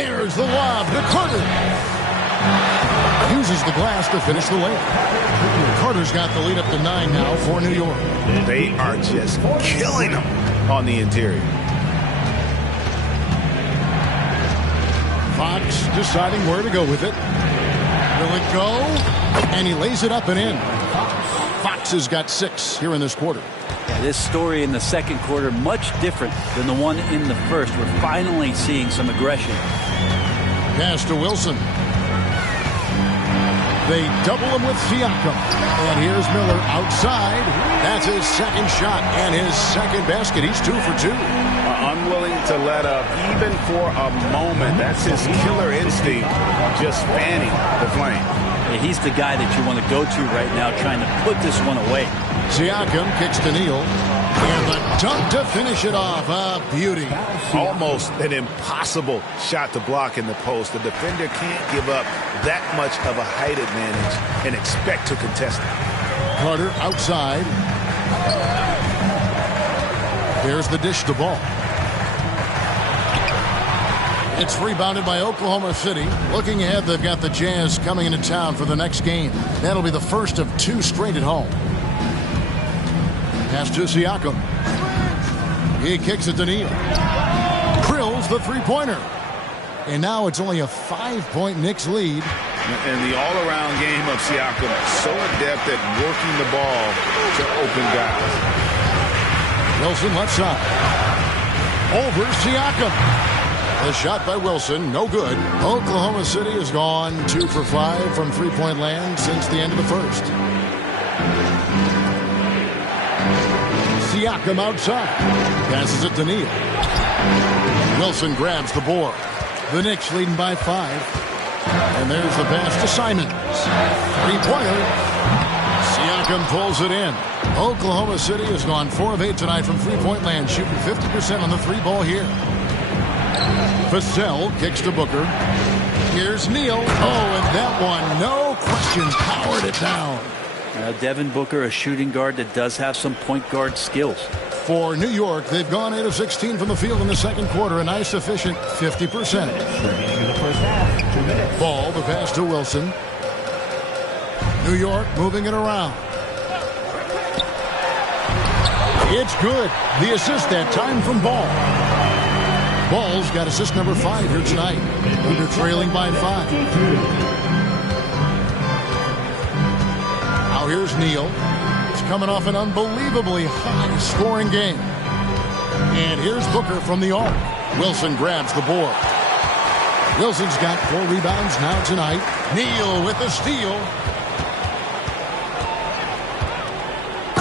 There's the lob to Carter. Uses the glass to finish the layup. Carter's got the lead up to 9 now for New York. They are just killing them on the interior. Fox deciding where to go with it. Will it go? And he lays it up and in. Fox has got 6 here in this quarter. Yeah, this story in the second quarter much different than the one in the first. We're finally seeing some aggression. Pass to Wilson. They double him with Siakam. And here's Miller outside. That's his second shot and his second basket. He's 2 for 2. Unwilling to let up even for a moment. That's his killer instinct, just fanning the flame. Yeah, he's the guy that you want to go to right now, trying to put this one away. Siakam kicks to Neal. And the dunk to finish it off. A beauty. Almost an impossible shot to block in the post. The defender can't give up that much of a height advantage and expect to contest it. Carter outside. There's the dish to ball. It's rebounded by Oklahoma City. Looking ahead, they've got the Jazz coming into town for the next game. That'll be the first of 2 straight at home. Pass to Siakam. He kicks it to Neal. Drills the three-pointer. And now it's only a 5-point Knicks lead. And the all-around game of Siakam, so adept at working the ball to open guys. Wilson left side. Over Siakam. The shot by Wilson, no good. Oklahoma City has gone 2 for 5 from three-point land since the end of the first. Siakam outside. Passes it to Neal. Wilson grabs the board. The Knicks leading by 5. And there's the pass to Simons. Three-pointer. Siakam pulls it in. Oklahoma City has gone 4 of 8 tonight from three-point land, shooting 50% on the 3-ball here. Vassell kicks to Booker. Here's Neal. Oh, and that one, no question, powered it down. Devin Booker, a shooting guard that does have some point guard skills. For New York, they've gone 8 of 16 from the field in the second quarter, a nice efficient 50%. Ball, the pass to Wilson. New York moving it around. It's good. The assist that time from Ball. Ball's got assist number 5 here tonight. Under trailing by 5. Now here's Neal. He's coming off an unbelievably high-scoring game. And here's Booker from the arc. Wilson grabs the board. Wilson's got 4 rebounds now tonight. Neal with the steal.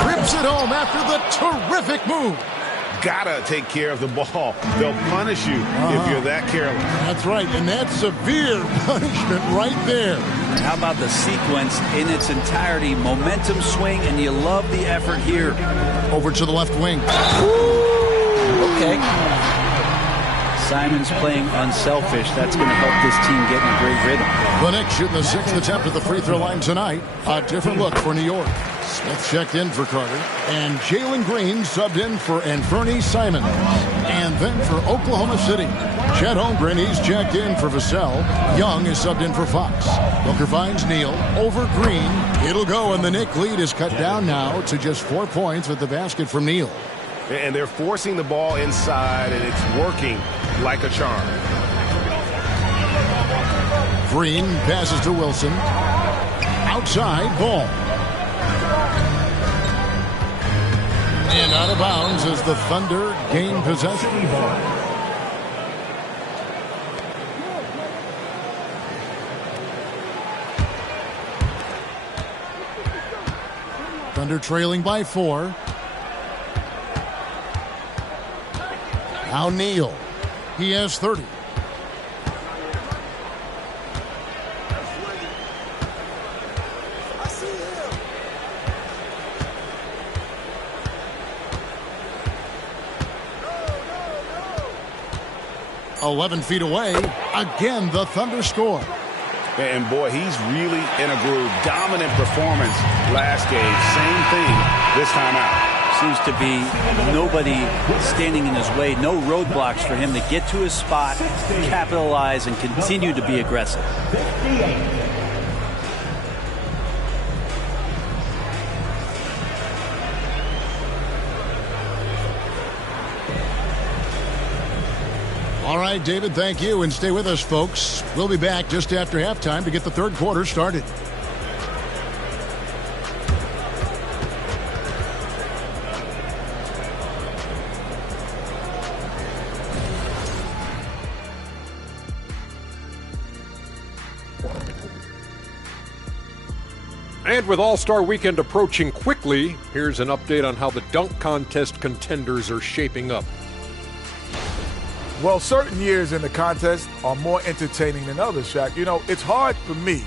Rips it home after the terrific move. Gotta take care of the ball. They'll punish you if you're that careless. That's right, and that's severe punishment right there. How about the sequence in its entirety? Momentum swing, and you love the effort here. Over to the left wing. Okay. Simons playing unselfish. That's going to help this team get in a great rhythm. The Knicks shooting the 6th attempt at the free throw line tonight. A different look for New York. Smith checked in for Carter. And Jalen Green subbed in for Anthony Simons. And then for Oklahoma City, Chet Holmgren, he's checked in for Vassell. Young is subbed in for Fox. Booker finds Neal over Green. It'll go, and the Knicks lead is cut down now to just 4 points with the basket from Neal. And they're forcing the ball inside, and it's working like a charm. Green passes to Wilson. Outside, Ball. And out of bounds as the Thunder gain possession. Thunder trailing by 4. Now Neal. He has 30. No. 11 feet away. Again, the Thunder score. And boy, he's really in a groove. Dominant performance last game. Same thing this time out. Seems to be nobody standing in his way, no roadblocks for him to get to his spot, capitalize, and continue to be aggressive. All right, David, thank you, and stay with us, folks. We'll be back just after halftime to get the third quarter started. And with All-Star Weekend approaching quickly, here's an update on how the dunk contest contenders are shaping up. Well, certain years in the contest are more entertaining than others, Shaq. You know, it's hard for me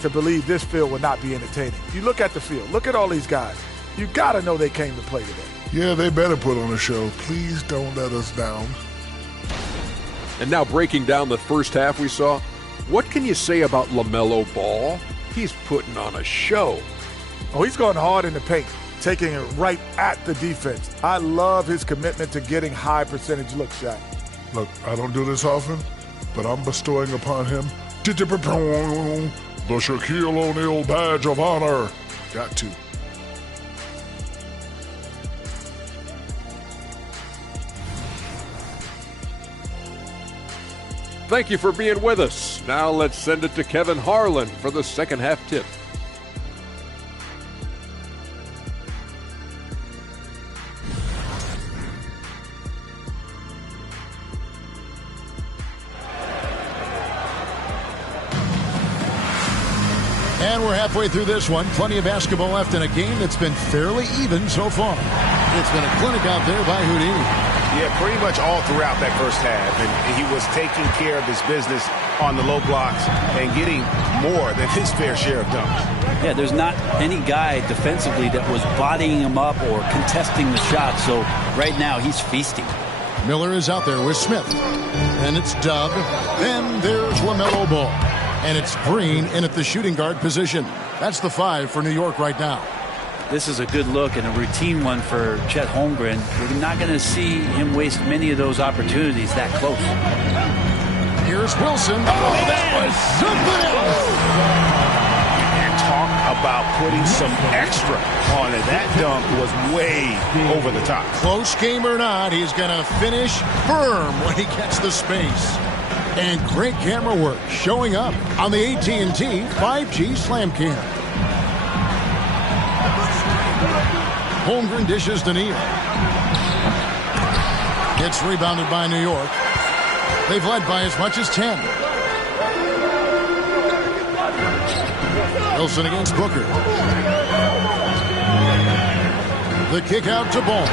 to believe this field will not be entertaining. You look at the field. Look at all these guys. You got to know they came to play today. Yeah, they better put on a show. Please don't let us down. And now breaking down the first half we saw, what can you say about LaMelo Ball? He's putting on a show. Oh, he's going hard in the paint, taking it right at the defense. I love his commitment to getting high percentage looks, Shaq. Look, I don't do this often, but I'm bestowing upon him the Shaquille O'Neal badge of honor. Got to. Thank you for being with us. Now let's send it to Kevin Harlan for the second half tip. And we're halfway through this one. Plenty of basketball left in a game that's been fairly even so far. It's been a clinic out there by Houdini. Yeah, pretty much all throughout that first half. And he was taking care of his business on the low blocks and getting more than his fair share of dunks. Yeah, there's not any guy defensively that was bodying him up or contesting the shot. So right now he's feasting. Miller is out there with Smith. And it's Dub. Then there's LaMelo Ball. And it's Green in at the shooting guard position. That's the 5 for New York right now. This is a good look and a routine one for Chet Holmgren. We're not going to see him waste many of those opportunities that close. Here's Wilson. Oh, that was something else. And talk about putting some extra on it. That dunk was way over the top. Close game or not, he's going to finish firm when he gets the space. And great camera work showing up on the AT&T 5G Slam Cam. Holmgren dishes to Neal. Gets rebounded by New York. They've led by as much as 10. Wilson against Booker. The kick out to Ball.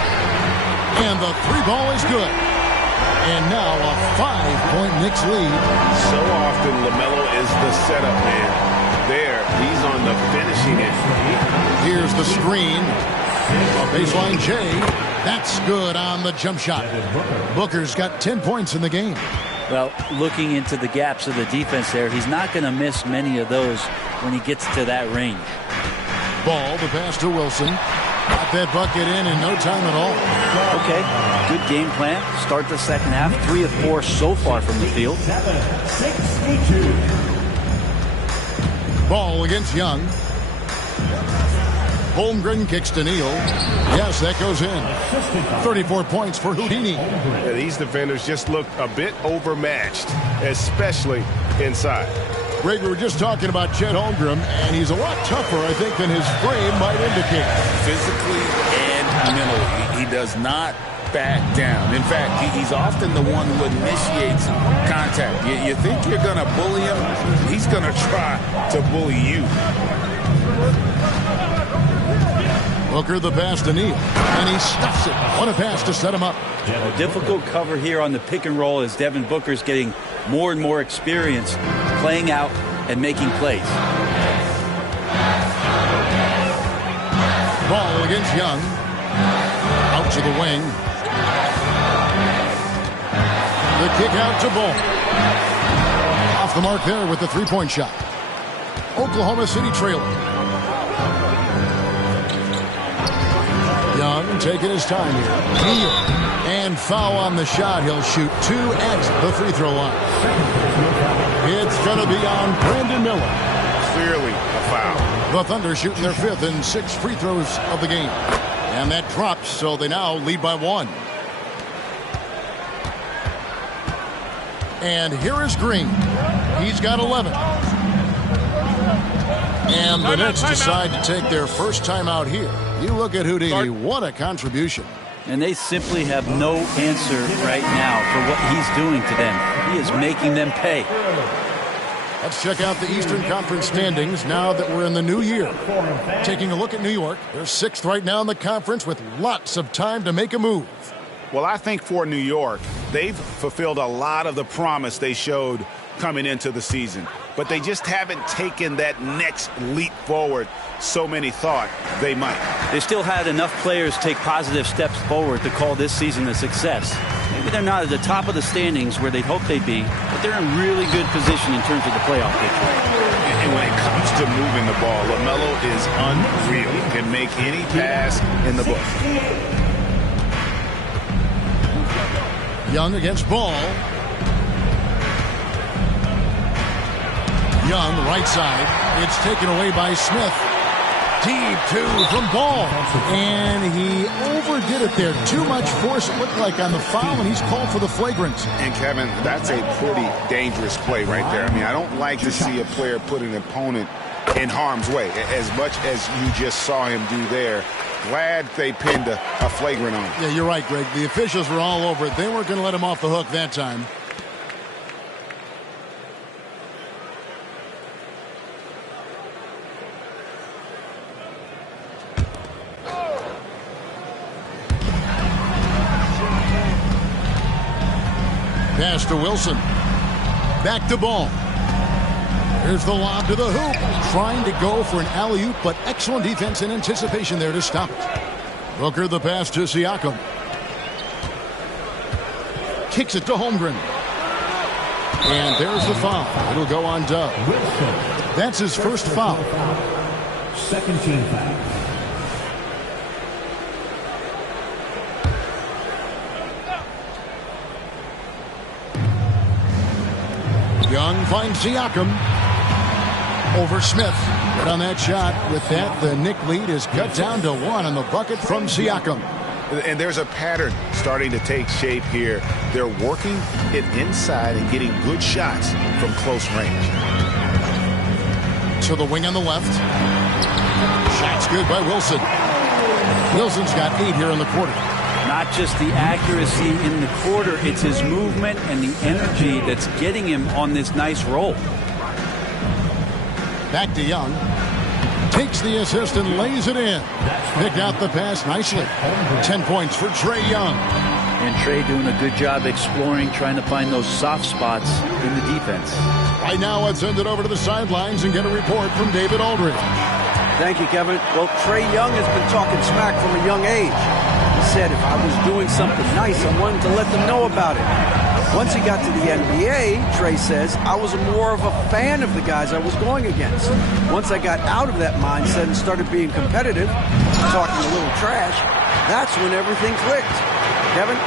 And the 3-ball is good. And now a 5-point Knicks lead. So often LaMelo is the setup man. There, he's on the finishing end. Here's the screen. A baseline J. That's good on the jump shot. Booker's got 10 points in the game. Well, looking into the gaps of the defense there, he's not going to miss many of those when he gets to that range. Ball, the pass to Wilson. Got that bucket in no time at all. Okay, good game plan. Start the second half. 3 of 4 so far from the field. Ball against Young. Holmgren kicks to Neal. Yes, that goes in. 34 points for Houdini. Yeah, these defenders just look a bit overmatched, especially inside. Greg, we were just talking about Chet Holmgren, and he's a lot tougher, I think, than his frame might indicate. Physically and mentally, he does not back down. In fact, he's often the one who initiates contact. You think you're going to bully him, he's going to try to bully you. Booker the pass to Neal, and he stuffs it. What a pass to set him up. A difficult cover here on the pick and roll as Devin Booker's getting more and more experience playing out and making plays. Ball against Young. Out to the wing. The kick out to Ball. Off the mark there with the three-point shot. Oklahoma City trailing. Young taking his time here. Neal. And foul on the shot. He'll shoot 2 at the free throw line. It's going to be on Brandon Miller. Clearly a foul. The Thunder shooting their 5th and 6th free throws of the game. And that drops, so they now lead by 1. And here is Green. He's got 11. And the Knicks decide to take their first time out here. You look at Houdini. What a contribution. And they simply have no answer right now for what he's doing to them. He is making them pay. Let's check out the Eastern Conference standings now that we're in the new year. Taking a look at New York. They're 6th right now in the conference with lots of time to make a move. Well, I think for New York, they've fulfilled a lot of the promise they showed coming into the season. But they just haven't taken that next leap forward so many thought they might. They still had enough players take positive steps forward to call this season a success. Maybe they're not at the top of the standings where they'd hope they'd be, but they're in really good position in terms of the playoff picture. And when it comes to moving the ball, LaMelo is unreal. He can make any pass in the book. Young against Ball. Young, right side. It's taken away by Smith. Deep 2 from Ball. And he overdid it there. Too much force, it looked like, on the foul, and he's called for the flagrant. And, Kevin, that's a pretty dangerous play right there. I mean, I don't like to see a player put an opponent in harm's way, as much as you just saw him do there. Glad they pinned a flagrant on him. Yeah, you're right, Greg. The officials were all over it. They weren't going to let him off the hook that time. Pass to Wilson. Back to Ball. Here's the lob to the hoop. Trying to go for an alley-oop, but excellent defense and anticipation there to stop it. Booker the pass to Siakam. Kicks it to Holmgren. And there's the foul. It'll go on Dub. That's his first foul. Second team foul. Young finds Siakam over Smith. But on that shot, with that, the Knick lead is cut down to 1 on the bucket from Siakam. And there's a pattern starting to take shape here. They're working it inside and getting good shots from close range. To the wing on the left. Shot's good by Wilson. Wilson's got 8 here in the quarter. Not just the accuracy in the quarter, it's his movement and the energy that's getting him on this nice roll. Back to Young. Takes the assist and lays it in. Picked out the pass nicely. 10 points for Trae Young. And Trae doing a good job exploring, trying to find those soft spots in the defense. Right now, let's send it over to the sidelines and get a report from David Aldridge. Thank you, Kevin. Well, Trae Young has been talking smack from a young age. He said if I was doing something nice, I wanted to let them know about it. Once he got to the NBA, Trae says, I was more of a fan of the guys I was going against. Once I got out of that mindset and started being competitive, talking a little trash, that's when everything clicked. Kevin?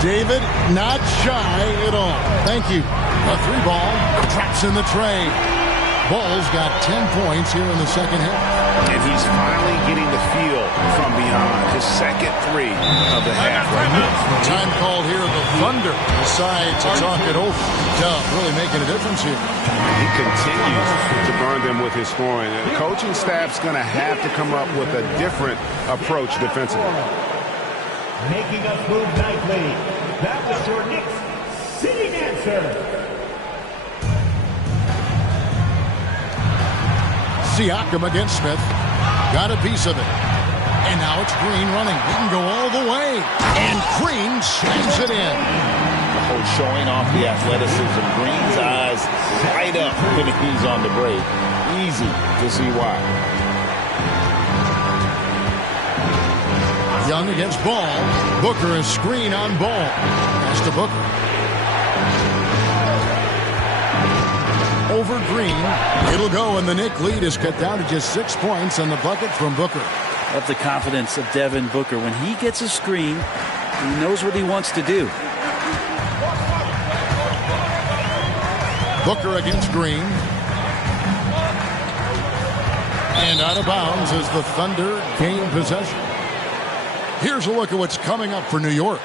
David, not shy at all. Thank you. A 3-ball drops in the tray. Ball's got 10 points here in the second half. And he's finally getting the feel from beyond his second 3 of the half right now. Time called here. The Thunder decide to talk it over. Dub really making a difference here. He continues to burn them with his scoring. The coaching staff's going to have to come up with a different approach defensively. Making us move nightly. That was your Knicks sitting answer. Siakam against Smith. Got a piece of it. And now it's Green running. He can go all the way. And Green slams it in. Showing off the athleticism. Green's eyes light up when he's on the break. Easy to see why. Young against Ball. Booker is screen on Ball. Pass to Booker. Over Green. It'll go, and the Knick lead is cut down to just 6 points on the bucket from Booker. Love the confidence of Devin Booker. When he gets a screen, he knows what he wants to do. Booker against Green. And out of bounds as the Thunder gain possession. Here's a look at what's coming up for New York.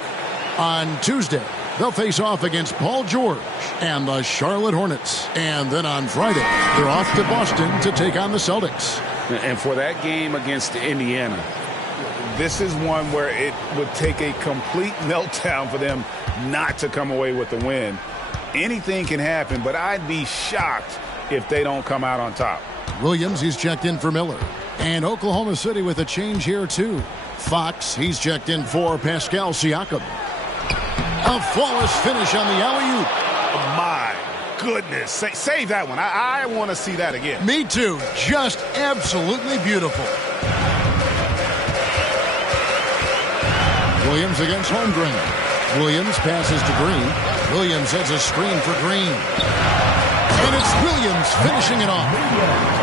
On Tuesday, they'll face off against Paul George and the Charlotte Hornets. And then on Friday, they're off to Boston to take on the Celtics. And for that game against Indiana, this is one where it would take a complete meltdown for them not to come away with the win. Anything can happen, but I'd be shocked if they don't come out on top. Williams, he's checked in for Miller. And Oklahoma City with a change here, too. Fox, he's checked in for Pascal Siakam. A flawless finish on the alley-oop. Oh, my goodness. Save that one. I want to see that again. Me too. Just absolutely beautiful. Williams against Holmgren. Williams passes to Green. Williams has a screen for Green. And it's Williams finishing it off.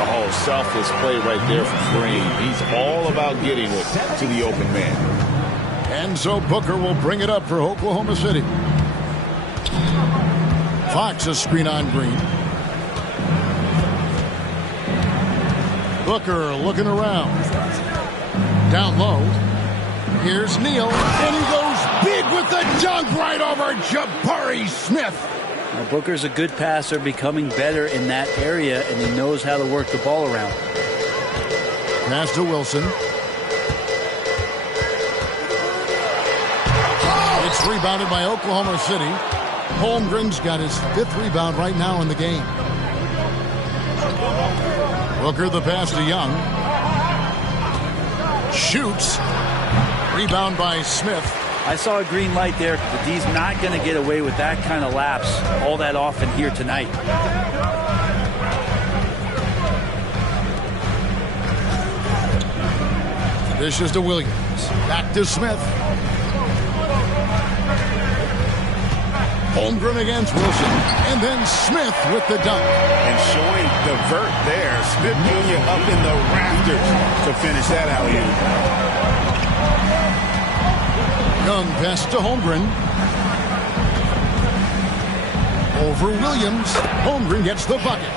Oh, selfless play right there from Green. He's all about getting it to the open man. And so Booker will bring it up for Oklahoma City. Fox a screen on Green. Booker looking around. Down low. Here's Neal. And he goes big with the dunk right over Jabari Smith. Now, Booker's a good passer, becoming better in that area, and he knows how to work the ball around. Pass to Wilson. It's rebounded by Oklahoma City. Holmgren's got his 5th rebound right now in the game. Booker the pass to Young. Shoots. Rebound by Smith. I saw a green light there. The D's not going to get away with that kind of lapse all that often here tonight. This is to Williams. Back to Smith. Holmgren against Wilson. And then Smith with the dunk. And showing the vert there. Smith Jr. up in the rafters to finish that alley-oop. Young pass to Holmgren. Over Williams. Holmgren gets the bucket.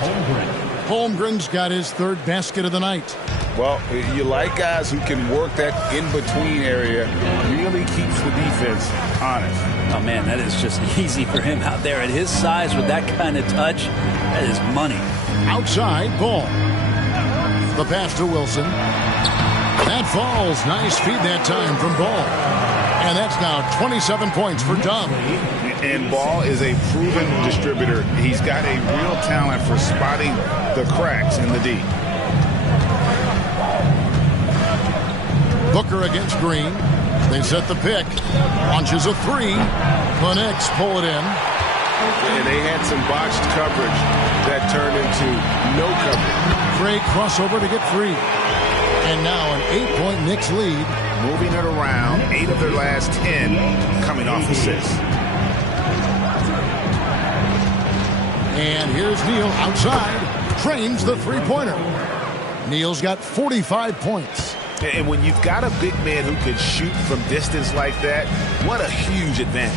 Holmgren's got his 3rd basket of the night. Well, you like guys who can work that in-between area. Really keeps the defense honest. Oh, man, that is just easy for him out there. At his size with that kind of touch, that is money. Outside, Ball. The pass to Wilson. That falls. Nice feed that time from Ball. And that's now 27 points for Dub. And Ball is a proven distributor. He's got a real talent for spotting the cracks in the D. Booker against Green. They set the pick. Launches a 3. The Knicks pull it in. And they had some botched coverage that turned into no coverage. Great crossover to get free. And now an 8-point Knicks lead. Moving it around. 8 of their last 10 coming off assists. And here's Neal outside. Trains the 3-pointer. Neal's got 45 points. And when you've got a big man who can shoot from distance like that, what a huge advantage.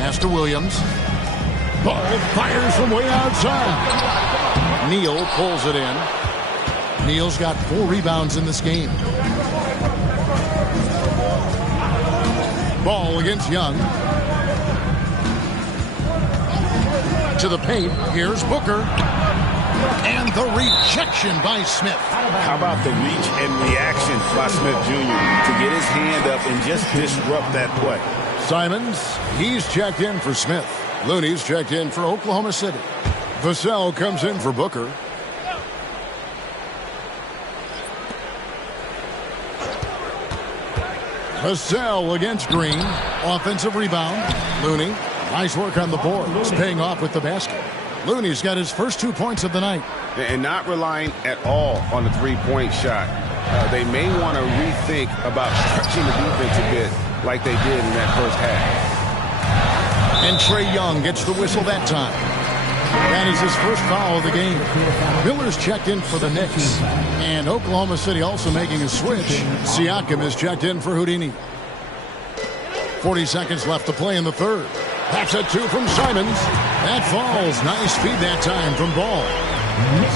Pass to Williams. Ball fires from way outside. Neal pulls it in. Neal's got 4 rebounds in this game. Ball against Young. To the paint. Here's Booker. And the rejection by Smith. How about the reach and reaction by Smith Jr. to get his hand up and just disrupt that play? Simons, he's checked in for Smith. Looney's checked in for Oklahoma City. Vassell comes in for Booker. Vassell against Green. Offensive rebound. Looney. Nice work on the board. It's paying off with the basket. Looney's got his first 2 points of the night. And not relying at all on the three-point shot. They may want to rethink about stretching the defense a bit like they did in that first half. And Trae Young gets the whistle that time. That is his first foul of the game. Miller's checked in for the Knicks. And Oklahoma City also making a switch. Siakam is checked in for Houdini. 40 seconds left to play in the third. That's a 2 from Simons. That falls. Nice feed that time from Ball.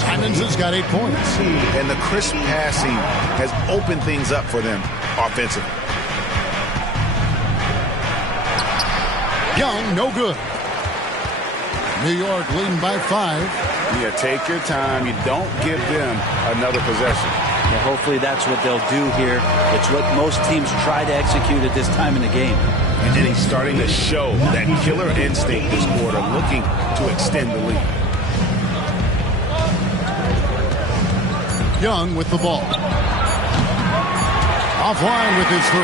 Simons has got 8 points. And the crisp passing has opened things up for them offensively. Young, no good. New York leading by 5. Yeah, take your time. You don't give them another possession. Yeah, hopefully that's what they'll do here. It's what most teams try to execute at this time in the game. And then he's starting to show that killer instinct this quarter, looking to extend the lead. Young with the ball. Offline with his 3.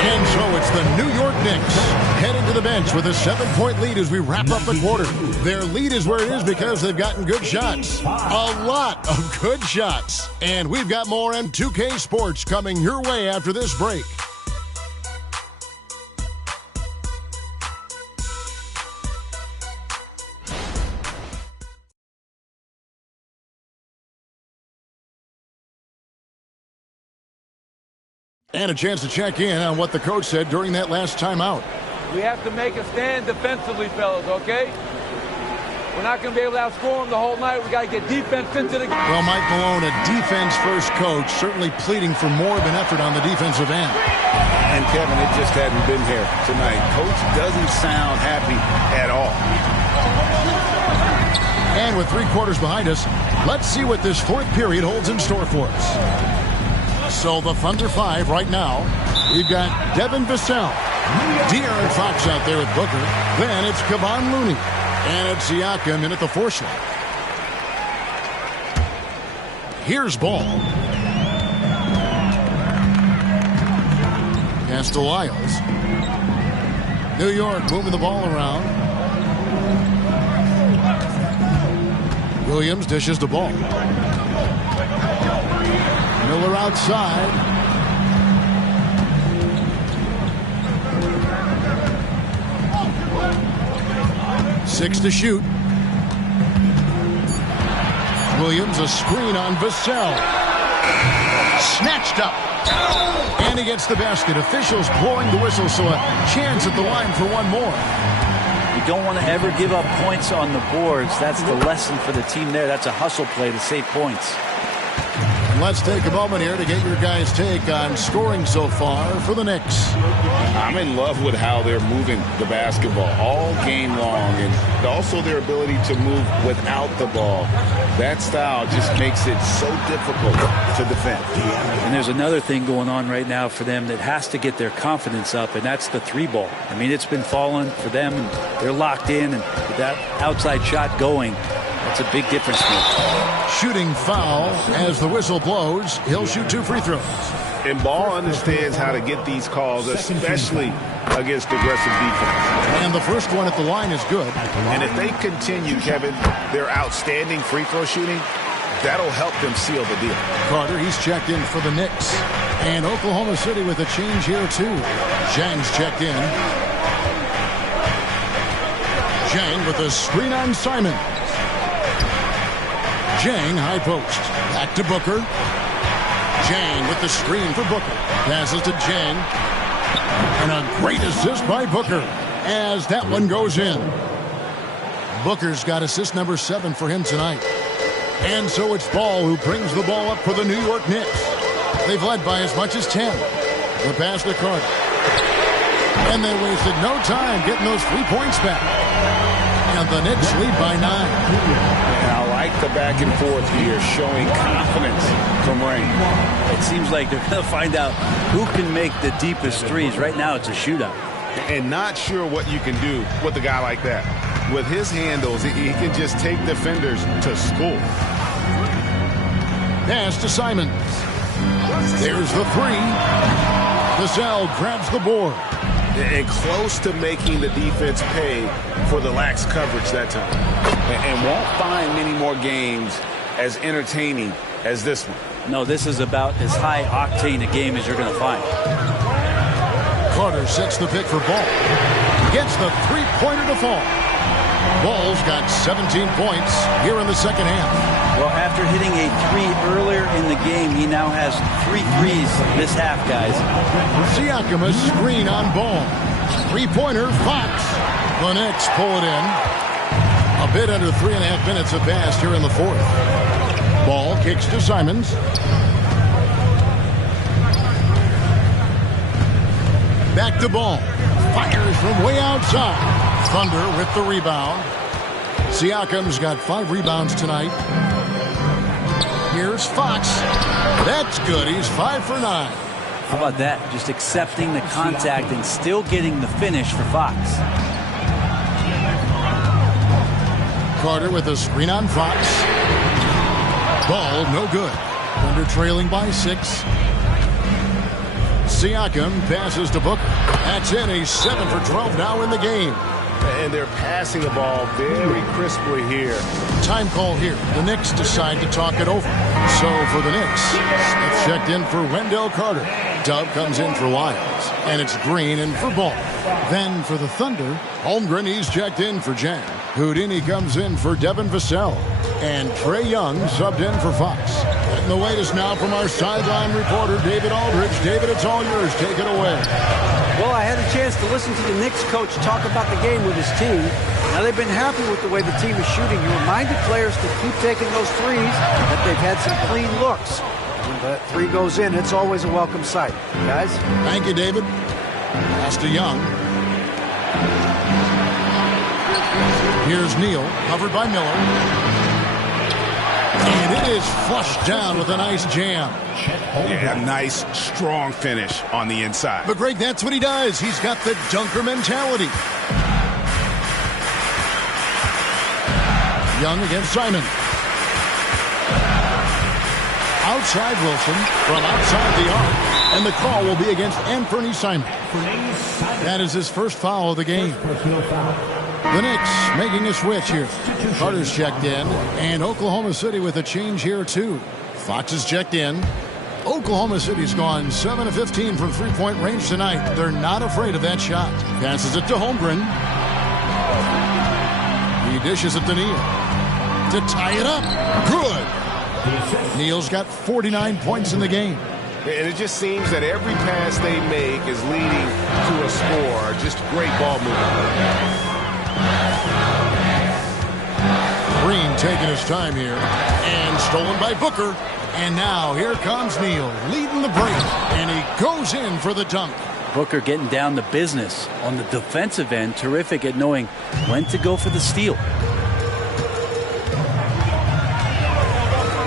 And so it's the New York Knicks heading to the bench with a 7-point lead as we wrap up the quarter. Their lead is where it is because they've gotten good shots. A lot of good shots. And we've got more M2K Sports coming your way after this break. And a chance to check in on what the coach said during that last timeout. We have to make a stand defensively, fellas, okay? We're not going to be able to outscore them the whole night. We got to get defense into the game. Well, Mike Malone, a defense-first coach, certainly pleading for more of an effort on the defensive end. And, Kevin, it just hadn't been here tonight. Coach doesn't sound happy at all. And with 3 quarters behind us, let's see what this fourth period holds in store for us. So the Thunder 5 right now. We've got Devin Vassell. De'Aaron Fox out there with Booker. Then it's Kevon Looney. And it's Siakam in at the 4 slot. Here's Ball. Pass to Lyles. New York moving the ball around. Williams dishes the ball. Miller outside. Six to shoot. Williams, a screen on Vassell. Snatched up. And he gets the basket. Officials blowing the whistle, so a chance at the line for one more. You don't want to ever give up points on the boards. That's the lesson for the team there. That's a hustle play to save points. Let's take a moment here to get your guys' take on scoring so far for the Knicks. I'm in love with how they're moving the basketball all game long, and also their ability to move without the ball. That style just makes it so difficult to defend. And there's another thing going on right now for them that has to get their confidence up, and that's the 3-ball. I mean, it's been falling for them, and they're locked in, and with that outside shot going, that's a big difference maker. Shooting foul as the whistle blows. He'll shoot 2 free throws. And Ball understands how to get these calls, especially against aggressive defense. And the first one at the line is good. And if they continue, Kevin, their outstanding free throw shooting, that'll help them seal the deal. Carter, he's checked in for the Knicks. And Oklahoma City with a change here, too. Zhang's checked in. Zhang with a screen on Simon. Zhang, high post. Back to Booker. Zhang with the screen for Booker. Passes to Zhang. And a great assist by Booker as that one goes in. Booker's got assist number 7 for him tonight. And so it's Ball who brings the ball up for the New York Knicks. They've led by as much as 10. The pass to Carter. And they wasted no time getting those 3 points back. And the Knicks lead by 9. And I like the back and forth here, showing confidence from Rain. It seems like they're going to find out who can make the deepest threes. Right now it's a shootout. And not sure what you can do with a guy like that. With his handles, he can just take defenders to school. Pass to Simons. There's the 3. Vassell grabs the board. And close to making the defense pay for the lax coverage that time. And won't find many more games as entertaining as this one. No, this is about as high octane a game as you're going to find. Carter sets the pick for Ball. Gets the 3-pointer to fall. Ball's got 17 points here in the second half. Well, after hitting a 3 earlier in the game, he now has 3 threes this half, guys. Siakam a screen on Ball. Three-pointer, Fox. The Knicks pull it in. A bit under 3.5 minutes have passed here in the fourth. Ball kicks to Simons. Back to Ball. Fires from way outside. Thunder with the rebound. Siakam's got 5 rebounds tonight. Here's Fox. That's good. He's 5 for 9. How about that? Just accepting the contact and still getting the finish for Fox. Carter with a screen on Fox. Ball no good. Thunder trailing by 6. Siakam passes to Booker. That's in. He's 7 for 12 now in the game. And they're passing the ball very crisply here. Time call here. The Knicks decide to talk it over. So for the Knicks, Smith checked in for Wendell Carter. Dub comes in for Lyles. And it's Green in for Ball. Then for the Thunder, Holmgren, he's checked in for Jan. Houdini comes in for Devin Vassell. And Trae Young subbed in for Fox. And the latest now from our sideline reporter, David Aldridge. David, it's all yours. Take it away. Well, I had a chance to listen to the Knicks coach talk about the game with his team. Now, they've been happy with the way the team is shooting. He reminded players to keep taking those threes, that they've had some clean looks. When that 3 goes in, it's always a welcome sight. Guys? Thank you, David. Pass to Young. Here's Neal, covered by Miller. And it is flushed down with a nice jam. Yeah, nice, strong finish on the inside. But, Greg, that's what he does. He's got the dunker mentality. Young against Simon. Outside Wilson from outside the arc. And the call will be against Anthony Simon. That is his first foul of the game. The Knicks making a switch here. Carter's checked in. And Oklahoma City with a change here, too. Fox is checked in. Oklahoma City's gone 7 of 15 from three-point range tonight. They're not afraid of that shot. Passes it to Holmgren. He dishes it to Neal. To tie it up. Good. Neal's got 49 points in the game. And it just seems that every pass they make is leading to a score. Just great ball movement. Green taking his time here. And stolen by Booker. And now here comes Neal leading the break. And he goes in for the dunk. Booker getting down to business on the defensive end. Terrific at knowing when to go for the steal.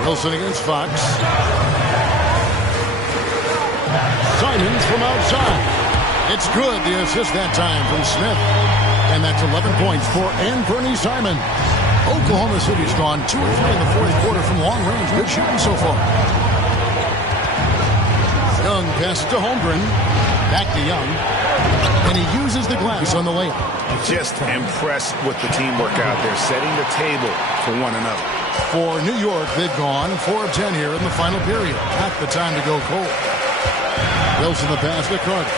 Wilson against Fox. Simons from outside. It's good. The assist that time from Smith. And that's 11 points for Anthony Simons. Oklahoma City's gone 2 of 3 in the fourth quarter from long range. Good shooting so far. Young passes to Holmgren. Back to Young. And he uses the glass on the layup. Just impressed with the teamwork out there, setting the table for one another. For New York, they've gone 4 of 10 here in the final period. Not the time to go cold. Wilson the pass to Carter.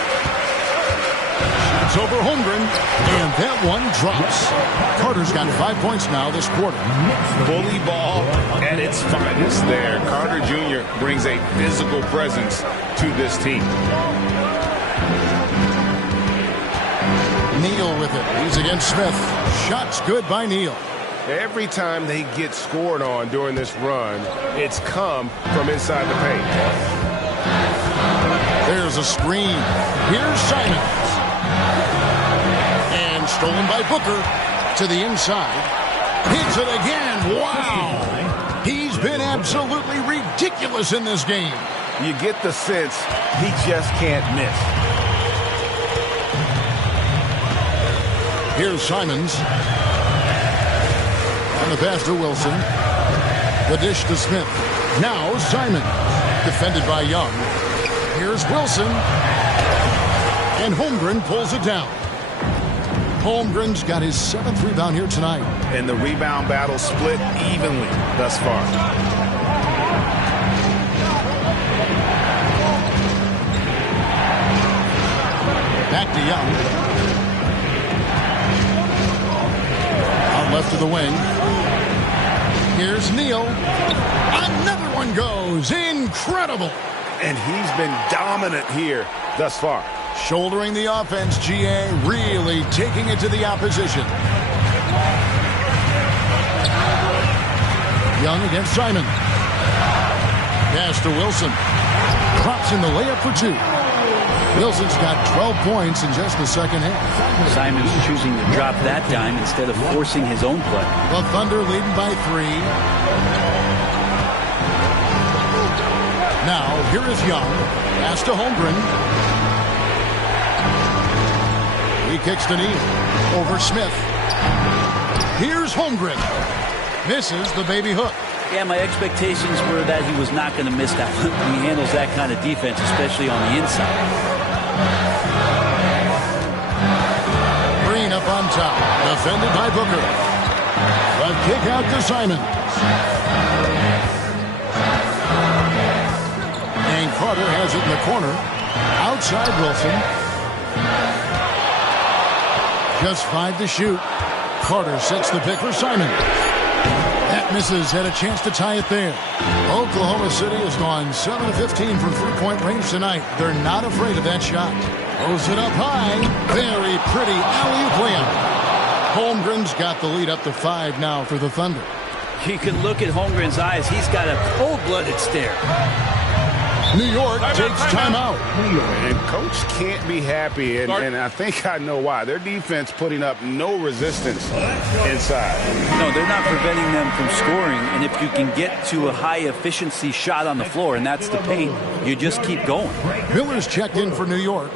Shoots over Holmgren, and that one drops. Carter's got 5 points now this quarter. Bully ball at its finest there. Carter Jr. brings a physical presence to this team. Neal with it. He's against Smith. Shots good by Neal. Every time they get scored on during this run, it's come from inside the paint. There's a screen. Here's Simons. And stolen by Booker to the inside. Hits it again. Wow. He's been absolutely ridiculous in this game. You get the sense he just can't miss. Here's Simons. On the pass to Wilson. The dish to Smith. Now Simons. Defended by Young. Here's Wilson. And Holmgren pulls it down. Holmgren's got his 7th rebound here tonight. And the rebound battle split evenly thus far. Back to Young. left to the wing. Here's Neal. Another one goes. Incredible. And he's been dominant here thus far. Shouldering the offense, GA, really taking it to the opposition. Young against Simon. Pass to Wilson. Drops in the layup for 2. Wilson's got 12 points in just the second half. Simon's choosing to drop that dime instead of forcing his own play. The Thunder leading by 3. Now, here is Young. Pass to Holmgren. He kicks to Neal. Over Smith. Here's Holmgren. Misses the baby hook. Yeah, my expectations were that he was not going to miss that one. He handles that kind of defense, especially on the inside. Green up on top. Defended by Booker. A kick out to Simons. And Carter has it in the corner. Outside Wilson. Just 5 to shoot. Carter sets the pick for Simons. That misses. Had a chance to tie it there. Oklahoma City has gone 7 of 15 from three-point range tonight. They're not afraid of that shot. Throws it up high. Very pretty alley-oop layup. Holmgren's got the lead up to 5 now for the Thunder. You can look at Holmgren's eyes. He's got a cold-blooded stare. New York takes timeout. And Coach can't be happy, and I think I know why. Their defense putting up no resistance inside. No, they're not preventing them from scoring, and if you can get to a high-efficiency shot on the floor, and that's the paint, you just keep going. Miller's checked in for New York.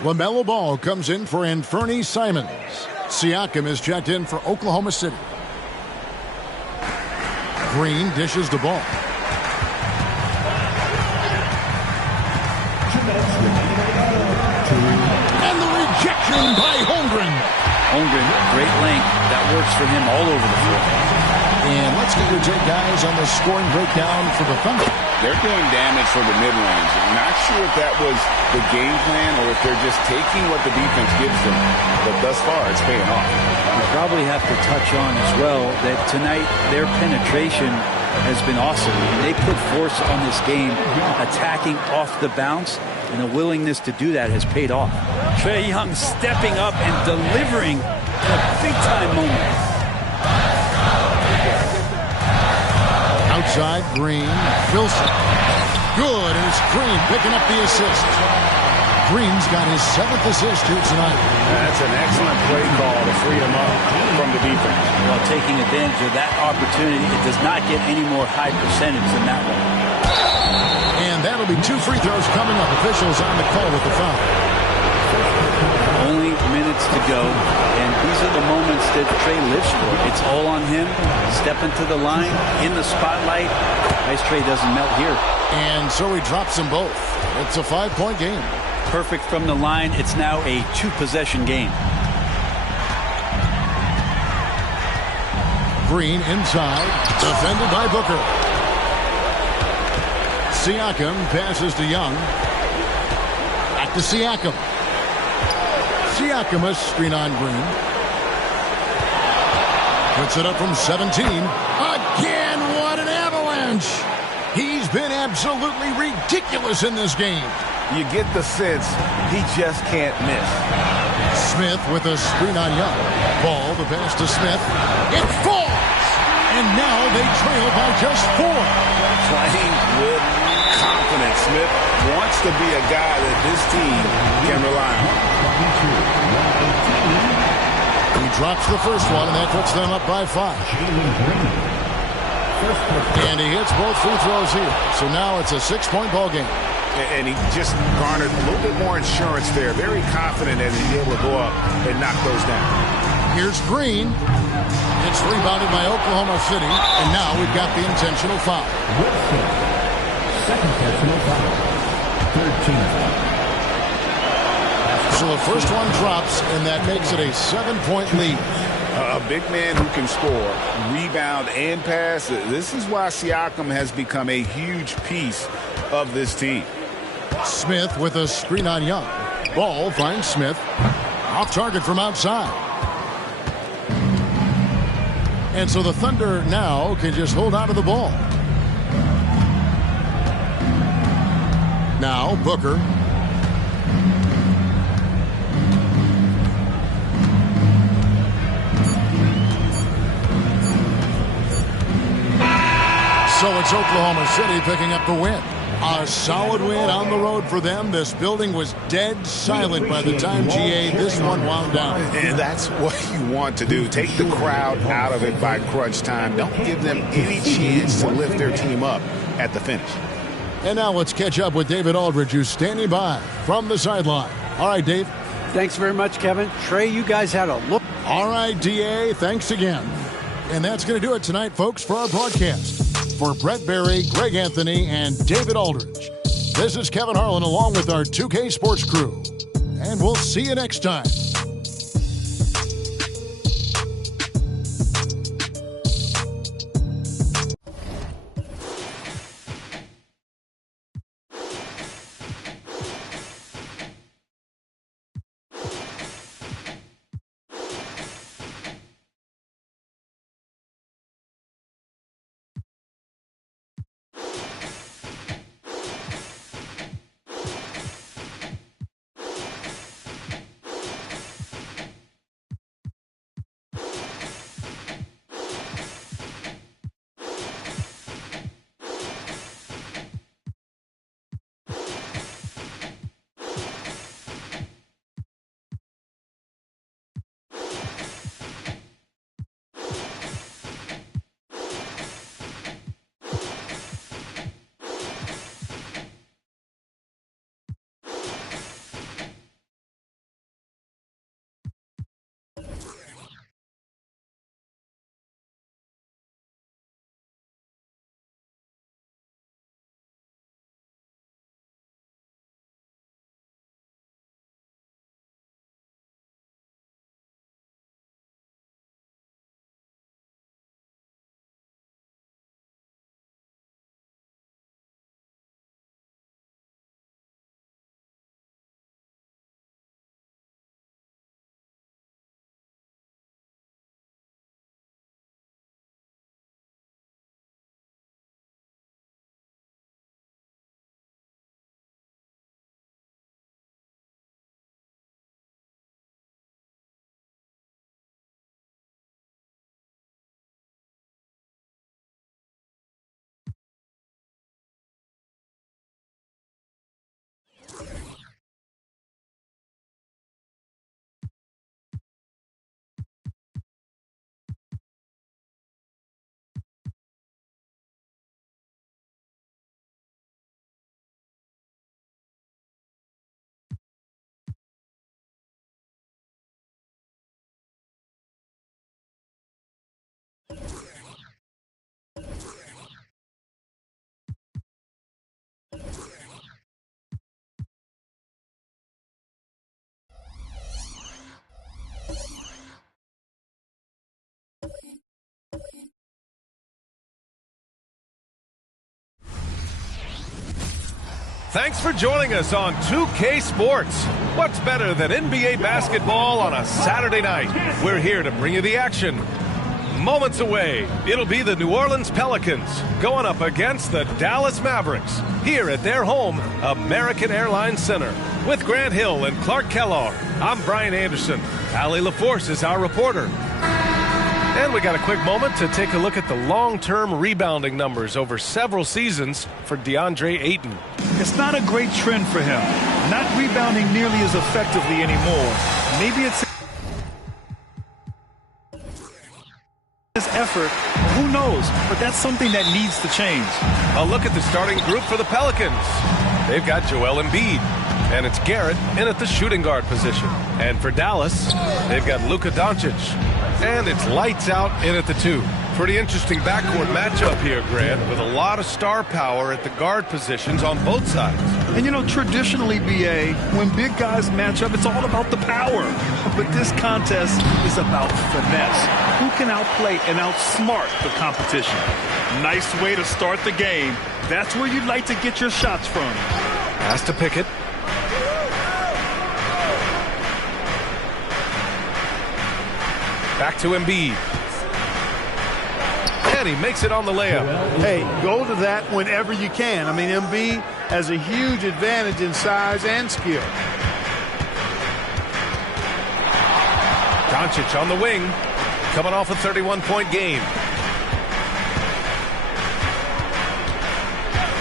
LaMelo Ball comes in for Anfernee Simons. Siakam is checked in for Oklahoma City. Green dishes the ball. And the rejection by Holmgren. Holmgren, great length. That works for him all over the floor. And let's get your take, guys, on the scoring breakdown for the Thunder. They're doing damage for the mid-range. I'm not sure if that was the game plan or if they're just taking what the defense gives them. But thus far, it's paying off. We probably have to touch on as well that tonight their penetration has been awesome. They put force on this game, attacking off the bounce, and the willingness to do that has paid off. Trae Young stepping up and delivering in a big-time moment. Outside, Green, Wilson. Good, and it's Green picking up the assist. Green's got his 7th assist here tonight. That's an excellent play call to free him up from the defense. While taking advantage of that opportunity, it does not get any more high percentage than that one. And that'll be 2 free throws coming up. Officials on the call with the foul. Only minutes to go, and these are the moments that Trae lives for. It's all on him. Stepping to the line, in the spotlight. Nice Trae doesn't melt here. And so he drops them both. It's a 5-point game. Perfect from the line. It's now a 2-possession game. Green inside, defended by Booker. Siakam passes to Young. Back to Siakam. Siakam a screen on Green. Puts it up from 17. Again, what an avalanche! He's been absolutely ridiculous in this game. You get the sense he just can't miss. Smith with a screen on Young. Ball, the pass to Smith. It falls! And now they trail by just 4. Playing with confidence. Smith wants to be a guy that this team can rely on. He drops the first one, and that puts them up by 5. And he hits both free throws here. So now it's a 6-point ball game. And he just garnered a little bit more insurance there. Very confident that he's able to go up and knock those down. Here's Green. It's rebounded by Oklahoma City. And now we've got the intentional foul. Second intentional foul. 13. So the first one drops, and that makes it a 7-point lead. A big man who can score, rebound, and pass. This is why Siakam has become a huge piece of this team. Smith with a screen on Young. Ball finds Smith. Off target from outside. And so the Thunder now can just hold on to the ball. Now Booker. So it's Oklahoma City picking up the win. A solid win on the road for them. This building was dead silent by the time, GA, this one wound down. And that's what you want to do. Take the crowd out of it by crunch time. Don't give them any chance to lift their team up at the finish. And now let's catch up with David Aldridge, who's standing by from the sideline. All right, Dave. Thanks very much, Kevin. Trey, you guys had a look. All right, DA, thanks again. And that's going to do it tonight, folks, for our broadcast. For Brett Berry, Greg Anthony, and David Aldridge, this is Kevin Harlan along with our 2K Sports crew. And we'll see you next time. Thanks for joining us on 2K Sports. What's better than NBA basketball on a Saturday night? We're here to bring you the action. Moments away, it'll be the New Orleans Pelicans going up against the Dallas Mavericks here at their home, American Airlines Center. With Grant Hill and Clark Kellogg, I'm Brian Anderson. Allie LaForce is our reporter. And we got a quick moment to take a look at the long-term rebounding numbers over several seasons for DeAndre Ayton. It's not a great trend for him, not rebounding nearly as effectively anymore. Maybe it's his effort, who knows, but that's something that needs to change. A look at the starting group for the Pelicans. They've got Joel Embiid, and it's Garrett in at the shooting guard position. And for Dallas, they've got Luka Doncic, and it's lights out in at the 2. Pretty interesting backcourt matchup here, Grant, with a lot of star power at the guard positions on both sides. And you know, traditionally, BA, when big guys match up, it's all about the power. But this contest is about finesse. Who can outplay and outsmart the competition? Nice way to start the game. That's where you'd like to get your shots from. Pass to Pickett. Back to Embiid. And he makes it on the layup. Hey, go to that whenever you can. I mean, Embiid has a huge advantage in size and skill. Doncic on the wing, coming off a 31-point game.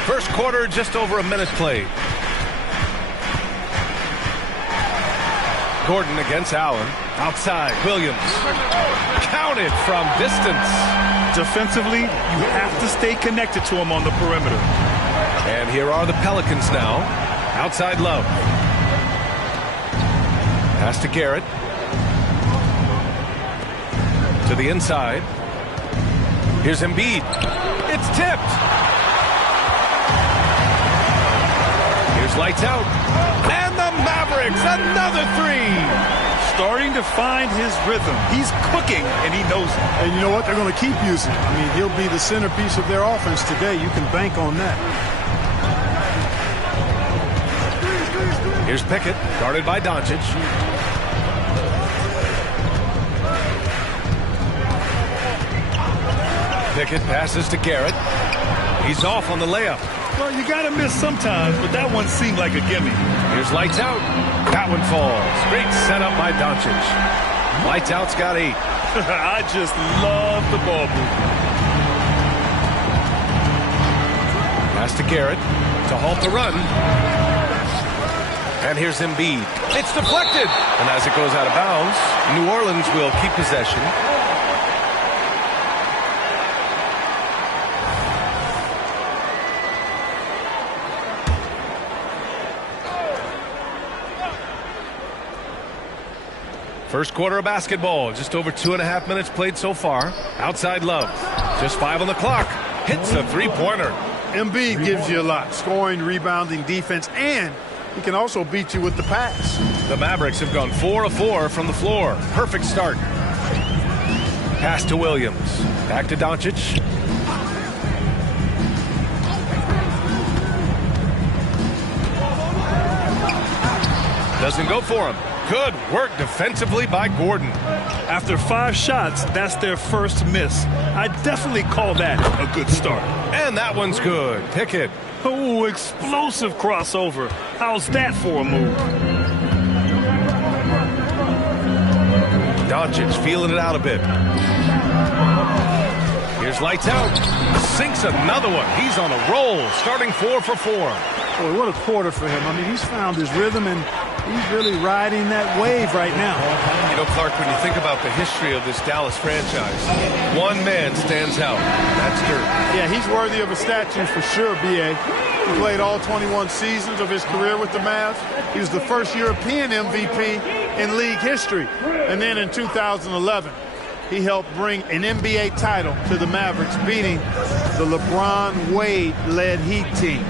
First quarter, just over a minute played. Gordon against Allen. Outside, Williams. Counted from distance. Defensively, you have to stay connected to him on the perimeter. And here are the Pelicans now. Outside Love. Pass to Garrett. To the inside. Here's Embiid. It's tipped. Here's lights out. And the Mavericks, another three. Starting to find his rhythm. He's cooking, and he knows it. And you know what? They're going to keep using him. I mean, he'll be the centerpiece of their offense today. You can bank on that. Here's Pickett, guarded by Doncic. Pickett passes to Garrett. He's off on the layup. Well, you got to miss sometimes, but that one seemed like a gimme. Here's lights out. That one falls. Great setup by Doncic. Lights out's got 8. I just love the ball movement. Pass to Garrett to halt the run. And here's Embiid. It's deflected. And as it goes out of bounds, New Orleans will keep possession. First quarter of basketball, just over 2.5 minutes played so far. Outside Love, just 5 on the clock. Hits a three-pointer. Embiid gives you a lot. Scoring, rebounding, defense, and he can also beat you with the pass. The Mavericks have gone 4 of 4 from the floor. Perfect start. Pass to Williams. Back to Doncic. Doesn't go for him. Good work defensively by Gordon. After 5 shots, that's their first miss. I definitely call that a good start. And that one's good. Pickett. Oh, explosive crossover. How's that for a move? Doncic feeling it out a bit. Here's lights out. Sinks another one. He's on a roll, starting 4 for 4. Boy, what a quarter for him. I mean, he's found his rhythm, and he's really riding that wave right now. You know, Clark, when you think about the history of this Dallas franchise, one man stands out. That's Dirk. Yeah, he's worthy of a statue for sure, B.A. He played all 21 seasons of his career with the Mavs. He was the first European MVP in league history. And then in 2011, he helped bring an NBA title to the Mavericks, beating the LeBron Wade-led Heat team.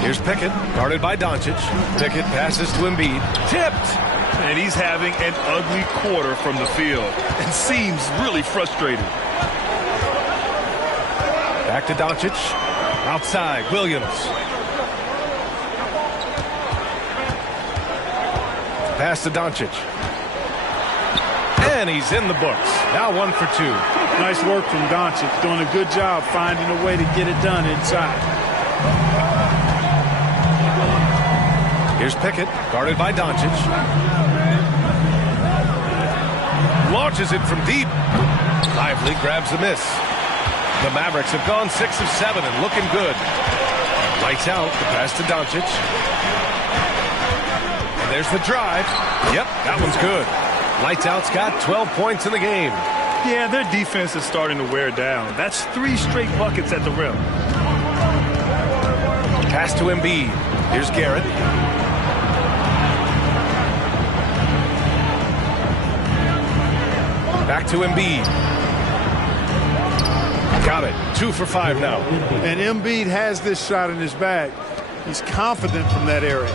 Here's Pickett, guarded by Doncic. Pickett passes to Embiid. Tipped! And he's having an ugly quarter from the field and seems really frustrated. Back to Doncic. Outside, Williams. Pass to Doncic. And he's in the books. Now 1 for 2. Nice work from Doncic. Doing a good job finding a way to get it done inside. Here's Pickett, guarded by Doncic. Launches it from deep. Lively grabs the miss. The Mavericks have gone 6 of 7 and looking good. Lights out, the pass to Doncic. And there's the drive. Yep, that one's good. Lights out's got 12 points in the game. Yeah, their defense is starting to wear down. That's 3 straight buckets at the rim. Pass to Embiid. Here's Garrett. Back to Embiid. Got it. 2 for 5 now. And Embiid has this shot in his bag. He's confident from that area.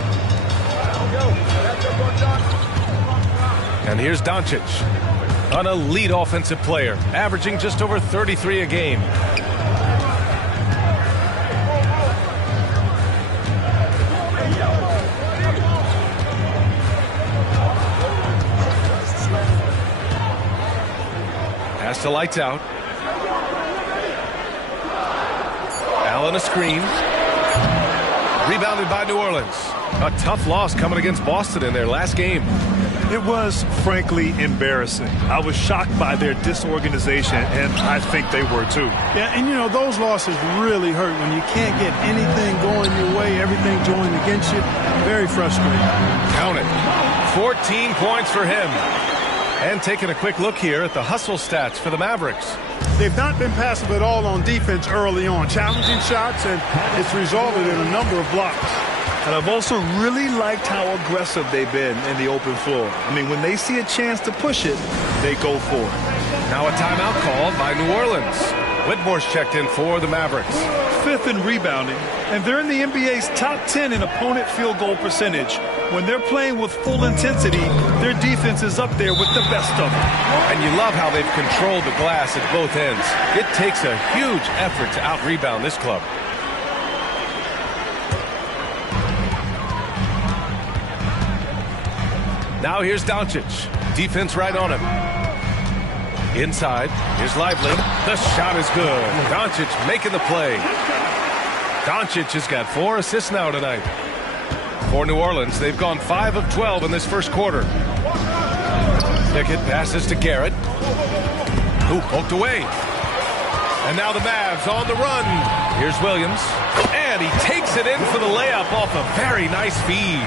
And here's Doncic, an elite offensive player, averaging just over 33 a game. to lights out. Allen a screen. Rebounded by New Orleans. A tough loss coming against Boston in their last game. It was, frankly, embarrassing. I was shocked by their disorganization, and I think they were too. Yeah, and you know, those losses really hurt when you can't get anything going your way, everything going against you. Very frustrating. Count it. 14 points for him. And taking a quick look here at the hustle stats for the Mavericks. They've not been passive at all on defense early on. Challenging shots, and it's resulted in a number of blocks. And I've also really liked how aggressive they've been in the open floor. I mean, when they see a chance to push it, they go for it. Now a timeout called by New Orleans. Whitmore's checked in for the Mavericks. 5th in rebounding, and they're in the NBA's top 10 in opponent field goal percentage. When they're playing with full intensity, their defense is up there with the best of them. And you love how they've controlled the glass at both ends. It takes a huge effort to out-rebound this club. Now here's Doncic. Defense right on him. Inside. Here's Lively. The shot is good. Doncic making the play. Doncic has got 4 assists now tonight. For New Orleans, they've gone 5 of 12 in this first quarter. Pickett passes to Garrett. Who poked away. And now the Mavs on the run. Here's Williams. And he takes it in for the layup off a very nice feed.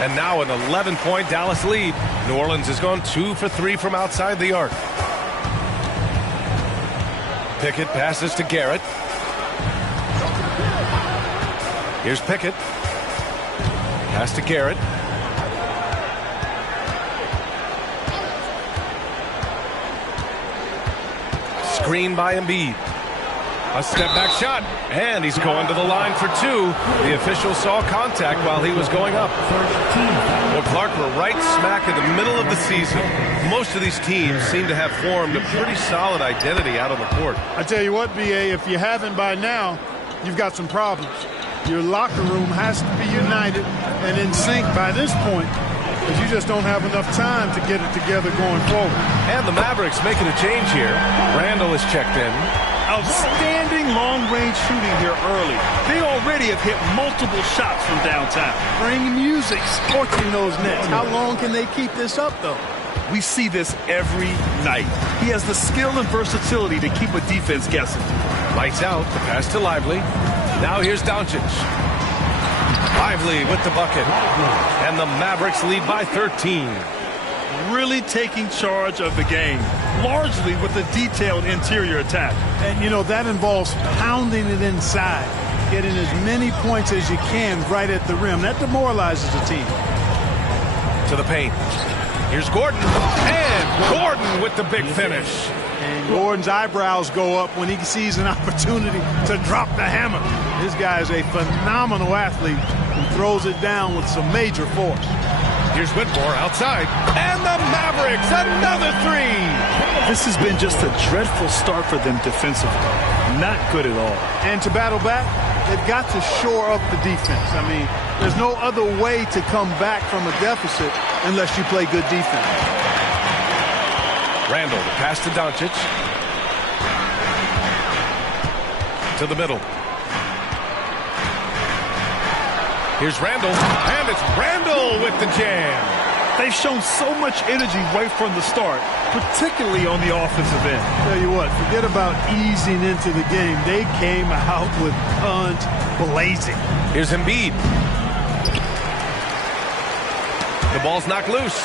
And now an 11-point Dallas lead. New Orleans has gone 2 for 3 from outside the arc. Pickett passes to Garrett. Here's Pickett. Pass to Garrett. Screen by Embiid. A step-back shot, and he's going to the line for 2. The official saw contact while he was going up. Well, Clark, we're right smack in the middle of the season. Most of these teams seem to have formed a pretty solid identity out on the court. I tell you what, B.A., if you haven't by now, you've got some problems. Your locker room has to be united and in sync by this point, because you just don't have enough time to get it together going forward. And the Mavericks making a change here. Randall is checked in. Outstanding long-range shooting here early. They already have hit multiple shots from downtown. Bring music, scorching those nets. How long can they keep this up, though? We see this every night. He has the skill and versatility to keep a defense guessing. Lights out, the pass to Lively. Now here's Doncic. Lively with the bucket. And the Mavericks lead by 13. Really taking charge of the game, largely with a detailed interior attack. And, you know, that involves pounding it inside, getting as many points as you can right at the rim. That demoralizes the team. To the paint. Here's Gordon. And Gordon with the big finish. And Gordon's eyebrows go up when he sees an opportunity to drop the hammer. This guy is a phenomenal athlete who throws it down with some major force. Here's Whitmore outside. And the Mavericks, another 3. This has been just a dreadful start for them defensively. Not good at all. And to battle back, they've got to shore up the defense. I mean, there's no other way to come back from a deficit unless you play good defense. Randall, the pass to Doncic. To the middle. Here's Randall, and it's Randall with the jam. They've shown so much energy right from the start, particularly on the offensive end. Tell you what, forget about easing into the game. They came out with guns blazing. Here's Embiid. The ball's knocked loose.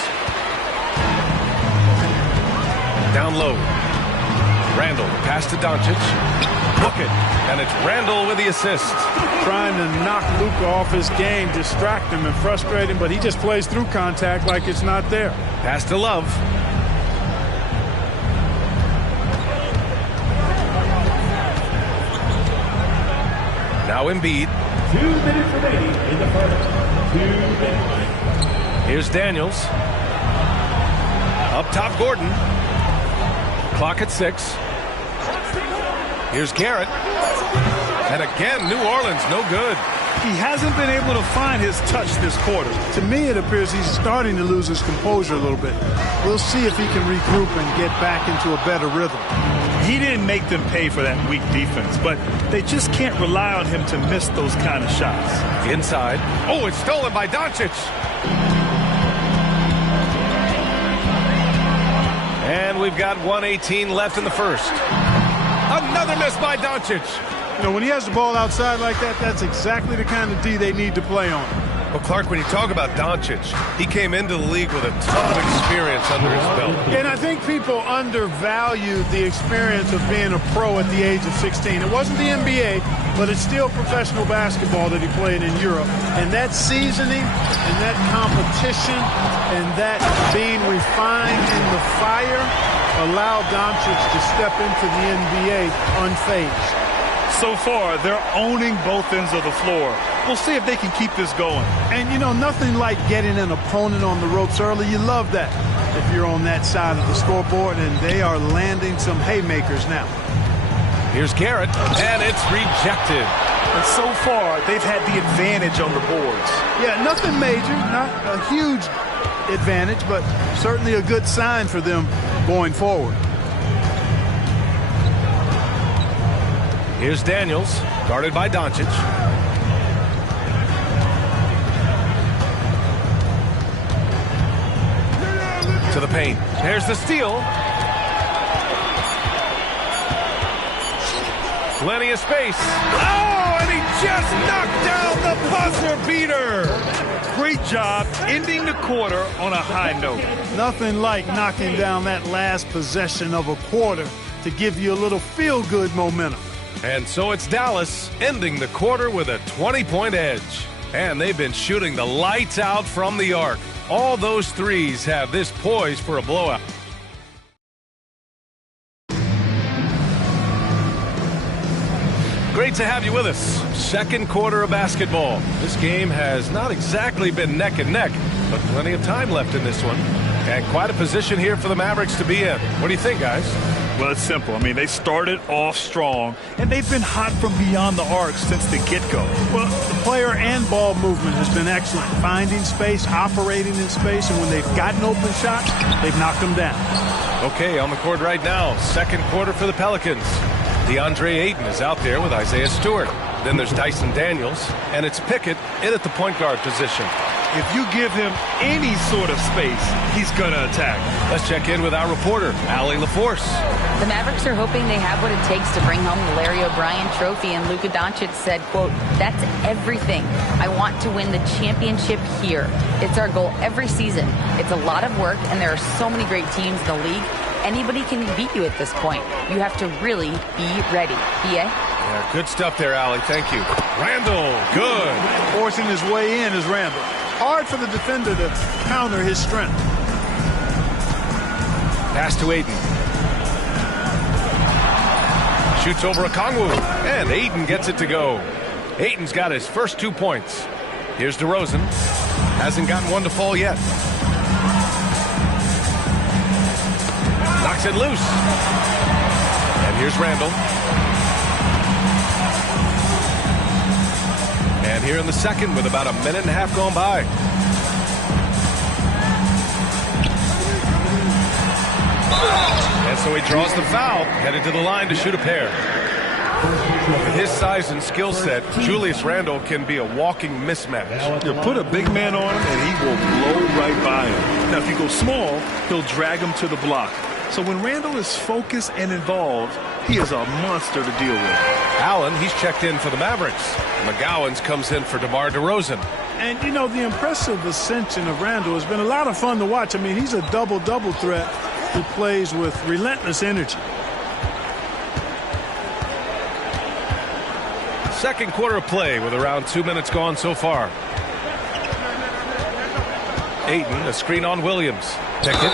Down low. Randall, pass to Doncic. Book it, and it's Randall with the assist. Trying to knock Luka off his game, distract him and frustrate him, but he just plays through contact like it's not there. Pass to Love. Now Embiid. 2 minutes remaining in the first. 2 minutes. Here's Daniels. Up top, Gordon. Clock at 6. Here's Garrett. And again, New Orleans, no good. He hasn't been able to find his touch this quarter. To me, it appears he's starting to lose his composure a little bit. We'll see if he can regroup and get back into a better rhythm. He didn't make them pay for that weak defense, but they just can't rely on him to miss those kind of shots. Inside. Oh, it's stolen by Doncic. And we've got 1:18 left in the first. Another miss by Doncic. You know, when he has the ball outside like that, that's exactly the kind of D they need to play on. Well, Clark, when you talk about Doncic, he came into the league with a ton of experience under his belt. And I think people undervalued the experience of being a pro at the age of 16. It wasn't the NBA, but it's still professional basketball that he played in Europe. And that seasoning and that competition and that being refined in the fire allowed Doncic to step into the NBA unfazed. So far, they're owning both ends of the floor. We'll see if they can keep this going. And, you know, nothing like getting an opponent on the ropes early. You love that if you're on that side of the scoreboard, and they are landing some haymakers now. Here's Garrett, and it's rejected. And so far, they've had the advantage on the boards. Yeah, nothing major, not a huge advantage, but certainly a good sign for them going forward. Here's Daniels, guarded by Doncic. To the paint. There's the steal. Plenty of space. Oh, and he just knocked down the buzzer beater. Great job ending the quarter on a high note. Nothing like knocking down that last possession of a quarter to give you a little feel-good momentum. And so it's Dallas ending the quarter with a 20-point edge. And they've been shooting the lights out from the arc. All those threes have this poised for a blowout. Great to have you with us. Second quarter of basketball. This game has not exactly been neck and neck, but plenty of time left in this one. And quite a position here for the Mavericks to be in. What do you think, guys? Well, it's simple. I mean, they started off strong, and they've been hot from beyond the arc since the get-go. Well, the player and ball movement has been excellent. Finding space, operating in space, and when they've gotten open shots, they've knocked them down. Okay, on the court right now, second quarter for the Pelicans. DeAndre Ayton is out there with Isaiah Stewart. Then there's Dyson Daniels, and it's Pickett in at the point guard position. If you give him any sort of space, he's going to attack. Let's check in with our reporter, Allie LaForce. The Mavericks are hoping they have what it takes to bring home the Larry O'Brien trophy, and Luka Doncic said, quote, "That's everything. I want to win the championship here. It's our goal every season. It's a lot of work, and there are so many great teams in the league. Anybody can beat you at this point. You have to really be ready." B.A.? Yeah, good stuff there, Allie. Thank you. Randall, good. Forcing his way in is Randall. Hard for the defender to counter his strength. Pass to Ayton. Shoots over Okongwu, and Ayton gets it to go. Ayton's got his first 2 points. Here's DeRozan. Hasn't gotten one to fall yet. Knocks it loose. And here's Randall. And here in the second with about a minute and a half gone by. And so he draws the foul, headed to the line to shoot a pair. With his size and skill set, Julius Randle can be a walking mismatch. You put a big man on him, and he will blow right by him. Now, if you go small, he'll drag him to the block. So when Randle is focused and involved, he is a monster to deal with. Allen, he's checked in for the Mavericks. McGowan's comes in for DeMar DeRozan. And, you know, the impressive ascension of Randle has been a lot of fun to watch. I mean, he's a double-double threat who plays with relentless energy. Second quarter of play with around 2 minutes gone so far. Ayton, a screen on Williams. Pickett.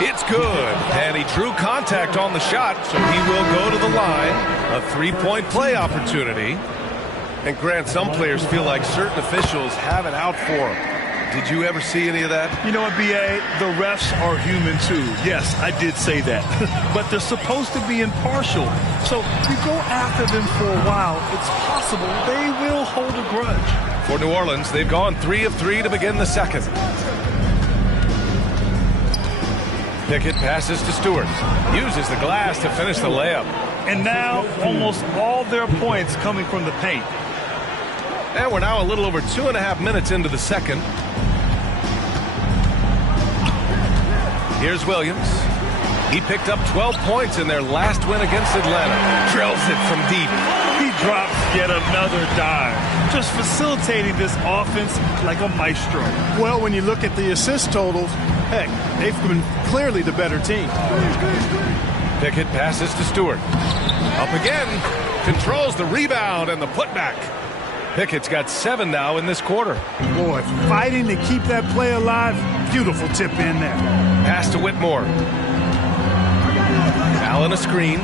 It's good. And he drew contact on the shot, so he will go to the line. A three-point play opportunity. And Grant, some players feel like certain officials have it out for them. Did you ever see any of that? You know what, B.A.? The refs are human too. Yes, I did say that. But they're supposed to be impartial. So if you go after them for a while, it's possible they will hold a grudge. For New Orleans, they've gone 3 of 3 to begin the second. Pickett passes to Stewart. Uses the glass to finish the layup. And now almost all their points coming from the paint. And we're now a little over 2.5 minutes into the second. Here's Williams. He picked up 12 points in their last win against Atlanta. Drills it from deep. He drops yet another dime. Just facilitating this offense like a maestro. Well, when you look at the assist totals, heck, they've been clearly the better team. Pickett passes to Stewart. Up again. Controls the rebound and the putback. Pickett's got 7 now in this quarter. Boy, fighting to keep that play alive. Beautiful tip in there. Pass to Whitmore. Allen a screen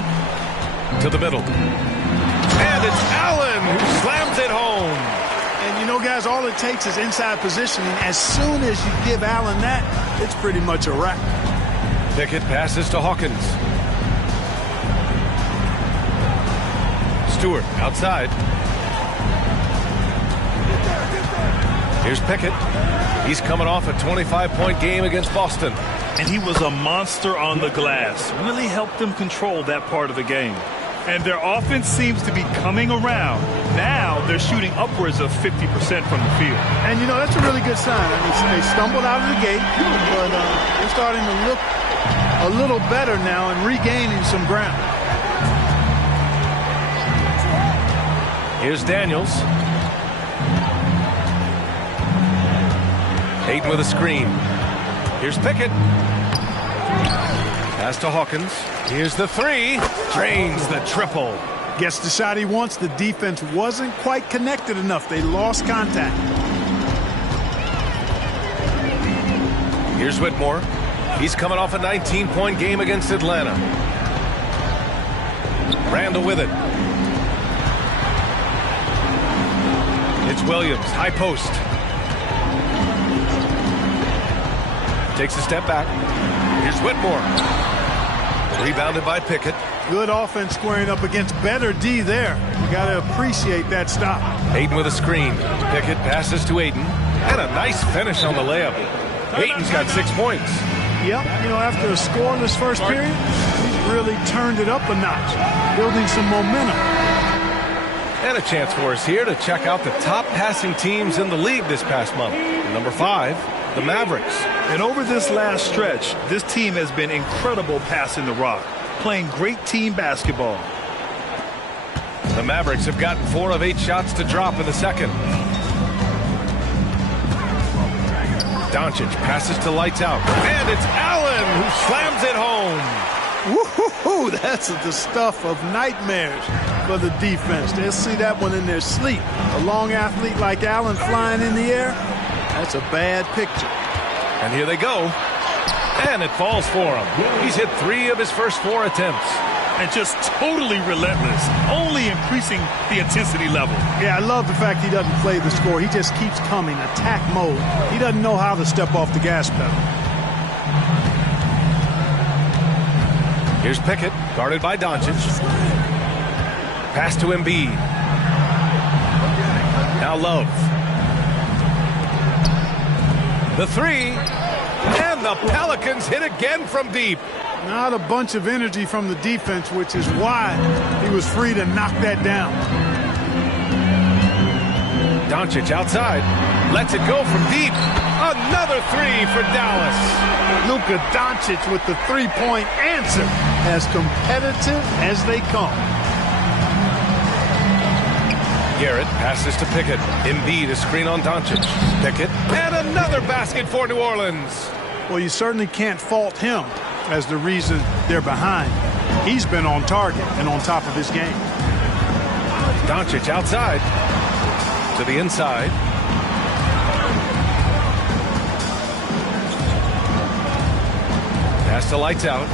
to the middle. And it's Allen who slams it home. And you know, guys, all it takes is inside positioning. As soon as you give Allen that, it's pretty much a wrap. Pickett passes to Hawkins. Stewart outside. Here's Pickett. He's coming off a 25-point game against Boston. And he was a monster on the glass. Really helped them control that part of the game. And their offense seems to be coming around. Now they're shooting upwards of 50% from the field. And, you know, that's a really good sign. I mean, they stumbled out of the gate, but they're starting to look a little better now and regaining some ground. Here's Daniels. Hayden with a screen. Here's Pickett. Pass to Hawkins. Here's the 3. Drains the triple. Gets the shot he wants. The defense wasn't quite connected enough. They lost contact. Here's Whitmore. He's coming off a 19-point game against Atlanta. Randall with it. It's Williams. High post. Takes a step back. Here's Whitmore. Rebounded by Pickett. Good offense squaring up against better D there. You got to appreciate that stop. Hayden with a screen. Pickett passes to Hayden. And a nice finish on the layup. Hayden's got 6 points. Yep, you know, after a scoreless first period, he's really turned it up a notch, building some momentum. And a chance for us here to check out the top passing teams in the league this past month. Number 5, the Mavericks. And over this last stretch, this team has been incredible passing the rock, playing great team basketball. The Mavericks have gotten 4 of 8 shots to drop in the second. Doncic passes to lights out. And it's Allen who slams it home. Woo-hoo-hoo, that's the stuff of nightmares for the defense. They'll see that one in their sleep. A long athlete like Allen flying in the air, that's a bad picture. And here they go. And it falls for him. He's hit 3 of his first 4 attempts. And just totally relentless, only increasing the intensity level. Yeah, I love the fact he doesn't play the score. He just keeps coming, attack mode. He doesn't know how to step off the gas pedal. Here's Pickett, guarded by Doncic. Pass to Embiid. Now Love. The 3. And the Pelicans hit again from deep. Not a bunch of energy from the defense, which is why he was free to knock that down. Doncic outside. Lets it go from deep. Another 3 for Dallas. Luka Doncic with the three-point answer. As competitive as they come. Garrett passes to Pickett. Embiid a screen on Doncic. Pickett. And another basket for New Orleans. Well, you certainly can't fault him as the reason they're behind. He's been on target and on top of his game. Doncic outside. To the inside. Pass to lights out.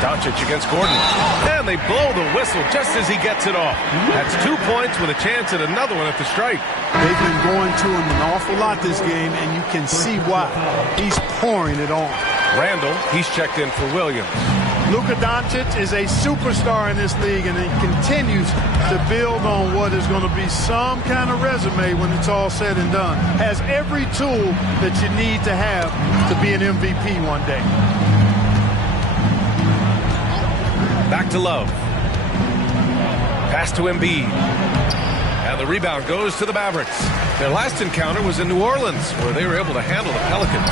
Doncic against Gordon. And they blow the whistle just as he gets it off. That's 2 points with a chance at another one at the stripe. They've been going to him an awful lot this game, and you can see why. He's pouring it on. Randall, he's checked in for Williams. Luka Doncic is a superstar in this league, and he continues to build on what is going to be some kind of resume when it's all said and done. Has every tool that you need to have to be an MVP one day. Back to Love. Pass to Embiid. And the rebound goes to the Mavericks. Their last encounter was in New Orleans, where they were able to handle the Pelicans.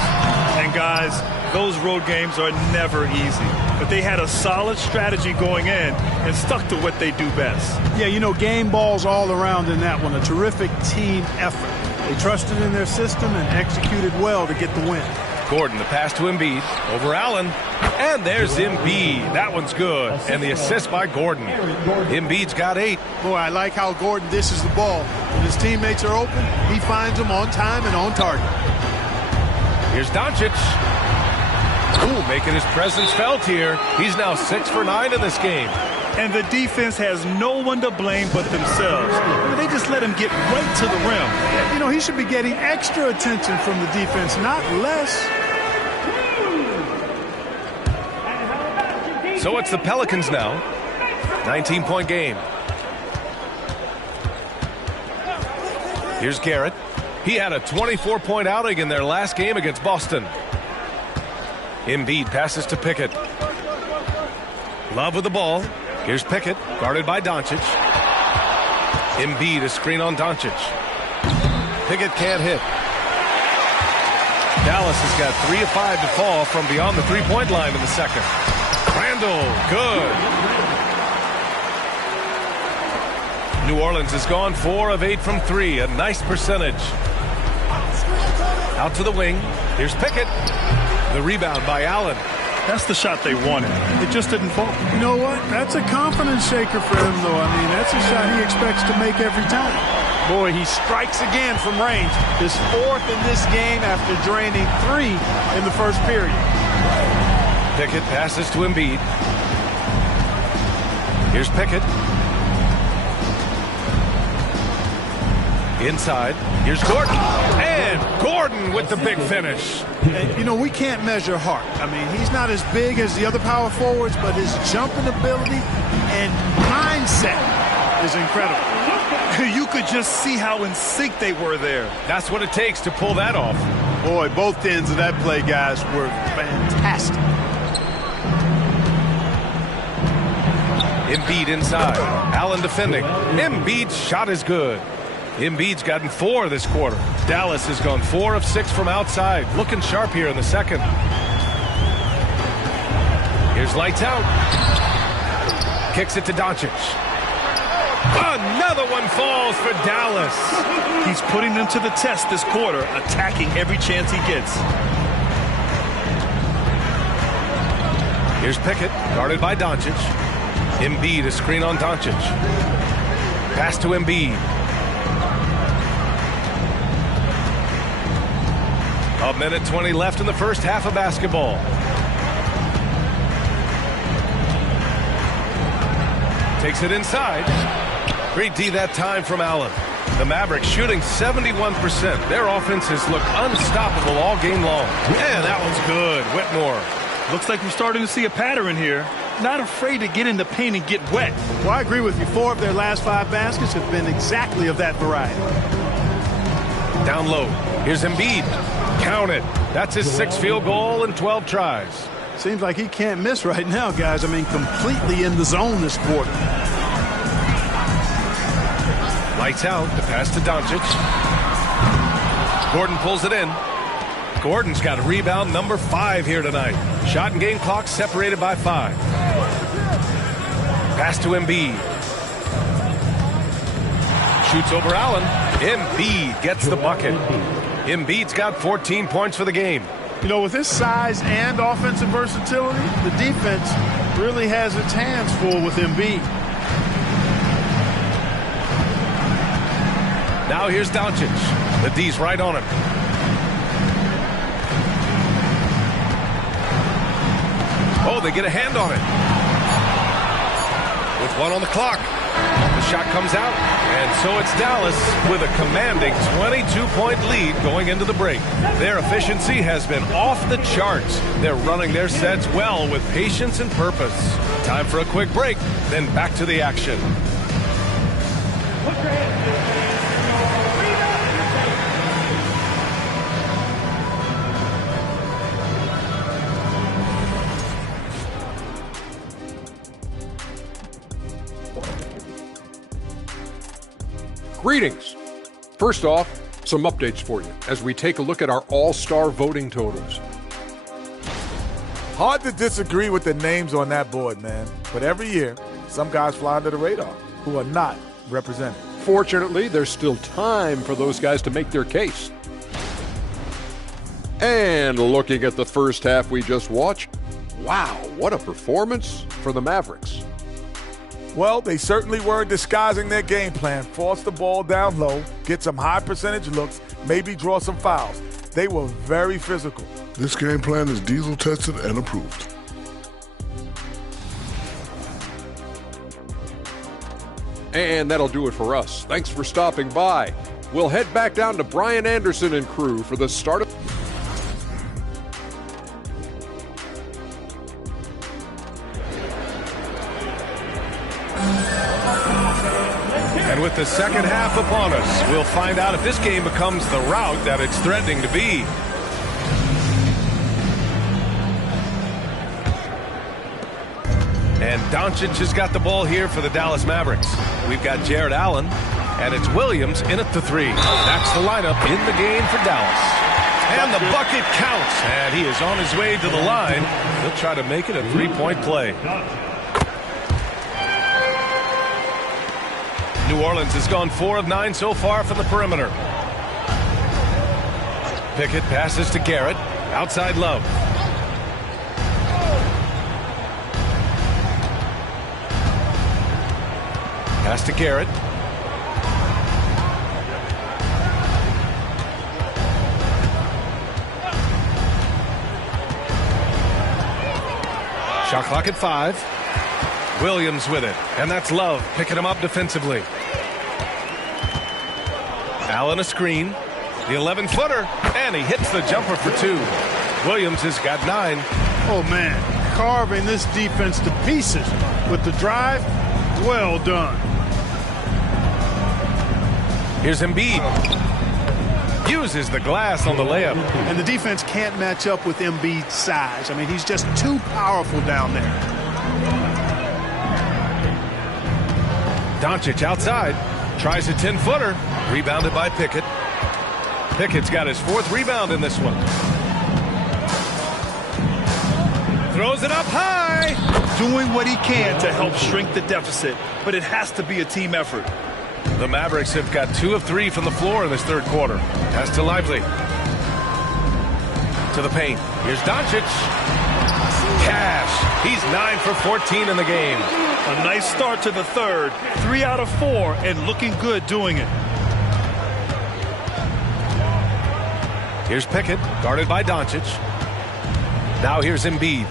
And guys, those road games are never easy. But they had a solid strategy going in and stuck to what they do best. Yeah, you know, game balls all around in that one. A terrific team effort. They trusted in their system and executed well to get the win. Gordon, the pass to Embiid. Over Allen. And there's Embiid. That one's good. And the assist by Gordon. Embiid's got 8. Boy, I like how Gordon dishes the ball. When his teammates are open, he finds them on time and on target. Here's Doncic. Ooh, making his presence felt here. He's now 6 for 9 in this game. And the defense has no one to blame but themselves. I mean, they just let him get right to the rim. You know, he should be getting extra attention from the defense, not less. So it's the Pelicans now. 19-point game. Here's Garrett. He had a 24-point outing in their last game against Boston. Embiid passes to Pickett. Love with the ball. Here's Pickett, guarded by Doncic. Embiid, a screen on Doncic. Pickett can't hit. Dallas has got 3 of 5 to fall from beyond the three-point line in the second. Randall, good. New Orleans has gone 4 of 8 from 3, a nice percentage. Out to the wing. Here's Pickett. The rebound by Allen. That's the shot they wanted. It just didn't fall. You know what? That's a confidence shaker for him, though. I mean, that's a shot he expects to make every time. Boy, he strikes again from range. His 4th in this game after draining 3 in the first period. Pickett passes to Embiid. Here's Pickett. Inside. Here's Gordon. And Gordon with the big finish. And, you know, we can't measure heart. I mean, he's not as big as the other power forwards, but his jumping ability and mindset is incredible. You could just see how in sync they were there. That's what it takes to pull that off. Boy, both ends of that play, guys, were fantastic. Embiid inside. Allen defending. Embiid's shot is good. Embiid's gotten 4 this quarter. Dallas has gone 4 of 6 from outside. Looking sharp here in the second. Here's lights out. Kicks it to Doncic. Another one falls for Dallas. He's putting them to the test this quarter, attacking every chance he gets. Here's Pickett, guarded by Doncic. Embiid, a screen on Doncic. Pass to Embiid. A minute 20 left in the first half of basketball. Takes it inside. Great D that time from Allen. The Mavericks shooting 71%. Their offense has looked unstoppable all game long. And that one's good. Whitmore. Looks like we're starting to see a pattern here. Not afraid to get in the paint and get wet. Well, I agree with you. 4 of their last 5 baskets have been exactly of that variety. Down low. Here's Embiid. Count it. That's his 6th field goal in 12 tries. Seems like he can't miss right now, guys. I mean, completely in the zone this quarter. Lights out. The pass to Doncic. Gordon pulls it in. Gordon's got rebound number 5 here tonight. Shot and game clock separated by 5. Pass to Embiid. Shoots over Allen. Embiid gets the bucket. Embiid's got 14 points for the game. You know, with his size and offensive versatility, the defense really has its hands full with Embiid. Now here's Doncic. The D's right on him. Oh, they get a hand on it. With 1 on the clock. The shot comes out. And so it's Dallas with a commanding 22-point lead going into the break. Their efficiency has been off the charts. They're running their sets well with patience and purpose. Time for a quick break, then back to the action. Greetings. First off, some updates for you as we take a look at our all-star voting totals. Hard to disagree with the names on that board, man. But every year, some guys fly under the radar who are not represented. Fortunately, there's still time for those guys to make their case. And looking at the first half we just watched, wow, what a performance for the Mavericks. Well, they certainly were disguising their game plan. Force the ball down low, get some high percentage looks, maybe draw some fouls. They were very physical. This game plan is diesel tested and approved. And that'll do it for us. Thanks for stopping by. We'll head back down to Brian Anderson and crew for the start of... And with the second half upon us, we'll find out if this game becomes the rout that it's threatening to be. And Doncic has got the ball here for the Dallas Mavericks. We've got Jared Allen, and it's Williams in at the 3. That's the lineup in the game for Dallas. And the bucket counts, and he is on his way to the line. He'll try to make it a 3-point play. New Orleans has gone 4 of 9 so far from the perimeter. Pickett passes to Garrett. Outside Love. Pass to Garrett. Shot clock at 5. Williams with it. And that's Love picking him up defensively. Allen a screen. The 11-footer. And he hits the jumper for 2. Williams has got 9. Oh, man. Carving this defense to pieces with the drive. Well done. Here's Embiid. Uses the glass on the layup. And the defense can't match up with Embiid's size. I mean, he's just too powerful down there. Doncic outside. Tries a 10-footer. Rebounded by Pickett. Pickett's got his 4th rebound in this one. Throws it up high. Doing what he can to help shrink the deficit, but it has to be a team effort. The Mavericks have got 2 of 3 from the floor in this third quarter. Pass to Lively. To the paint. Here's Doncic. Cash. He's 9 for 14 in the game. A nice start to the third. 3 out of 4 and looking good doing it. Here's Pickett, guarded by Doncic. Now here's Embiid.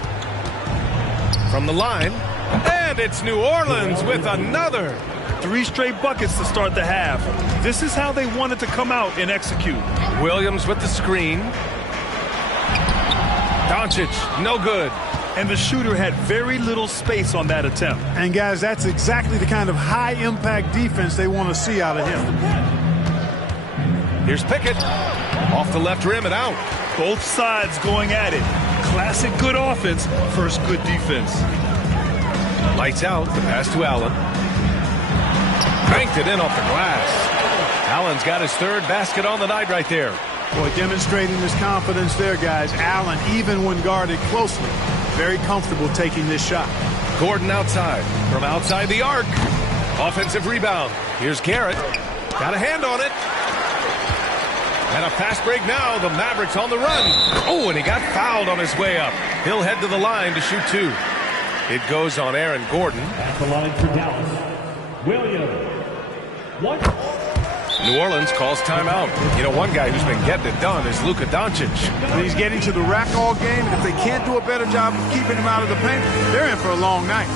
From the line. And it's New Orleans with another. 3 straight buckets to start the half. This is how they wanted to come out and execute. Williams with the screen. Doncic, no good. And the shooter had very little space on that attempt. And, guys, that's exactly the kind of high-impact defense they want to see out of him. Here's Pickett. Off the left rim and out. Both sides going at it. Classic good offense versus good defense. Lights out. The pass to Allen. Banked it in off the glass. Allen's got his 3rd basket on the night right there. Boy, demonstrating his confidence there, guys. Allen, even when guarded closely, very comfortable taking this shot. Gordon outside. From outside the arc. Offensive rebound. Here's Garrett. Got a hand on it. And a fast break now. The Mavericks on the run. Oh, and he got fouled on his way up. He'll head to the line to shoot 2. It goes on Aaron Gordon. At the line for Dallas, Williams. 1. New Orleans calls timeout. You know, one guy who's been getting it done is Luka Doncic. He's getting to the rack all game, and if they can't do a better job of keeping him out of the paint, they're in for a long night.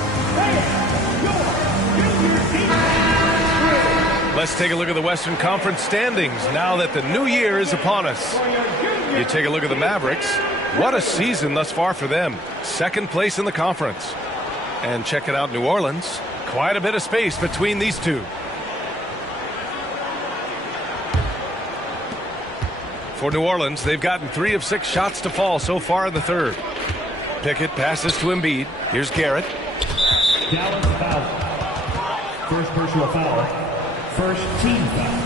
Let's take a look at the Western Conference standings now that the new year is upon us. You take a look at the Mavericks. What a season thus far for them. Second place in the conference. And check it out, New Orleans. Quite a bit of space between these two. For New Orleans, they've gotten 3 of 6 shots to fall so far in the third. Pickett passes to Embiid. Here's Garrett. Dallas foul. First personal foul. First team foul.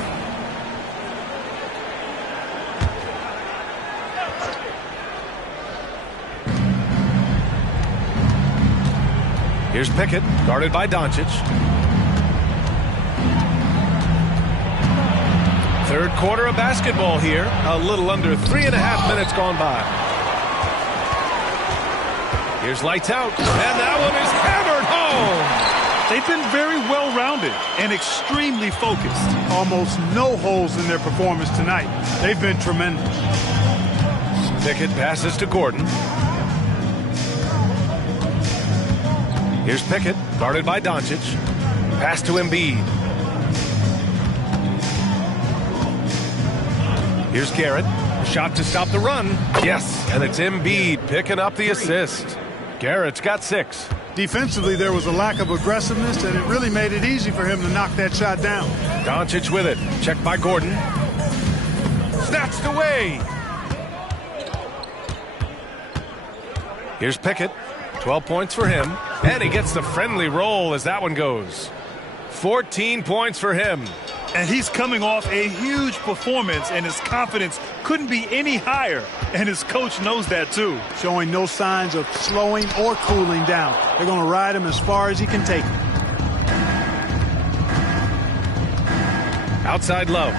Here's Pickett, guarded by Doncic. Third quarter of basketball here. A little under 3.5 minutes gone by. Here's lights out, and that one is hammered home. They've been very well-rounded and extremely focused. Almost no holes in their performance tonight. They've been tremendous. Pickett passes to Gordon. Here's Pickett, guarded by Doncic. Pass to Embiid. Here's Garrett. Shot to stop the run. Yes, and it's Embiid picking up the assist. Garrett's got 6. Defensively, there was a lack of aggressiveness, and it really made it easy for him to knock that shot down. Doncic with it. Checked by Gordon. Snatched away. Here's Pickett. 12 points for him. And he gets the friendly roll as that one goes. 14 points for him. And he's coming off a huge performance, and his confidence couldn't be any higher. And his coach knows that, too. Showing no signs of slowing or cooling down. They're going to ride him as far as he can take him. Outside Love.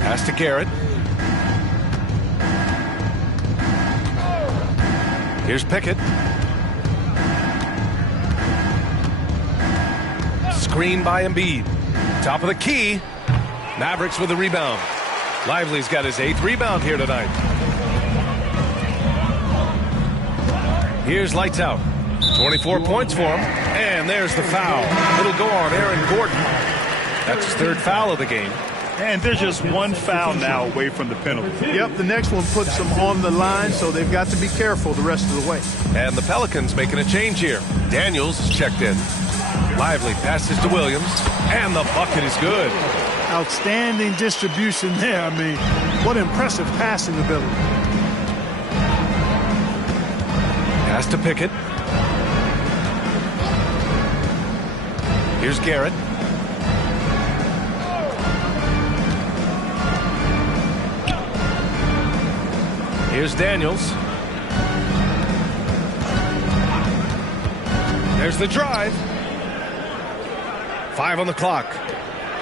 Pass to Garrett. Here's Pickett. Screen by Embiid. Top of the key. Mavericks with the rebound. Lively's got his 8th rebound here tonight. Here's lights out. 24 points for him. And there's the foul. It'll go on Aaron Gordon. That's his 3rd foul of the game. And there's just one foul now away from the penalty. Yep, the next one puts them on the line, so they've got to be careful the rest of the way. And the Pelicans making a change here. Daniels is checked in. Lively passes to Williams, and the bucket is good. Outstanding distribution there. I mean, what impressive passing ability. Pass to Pickett. Here's Garrett. Here's Daniels. There's the drive. 5 on the clock.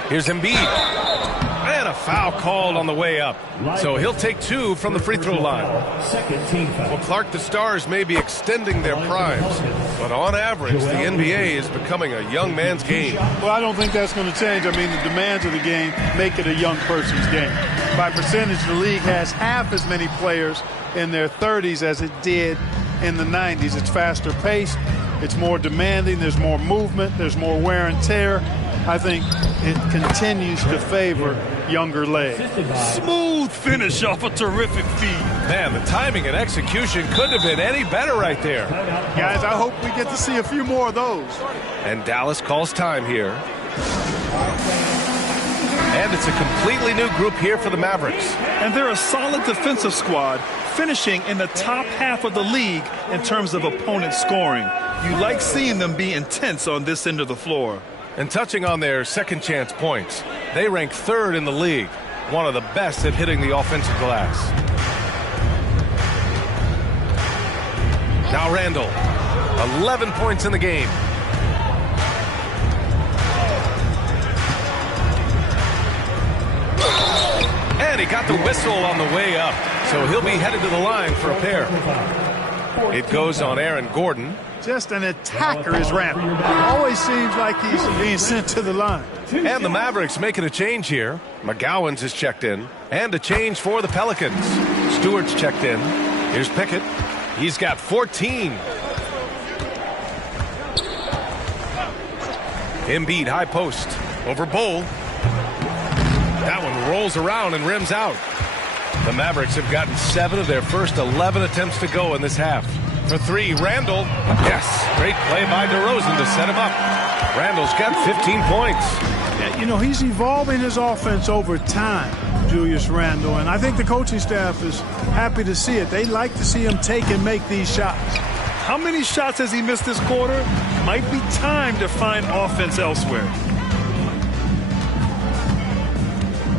Here's Embiid. And a foul called on the way up. So he'll take 2 from the free throw line. Well, Clark, the Stars may be extending their primes, but on average, the NBA is becoming a young man's game. Well, I don't think that's going to change. I mean, the demands of the game make it a young person's game. By percentage, the league has half as many players in their 30s as it did in the 90s. It's faster paced. It's more demanding. There's more movement. There's more wear and tear. I think it continues to favor younger legs. Smooth finish off a terrific feed. Man, the timing and execution couldn't have been any better right there. Guys, I hope we get to see a few more of those. And Dallas calls time here. And it's a completely new group here for the Mavericks. And they're a solid defensive squad, finishing in the top half of the league in terms of opponent scoring. You like seeing them be intense on this end of the floor. And touching on their second chance points, they rank 3rd in the league, one of the best at hitting the offensive glass. Now Randall, 11 points in the game. And he got the whistle on the way up, so he'll be headed to the line for a pair. It goes on Aaron Gordon. Just an attacker is Randall. Always seems like he's being sent to the line. And the Mavericks making a change here. McGowan's is checked in. And a change for the Pelicans. Stewart's checked in. Here's Pickett. He's got 14. Embiid high post. Over Bull. That one rolls around and rims out. The Mavericks have gotten 7 of their first 11 attempts to go in this half. For 3, Randall. Yes, great play by DeRozan to set him up. Randall's got 15 points. Yeah, you know, he's evolving his offense over time, Julius Randall, and I think the coaching staff is happy to see it. They like to see him take and make these shots. How many shots has he missed this quarter? Might be time to find offense elsewhere.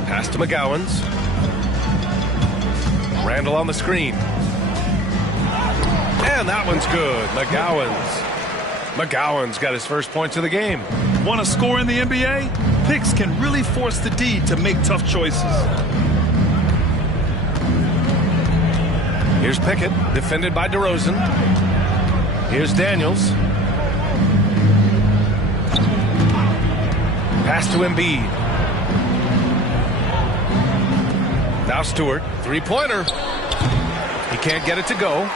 Pass to McGowan's. Randall on the screen. And that one's good. McGowan's got his first points of the game. Want to score in the NBA? Picks can really force the D to make tough choices. Here's Pickett, defended by DeRozan. Here's Daniels. Pass to Embiid. Now Stewart, three-pointer. He can't get it to go.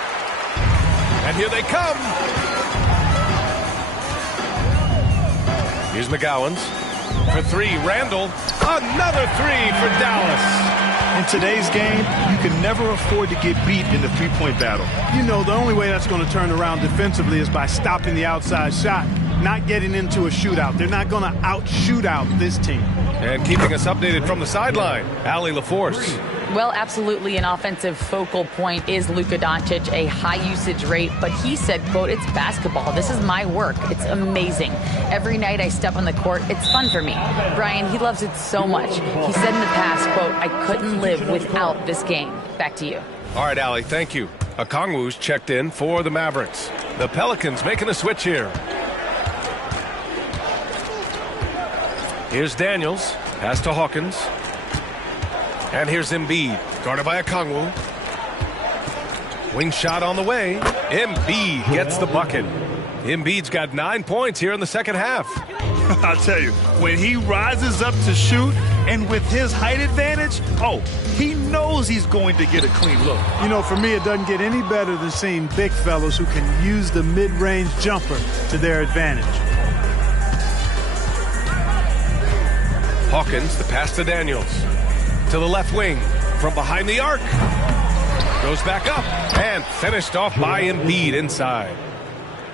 And here they come. Here's McGowan's. For 3, Randall. Another 3 for Dallas. In today's game, you can never afford to get beat in the three-point battle. You know, the only way that's going to turn around defensively is by stopping the outside shot, not getting into a shootout. They're not going to out-shootout this team. And keeping us updated from the sideline, Allie LaForce. Well, absolutely an offensive focal point is Luka Doncic, a high usage rate, but he said, quote, it's basketball. This is my work. It's amazing. Every night I step on the court, it's fun for me. Brian, he loves it so much. He said in the past, quote, I couldn't live without this game. Back to you. All right, Allie, thank you. Okongwu's checked in for the Mavericks. The Pelicans making a switch here. Here's Daniels. Pass to Hawkins. And here's Embiid, guarded by Okongwu. Wing shot on the way. Embiid gets the bucket. Embiid's got 9 points here in the second half. I'll tell you, when he rises up to shoot, and with his height advantage, he knows he's going to get a clean look. You know, for me, it doesn't get any better than seeing big fellas who can use the mid-range jumper to their advantage. Hawkins, the pass to Daniels. To the left wing, from behind the arc. Goes back up, and finished off by Embiid inside.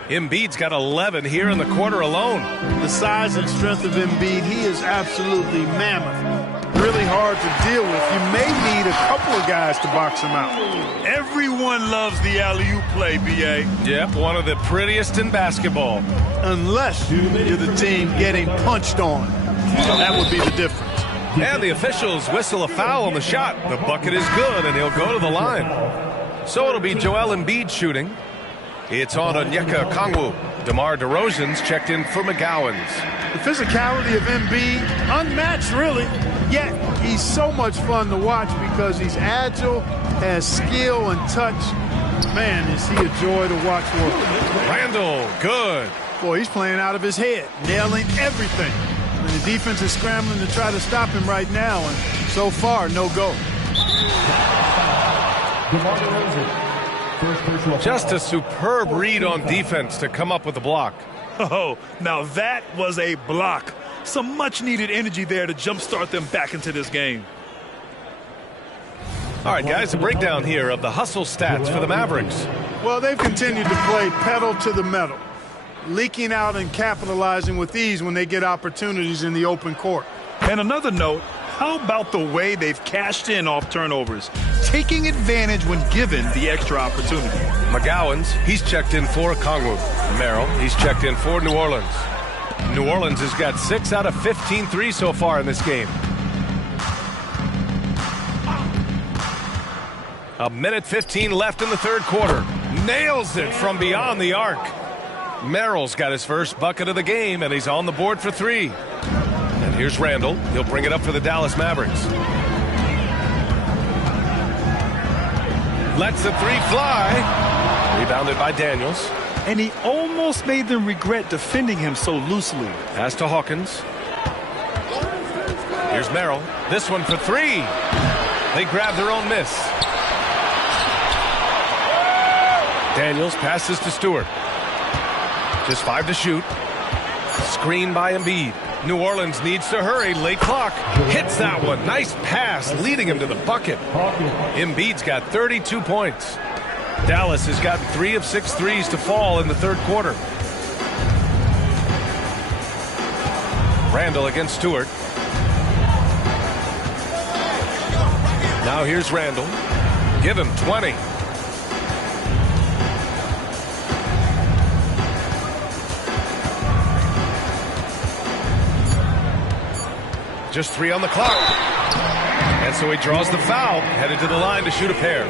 Embiid's got 11 here in the quarter alone. The size and strength of Embiid, he is absolutely mammoth. Really hard to deal with. You may need a couple of guys to box him out. Everyone loves the alley-oop play, B.A. Yep, one of the prettiest in basketball. Unless you're the team getting punched on. That would be the difference. And the officials whistle a foul on the shot. The bucket is good, and he'll go to the line. So it'll be Joel Embiid shooting. It's on Onyeka Okongwu. DeMar DeRozan's checked in for McGowan's. The physicality of Embiid, unmatched really, yet he's so much fun to watch because he's agile, has skill and touch. Man, is he a joy to watch work. Randall, good. Boy, he's playing out of his head, nailing everything. And the defense is scrambling to try to stop him right now, and so far, no go. Just a superb read on defense to come up with the block. Oh, now that was a block. Some much-needed energy there to jumpstart them back into this game. All right, guys, a breakdown here of the hustle stats for the Mavericks. Well, they've continued to play pedal to the metal, leaking out and capitalizing with ease when they get opportunities in the open court. And another note, how about the way they've cashed in off turnovers, taking advantage when given the extra opportunity? McGowan's, he's checked in for Okongwu. Merrill, he's checked in for New Orleans. New Orleans has got 6 out of 15 threes so far in this game. A minute 15 left in the third quarter. Nails it from beyond the arc. Merrill's got his first bucket of the game, and he's on the board for 3. And here's Randall. He'll bring it up for the Dallas Mavericks. Lets the 3 fly. Rebounded by Daniels. And he almost made them regret defending him so loosely. Pass to Hawkins. Here's Merrill. This one for three. They grab their own miss. Daniels passes to Stewart. Just 5 to shoot. Screen by Embiid. New Orleans needs to hurry. Late clock. Hits that one. Nice pass, leading him to the bucket. Embiid's got 32 points. Dallas has gotten 3 of 6 threes to fall in the third quarter. Randall against Stewart. Now here's Randall. Give him 20. Just 3 on the clock. And so he draws the foul, headed to the line to shoot a pair.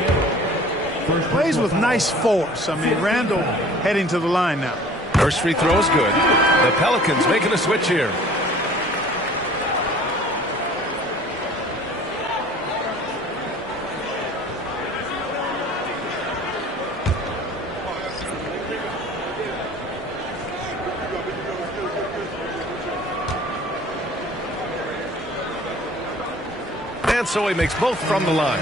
Plays with nice force. I mean, Randall heading to the line now. First free throw is good. The Pelicans making a switch here. And so he makes both from the line.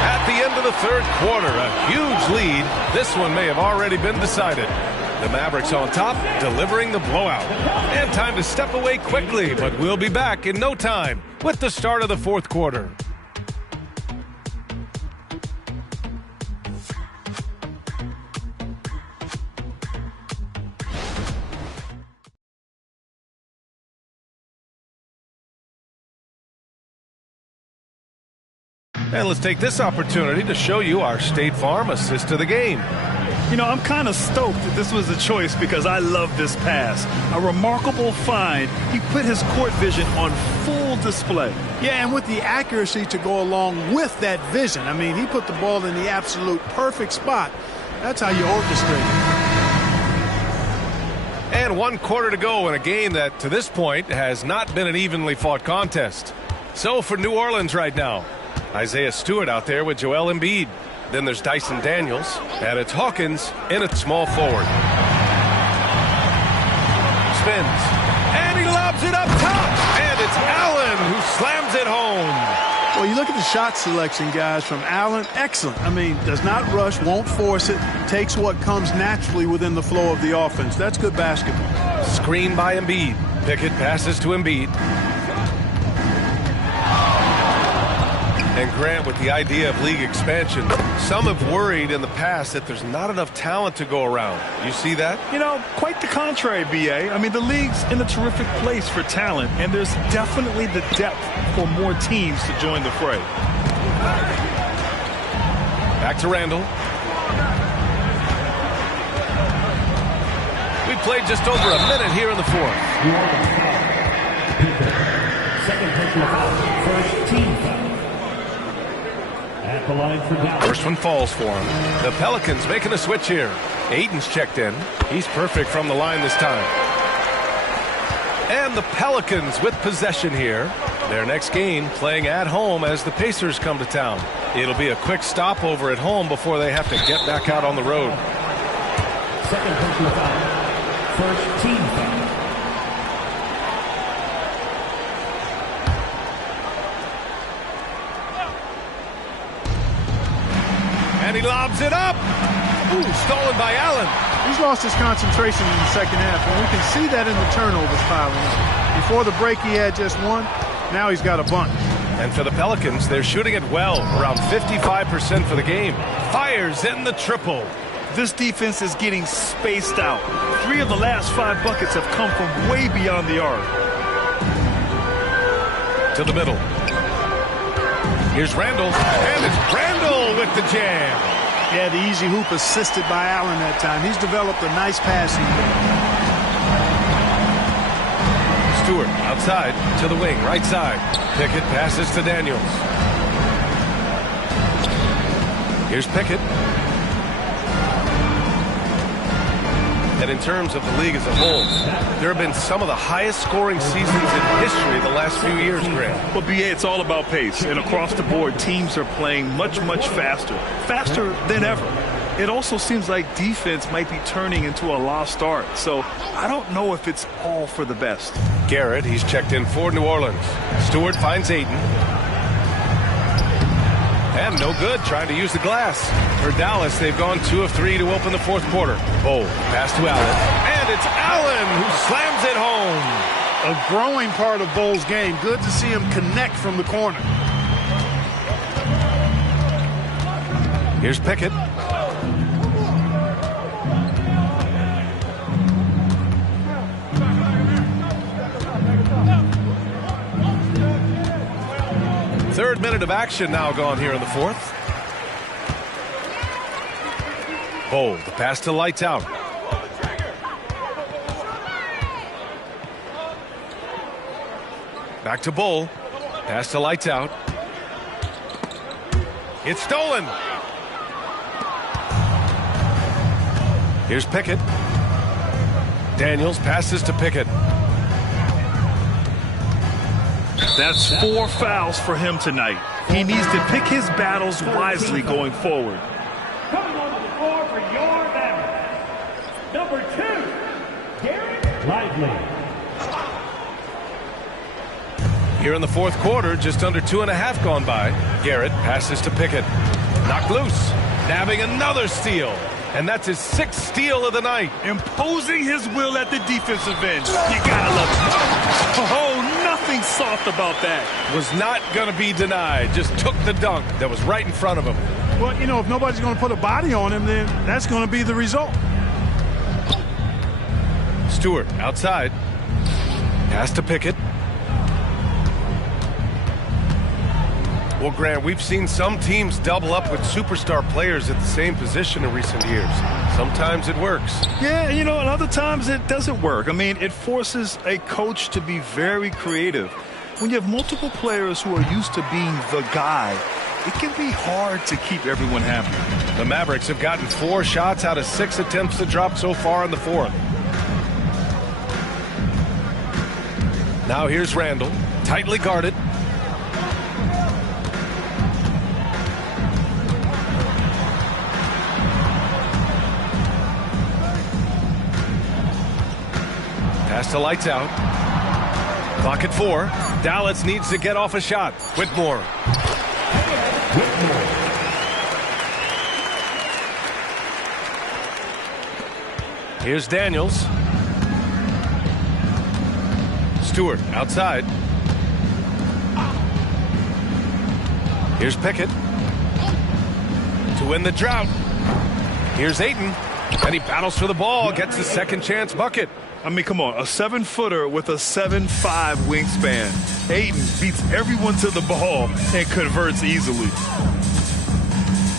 At the end of the third quarter, a huge lead. This one may have already been decided. The Mavericks on top, delivering the blowout. And time to step away quickly, but we'll be back in no time with the start of the fourth quarter. And let's take this opportunity to show you our State Farm assist to the game. You know, I'm kind of stoked that this was a choice because I love this pass. A remarkable find. He put his court vision on full display. Yeah, and with the accuracy to go along with that vision. I mean, he put the ball in the absolute perfect spot. That's how you orchestrate it. And 1 quarter to go in a game that, to this point, has not been an evenly fought contest. So for New Orleans right now, Isaiah Stewart out there with Joel Embiid. Then there's Dyson Daniels, and it's Hawkins in at small forward. Spins, and he lobs it up top, and it's Allen who slams it home. Well, you look at the shot selection, guys, from Allen. Excellent. I mean, does not rush, won't force it, takes what comes naturally within the flow of the offense. That's good basketball. Screen by Embiid. Pickett passes to Embiid. And Grant, with the idea of league expansion, some have worried in the past that there's not enough talent to go around. You see that? You know, quite the contrary, B.A. I mean, the league's in a terrific place for talent, and there's definitely the depth for more teams to join the fray. Back to Randall. We played just over a minute here in the fourth. Second personal foul, first team foul. At the line for Dallas. First one falls for him. The Pelicans making a switch here. Aiden's checked in. He's perfect from the line this time. And the Pelicans with possession here. Their next game playing at home as the Pacers come to town. It'll be a quick stopover at home before they have to get back out on the road. Second personal foul. First team foul. And he lobs it up. Ooh, stolen by Allen. He's lost his concentration in the second half, and we can see that in the turnovers piling up. Before the break, he had just one. Now he's got a bunch. And for the Pelicans, they're shooting it well, around 55% for the game. Fires in the triple. This defense is getting spaced out. 3 of the last 5 buckets have come from way beyond the arc. To the middle. Here's Randall, and it's Randall with the jam. Yeah, the easy hoop assisted by Allen that time. He's developed a nice passing game. Stewart outside to the wing, right side. Pickett passes to Daniels. Here's Pickett. And in terms of the league as a whole, there have been some of the highest scoring seasons in history the last few years, Grant. Well, BA, it's all about pace. And across the board, teams are playing much, much faster. Faster than ever. It also seems like defense might be turning into a lost art. So I don't know if it's all for the best. Garrett, he's checked in for New Orleans. Stewart finds Ayton. And no good, trying to use the glass. For Dallas, they've gone 2 of 3 to open the fourth quarter. Bol, pass to Allen. And it's Allen who slams it home. A growing part of Bol's game. Good to see him connect from the corner. Here's Pickett. Third minute of action now gone here in the fourth. Bol, the pass to Lights Out. Back to Bol. Pass to Lights Out. It's stolen. Here's Pickett. Daniels passes to Pickett. That's 4 fouls for him tonight. He needs to pick his battles wisely going forward. Coming on the floor for your Mavericks, number 2, Garrett Lively. Here in the fourth quarter, just under 2.5 gone by. Garrett passes to Pickett. Knocked loose. Nabbing another steal. And that's his 6th steal of the night. Imposing his will at the defensive end. You gotta love it. Oh, nothing soft about that. Was not going to be denied. Just took the dunk that was right in front of him. Well, you know, if nobody's going to put a body on him, then that's going to be the result. Stewart outside. Pass to Pickett. Well, Grant, we've seen some teams double up with superstar players at the same position in recent years. Sometimes it works. Yeah, you know, and other times it doesn't work. I mean, it forces a coach to be very creative. When you have multiple players who are used to being the guy, it can be hard to keep everyone happy. The Mavericks have gotten 4 shots out of 6 attempts to drop so far in the fourth. Now here's Randall, tightly guarded. Pass to Lights Out. Clock at 4. Dallas needs to get off a shot. Whitmore. Here's Daniels. Stewart outside. Here's Pickett. To win the drought. Here's Ayton. And he battles for the ball. Gets the second chance bucket. I mean, come on, a 7-footer with a 7'5" wingspan. Ayton beats everyone to the ball and converts easily.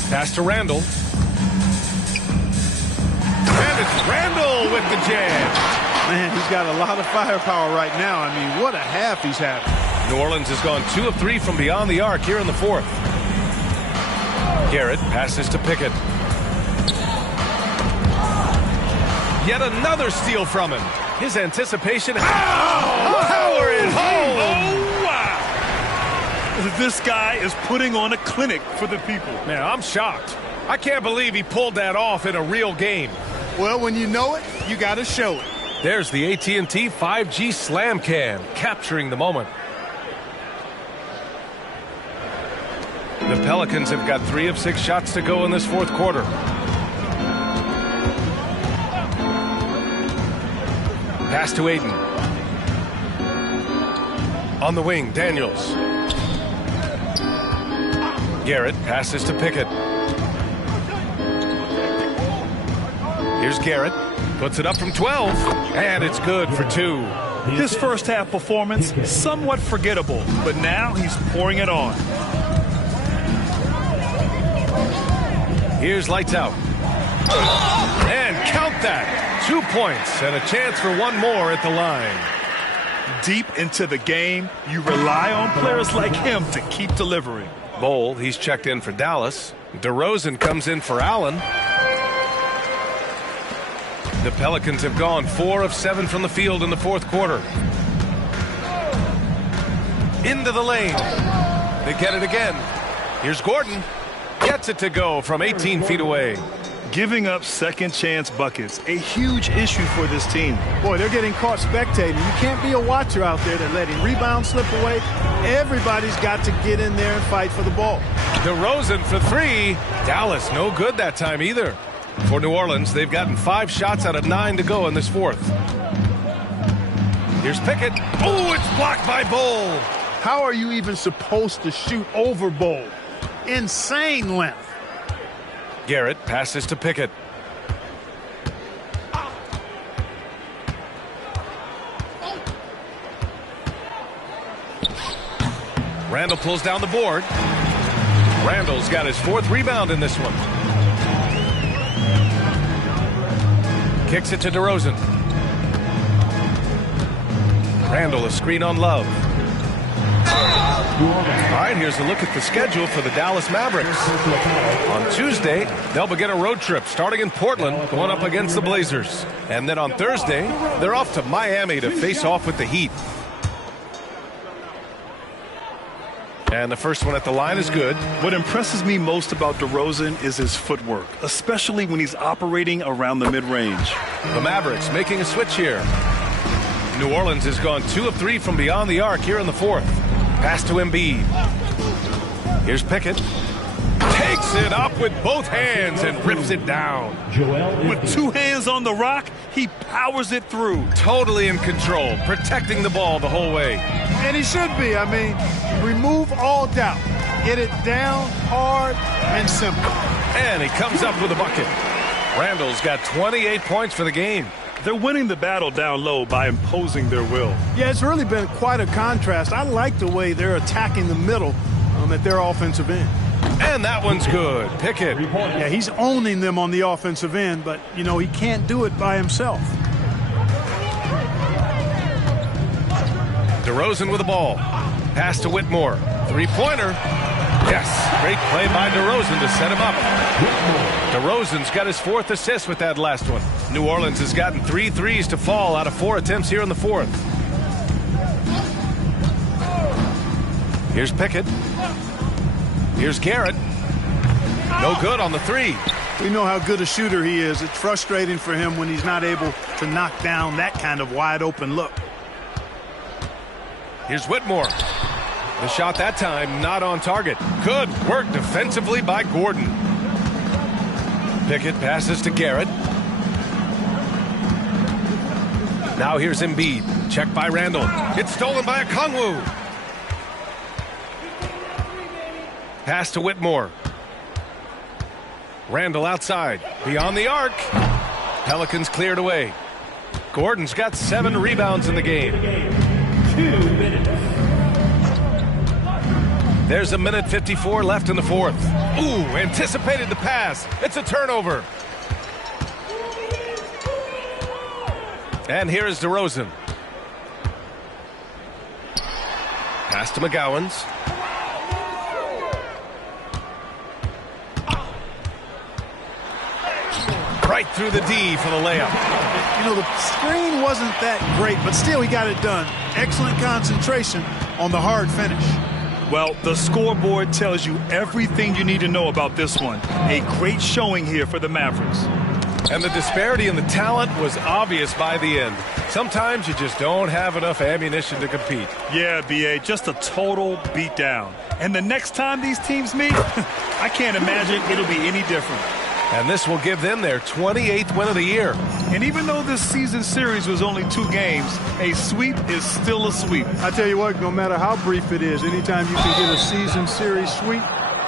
Pass to Randall. And it's Randall with the jam. Man, he's got a lot of firepower right now. I mean, what a half he's having. New Orleans has gone 2 of 3 from beyond the arc here in the fourth. Garrett passes to Pickett. Yet another steal from him. His anticipation. Power is home. Oh, wow. This guy is putting on a clinic for the people. Man, I'm shocked. I can't believe he pulled that off in a real game. Well, when you know it, you got to show it. There's the AT&T 5G Slam Cam, capturing the moment. The Pelicans have got 3 of 6 shots to go in this fourth quarter. Pass to Ayton. On the wing, Daniels. Garrett passes to Pickett. Here's Garrett. Puts it up from 12. And it's good for 2. His first half performance, somewhat forgettable, but now he's pouring it on. Here's Lights Out. And count that. 2 points and a chance for 1 more at the line. Deep into the game, you rely on players like him to keep delivering. Bol, he's checked in for Dallas. DeRozan comes in for Allen. The Pelicans have gone 4 of 7 from the field in the fourth quarter. Into the lane. They get it again. Here's Gordon. Gets it to go from 18 feet away. Giving up second chance buckets, a huge issue for this team. Boy, they're getting caught spectating. You can't be a watcher out there that letting rebounds slip away. Everybody's got to get in there and fight for the ball. DeRozan for 3. Dallas no good that time either. For New Orleans, they've gotten 5 shots out of 9 to go in this fourth. Here's Pickett. Oh, it's blocked by Bull. How are you even supposed to shoot over Bull? Insane length. Garrett passes to Pickett. Randall pulls down the board. Randall's got his 4th rebound in this one. Kicks it to DeRozan. Randall, a screen on Love. All right, here's a look at the schedule for the Dallas Mavericks. On Tuesday, they'll begin a road trip starting in Portland, going up against the Blazers. And then on Thursday, they're off to Miami to face off with the Heat. And the first one at the line is good. What impresses me most about DeRozan is his footwork, especially when he's operating around the mid-range. The Mavericks making a switch here. New Orleans has gone 2 of 3 from beyond the arc here in the fourth. Pass to Embiid. Here's Pickett. Takes it up with both hands and rips it down. With 2 hands on the rock, he powers it through. Totally in control, protecting the ball the whole way. And he should be. I mean, remove all doubt. Get it down, hard, and simple. And he comes up with a bucket. Randall's got 28 points for the game. They're winning the battle down low by imposing their will. Yeah, it's really been quite a contrast. I like the way they're attacking the middle at their offensive end. And that one's good. Pickett. Yeah, he's owning them on the offensive end, but, you know, he can't do it by himself. DeRozan with the ball. Pass to Whitmore. 3-pointer. Yes, great play by DeRozan to set him up. DeRozan's got his 4th assist with that last one. New Orleans has gotten 3 threes to fall out of 4 attempts here in the fourth. Here's Pickett. Here's Garrett. No good on the 3. We know how good a shooter he is. It's frustrating for him when he's not able to knock down that kind of wide open look. Here's Whitmore. The shot that time not on target. Good work defensively by Gordon. Pickett passes to Garrett. Now here's Embiid. Checked by Randall. It's stolen by Okongwu. Pass to Whitmore. Randall outside. Beyond the arc. Pelicans cleared away. Gordon's got 7 rebounds in the game. 2 minutes. There's a minute 54 left in the fourth. Ooh, anticipated the pass. It's a turnover. And here is DeRozan. Pass to McGowan's. Right through the D for the layup. You know, the screen wasn't that great, but still he got it done. Excellent concentration on the hard finish. Well, the scoreboard tells you everything you need to know about this one. A great showing here for the Mavericks. And the disparity in the talent was obvious by the end. Sometimes you just don't have enough ammunition to compete. Yeah, B.A., just a total beatdown. And the next time these teams meet, I can't imagine it'll be any different. And this will give them their 28th win of the year. And even though this season series was only 2 games, a sweep is still a sweep. I tell you what, no matter how brief it is, anytime you can get a season series sweep,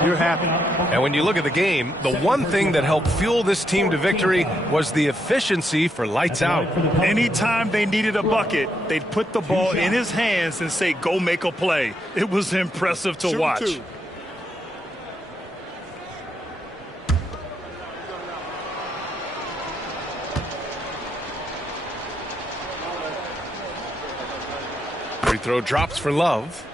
you're happy. And when you look at the game, the one thing that helped fuel this team to victory was the efficiency for lights out. Anytime they needed a bucket, they'd put the ball in his hands and say, go make a play. It was impressive to watch. Free throw drops for Love.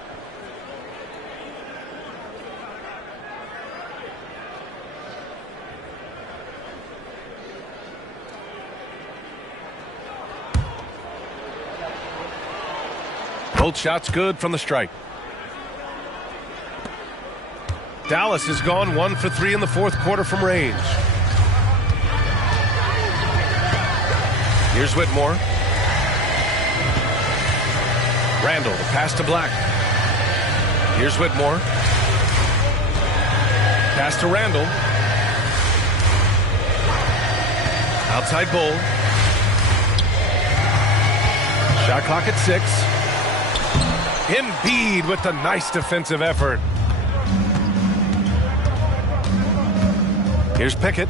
Both shots good from the strike. Dallas has gone 1 for 3 in the fourth quarter from range. Here's Whitmore. Randall, the pass to Black. Here's Whitmore. Pass to Randall. Outside Bull. Shot clock at 6. Embiid with the nice defensive effort. Here's Pickett.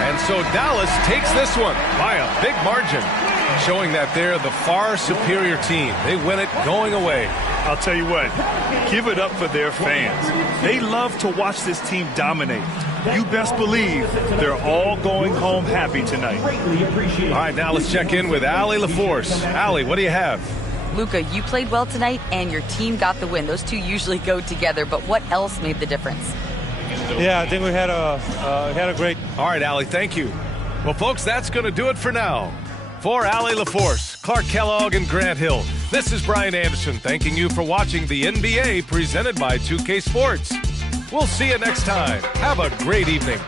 And so Dallas takes this one by a big margin, showing that they're the far superior team. They win it going away. I'll tell you what, give it up for their fans. They love to watch this team dominate. You best believe they're all going home happy tonight. All right, now let's check in with Allie LaForce. Allie, what do you have? Luka, you played well tonight, and your team got the win. Those two usually go together, but what else made the difference? Yeah, I think we had a great... All right, Allie, thank you. Well, folks, that's going to do it for now. For Allie LaForce, Clark Kellogg, and Grant Hill, this is Brian Anderson thanking you for watching the NBA presented by 2K Sports. We'll see you next time. Have a great evening.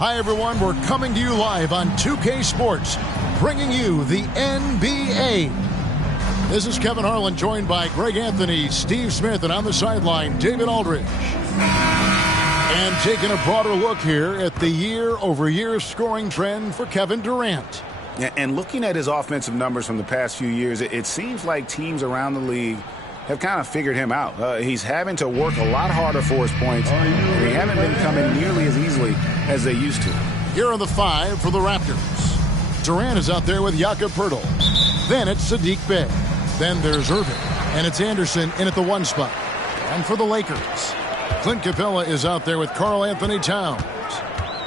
Hi, everyone. We're coming to you live on 2K Sports, bringing you the NBA. This is Kevin Harlan, joined by Greg Anthony, Steve Smith, and on the sideline, David Aldridge. And taking a broader look here at the year-over-year scoring trend for Kevin Durant. Yeah, and looking at his offensive numbers from the past few years, it seems like teams around the league have kind of figured him out. He's having to work a lot harder for his points. They haven't been coming nearly as easily as they used to. Here are the 5 for the Raptors. Durant is out there with Jakob Poeltl. Then it's Saddiq Bey. Then there's Irving. And it's Anderson in at the 1 spot. And for the Lakers, Clint Capella is out there with Karl Anthony Towns.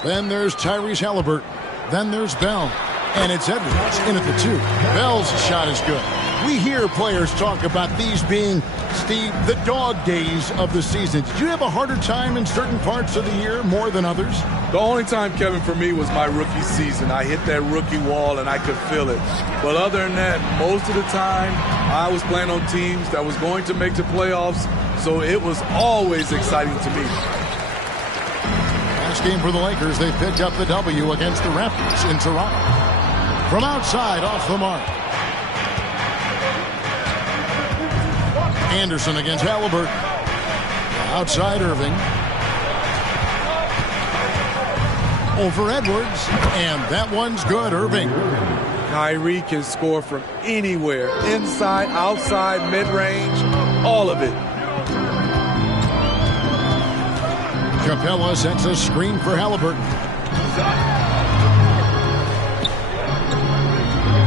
Then there's Tyrese Halliburton. Then there's Bell. And it's Edwards in at the 2. Bell's shot is good. We hear players talk about these being, Steve, the dog days of the season. Did you have a harder time in certain parts of the year more than others? The only time, Kevin, for me was my rookie season. I hit that rookie wall and I could feel it. But other than that, most of the time, I was playing on teams that was going to make the playoffs, so it was always exciting to me. Last game for the Lakers, they picked up the W against the Raptors in Toronto. From outside, off the mark. Anderson against Halliburton. Outside Irving. Over Edwards. And that one's good, Irving. Kyrie can score from anywhere. Inside, outside, mid-range, all of it. Capella sets a screen for Halliburton.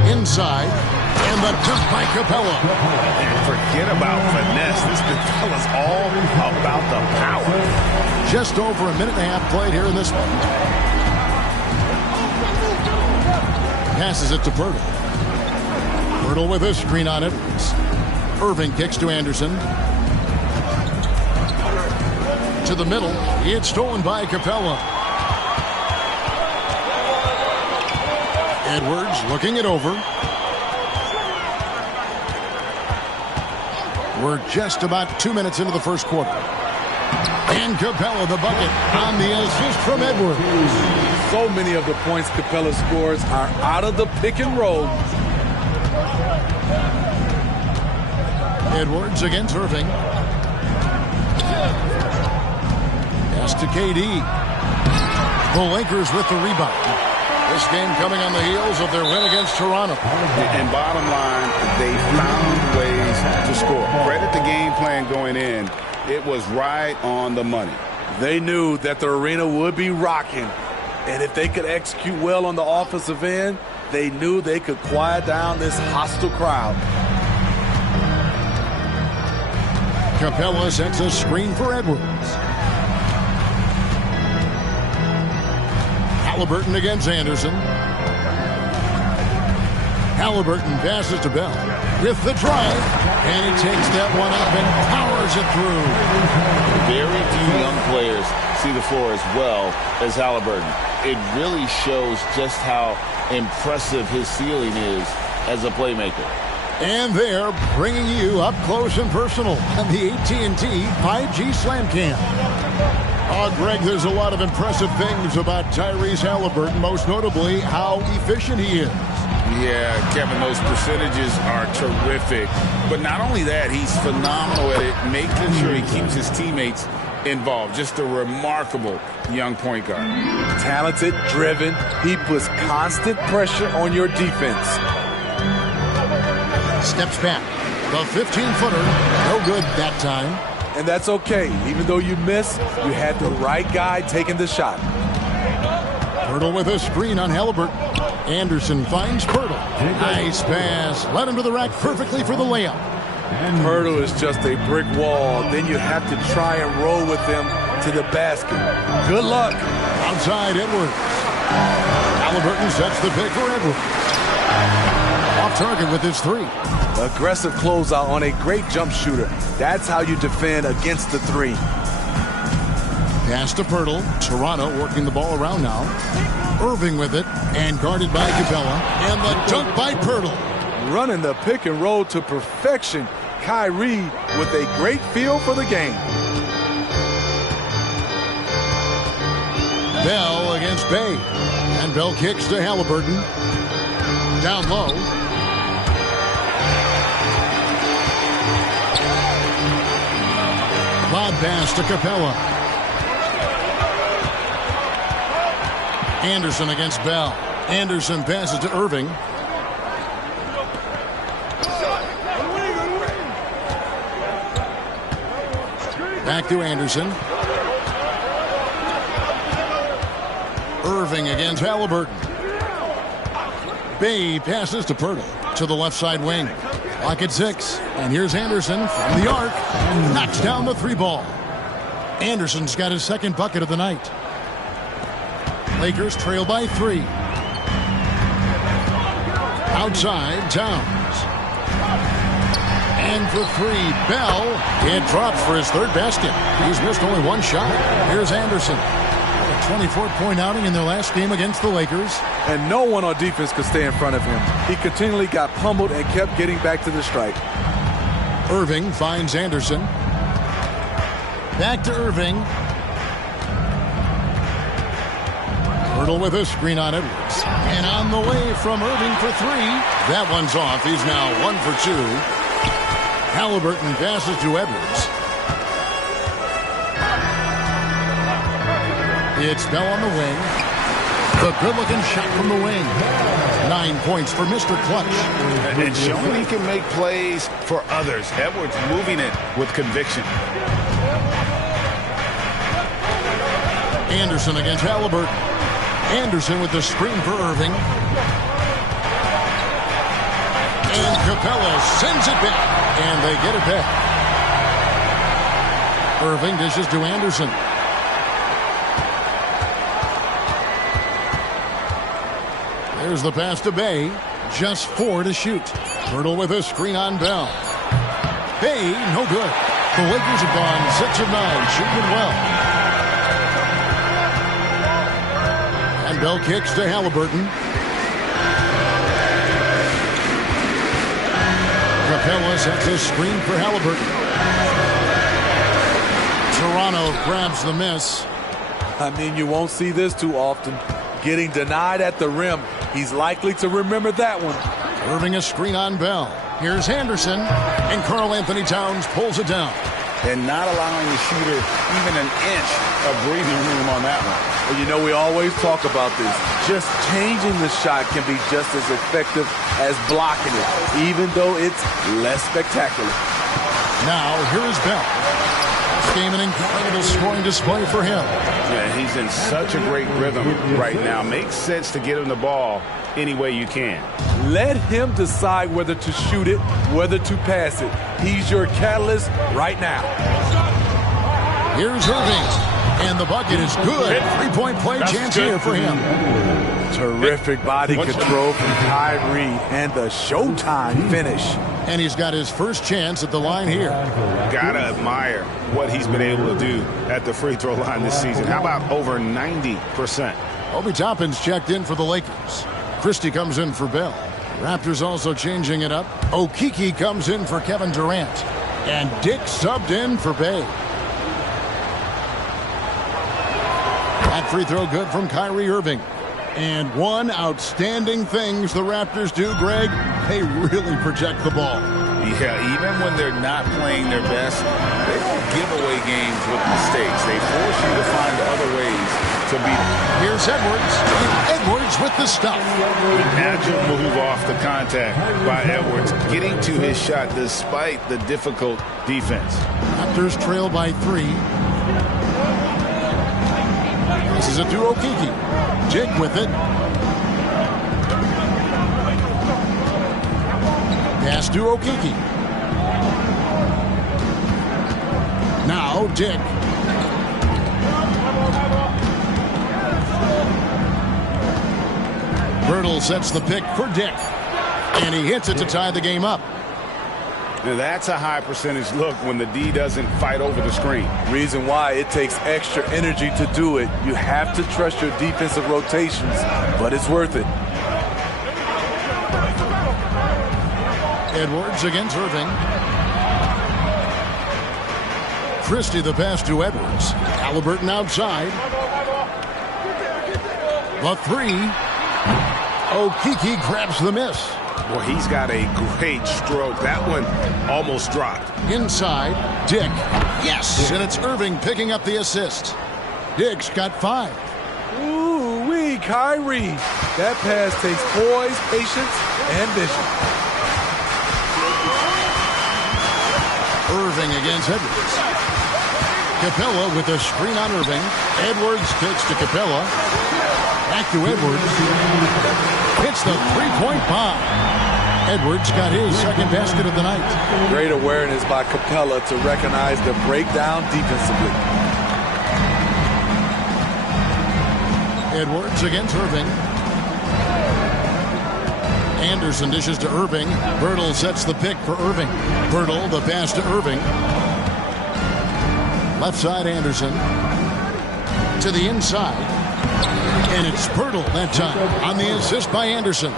Inside. And the dunk by Capella. And forget about finesse. This Capella's all about the power. Just over a minute and a half played here in this one. Passes it to Poeltl. Poeltl with a screen on Edwards. Irving kicks to Anderson. To the middle. It's stolen by Capella. Edwards looking it over. We're just about 2 minutes into the first quarter. And Capella, the bucket, on the assist from Edwards. So many of the points Capella scores are out of the pick and roll. Edwards against Irving. Pass to KD. The Lakers with the rebound. This game coming on the heels of their win against Toronto. And bottom line, they found ways to score. Credit the game plan going in. It was right on the money. They knew that the arena would be rocking. And if they could execute well on the offensive end, they knew they could quiet down this hostile crowd. Capella sets a screen for Edwards. Halliburton against Anderson. Halliburton passes to Bell with the drive, and he takes that one up and powers it through. Very few young players see the floor as well as Halliburton. It really shows just how impressive his ceiling is as a playmaker. And they're bringing you up close and personal on the AT&T 5G Slam Cam. Oh, Greg, there's a lot of impressive things about Tyrese Halliburton, most notably how efficient he is. Yeah, Kevin, those percentages are terrific. But not only that, he's phenomenal at it, making sure he keeps his teammates involved. Just a remarkable young point guard. Talented, driven. He puts constant pressure on your defense. Steps back. The 15-footer, no good that time. And that's okay. Even though you miss, you had the right guy taking the shot. Poeltl with a screen on Halliburton. Anderson finds Poeltl. Nice pass. Led him to the rack perfectly for the layup. Poeltl is just a brick wall. Then you have to try and roll with him to the basket. Good luck. Outside Edwards. Halliburton sets the pick for Edwards. Off target with his 3. Aggressive closeout on a great jump shooter. That's how you defend against the 3. Pass to Poeltl. Toronto working the ball around now. Irving with it and guarded by Capella. And the dunk by Poeltl. Running the pick and roll to perfection. Kyrie with a great feel for the game. Bell against Bay. And Bell kicks to Halliburton. Down low. Lob pass to Capella. Anderson against Bell. Anderson passes to Irving. Back to Anderson. Irving against Halliburton. Bay passes to Pirtle to the left side wing. Clock at 6. And here's Anderson from the arc. Knocks down the 3-ball. Anderson's got his second bucket of the night. Lakers trail by 3. Outside, Towns. And for 3, Bell. It drops for his third basket. He's missed only one shot. Here's Anderson. A 24-point outing in their last game against the Lakers. And no one on defense could stay in front of him. He continually got pummeled and kept getting back to the strike. Irving finds Anderson. Back to Irving. Pirtle with a screen on Edwards. And on the way from Irving for 3. That one's off. He's now 1 for 2. Halliburton passes to Edwards. It's Bell on the wing. The good-looking shot from the wing. 9 points for Mr. Clutch. And showing he can make plays for others. Edwards moving it with conviction. Anderson against Halliburton. Anderson with the screen for Irving. And Capella sends it back. And they get it back. Irving dishes to Anderson. There's the pass to Bay. Just 4 to shoot. Pirtle with a screen on Bell. Bay, no good. The Lakers have gone 6 of 9, shooting well. And Bell kicks to Halliburton. Capella sets a screen for Halliburton. Toronto grabs the miss. I mean, you won't see this too often. Getting denied at the rim. He's likely to remember that one. Irving a screen on Bell. Here's Anderson. And Karl Anthony Towns pulls it down. And not allowing the shooter even an inch of breathing room on that one. Well, you know, we always talk about this. Just changing the shot can be just as effective as blocking it, even though it's less spectacular. Now, here is Bell. This game an incredible scoring display for him. Yeah, he's in such a great rhythm right now. Makes sense to get him the ball any way you can. Let him decide whether to shoot it, whether to pass it. He's your catalyst right now. Here's Irving. And the bucket is good. 3-point play chance here for him. Terrific body control from Kyrie and the showtime finish. And he's got his first chance at the line here. Gotta admire what he's been able to do at the free throw line this season. How about over 90%? Obi Toppin's checked in for the Lakers. Christie comes in for Bell. Raptors also changing it up. Okeke comes in for Kevin Durant. And Dick subbed in for Bay. That free throw good from Kyrie Irving. And one outstanding things the Raptors do, Greg, they really protect the ball. Yeah, even when they're not playing their best, they don't give away games with mistakes. They force you to find other ways to beat them. Here's Edwards. Edwards with the stuff. An agile move off the contact by Edwards, getting to his shot despite the difficult defense. Raptors trail by 3. This is a to Okeke. Jig with it. Pass to Okeke. Now Dick. Birtle sets the pick for Dick. And he hits it to tie the game up. Now that's a high percentage look when the D doesn't fight over the screen. Reason why it takes extra energy to do it. You have to trust your defensive rotations, but it's worth it. Edwards against Irving. Christie the pass to Edwards. Halliburton outside. The three. Okeke grabs the miss. Boy, he's got a great stroke. That one almost dropped. Inside, Dick. Yes, and it's Irving picking up the assist. Dick's got 5. Ooh-wee, Kyrie. That pass takes poise, patience, and vision. Irving against Edwards. Capella with a screen on Irving. Edwards kicks to Capella. Back to Edwards. Hits the three-point bomb. Edwards got his second basket of the night. Great awareness by Capella to recognize the breakdown defensively. Edwards against Irving. Anderson dishes to Irving. Birtle sets the pick for Irving. Birtle, the pass to Irving. Left side, Anderson. To the inside. And it's Birtle that time on the assist by Anderson.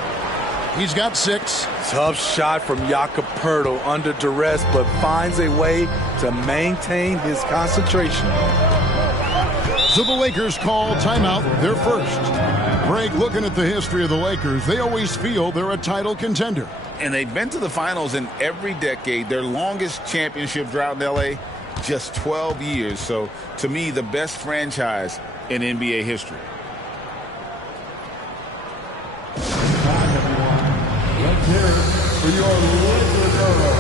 He's got 6. Tough shot from Jakob Poeltl under duress, but finds a way to maintain his concentration. So the Lakers call timeout, their first. Greg, looking at the history of the Lakers, they always feel they're a title contender. And they've been to the finals in every decade. Their longest championship drought in L.A., just 12 years. So, to me, the best franchise in NBA history. Let's hear it for your Lakers era.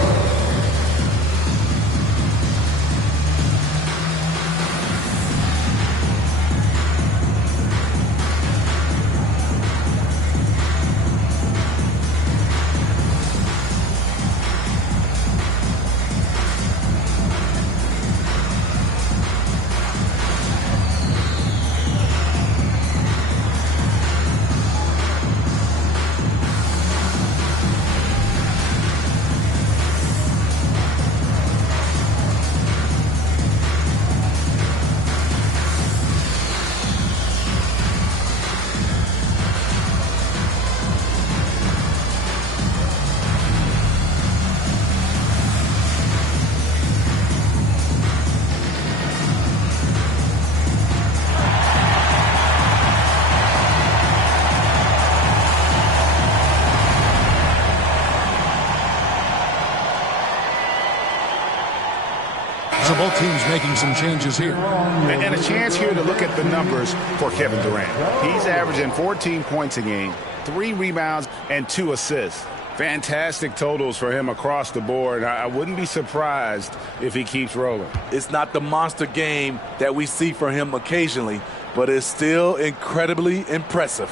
So both teams making some changes here. And a chance here to look at the numbers for Kevin Durant. He's averaging 14 points a game, 3 rebounds, and 2 assists. Fantastic totals for him across the board. I wouldn't be surprised if he keeps rolling. It's not the monster game that we see from him occasionally, but it's still incredibly impressive.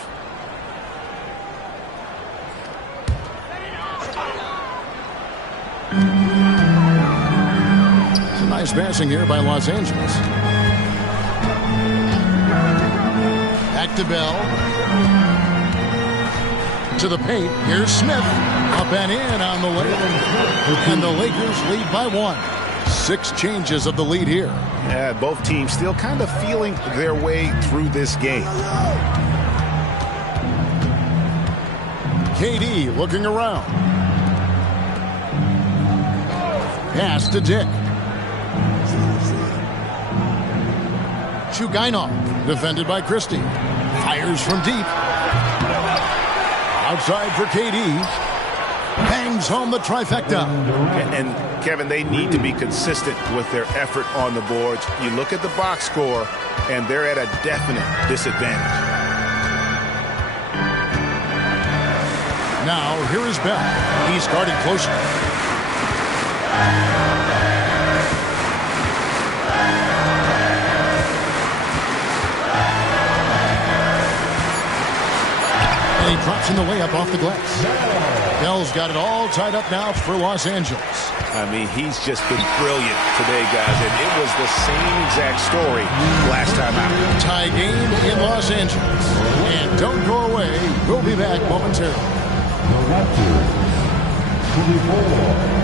Nice passing here by Los Angeles. Back to Bell. To the paint. Here's Smith. Up and in on the layup. And the Lakers lead by 1. 6 changes of the lead here. Yeah, both teams still kind of feeling their way through this game. KD looking around. Pass to Dick. Chugainov, defended by Christie. Fires from deep. Outside for KD. Bangs home the trifecta. And Kevin, they need to be consistent with their effort on the boards. You look at the box score, and they're at a definite disadvantage. Now, here is Bell. He's guarded closely. And he drops in the layup off the glass. Bell's got it all tied up now for Los Angeles. I mean, he's just been brilliant today, guys, and it was the same exact story last time out. Tie game in Los Angeles. And don't go away. We'll be back momentarily. The Raptors, 24.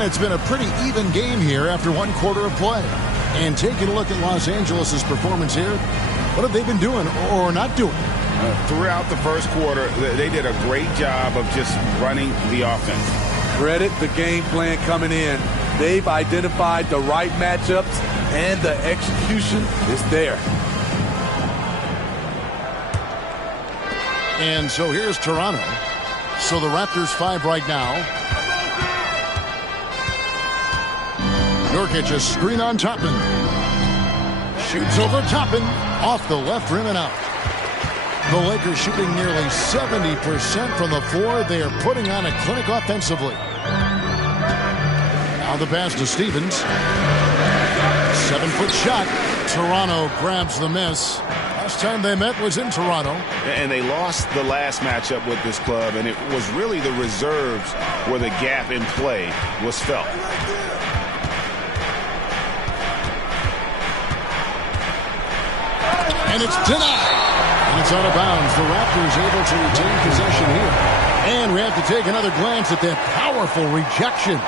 And it's been a pretty even game here after one quarter of play. And taking a look at Los Angeles' performance here, what have they been doing or not doing? Throughout the first quarter, they did a great job of just running the offense. Credit the game plan coming in. They've identified the right matchups, and the execution is there. And so here's Toronto. So the Raptors 5 right now. Nurkic, a screen on Toppin. Shoots over Toppin. Off the left rim and out. The Lakers shooting nearly 70% from the floor. They are putting on a clinic offensively. Now the pass to Stevens. 7-foot shot. Toronto grabs the miss. Last time they met was in Toronto. And they lost the last matchup with this club, and it was really the reserves where the gap in play was felt. And it's denied. And it's out of bounds. The Raptors able to retain possession here. And we have to take another glance at that powerful rejection.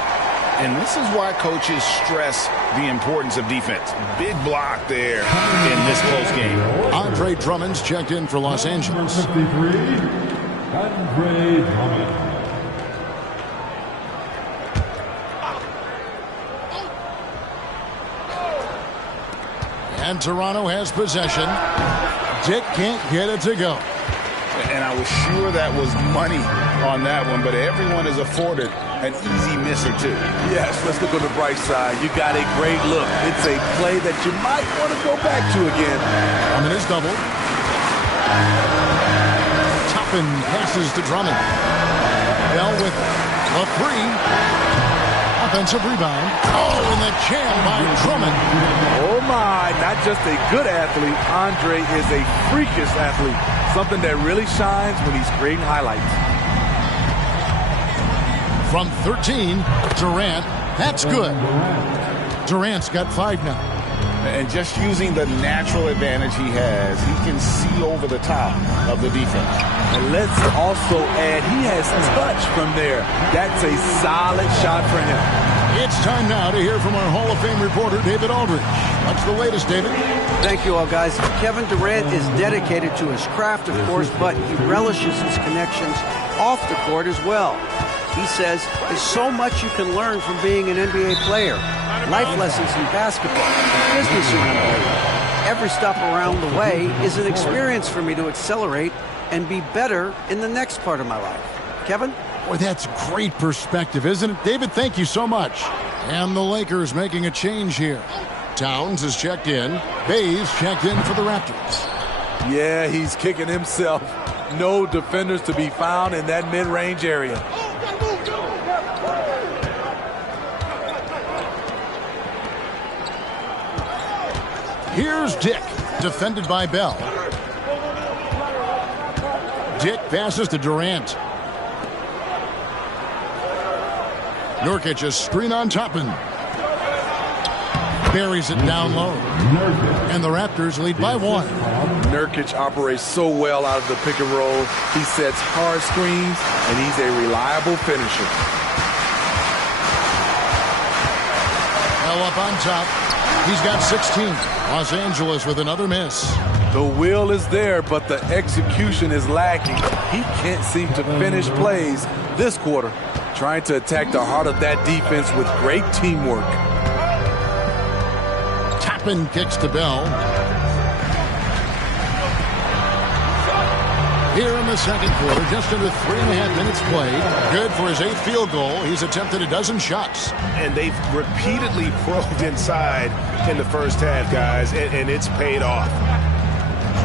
And this is why coaches stress the importance of defense. Big block there in this close game. Andre Drummond's checked in for Los Angeles. Andre Drummond. And Toronto has possession. Dick can't get it to go. And I was sure that was money on that one, but everyone is afforded an easy miss or two. Yes, let's look on the bright side. You got a great look. It's a play that you might want to go back to again. On his double. Toppin passes to Drummond. Bell with a three. Offensive rebound. Oh, and the jam by Drummond. Oh, my. Not just a good athlete. Andre is a freakish athlete. Something that really shines when he's creating highlights. From 13, Durant. That's good. Durant's got 5 now. And just using the natural advantage he has, he can see over the top of the defense. And let's also add, he has touch from there. That's a solid shot for him. It's time now to hear from our Hall of Fame reporter, David Aldridge. What's the latest, David? Thank you all, guys. Kevin Durant is dedicated to his craft, of course, but he relishes his connections off the court as well. He says there's so much you can learn from being an NBA player. Life lessons in basketball, business around the league. Every stop around the way is an experience for me to accelerate and be better in the next part of my life. Kevin? Boy, that's great perspective, isn't it? David, thank you so much. And the Lakers making a change here. Towns is checked in. Bays checked in for the Raptors. Yeah, he's kicking himself. No defenders to be found in that mid-range area. Here's Dick, defended by Bell. Dick passes to Durant. Nurkic, a screen on Toppin. Buries it down low. And the Raptors lead by 1. Nurkic operates so well out of the pick and roll. He sets hard screens, and he's a reliable finisher. Bell up on top. He's got 16. Los Angeles with another miss. The will is there, but the execution is lacking. He can't seem to finish plays this quarter. Trying to attack the heart of that defense with great teamwork. Toppin kicks to Bell. Here in the second quarter, just under 3.5 minutes played. Good for his 8th field goal. He's attempted a dozen shots. And they've repeatedly probed inside in the first half, guys, and it's paid off.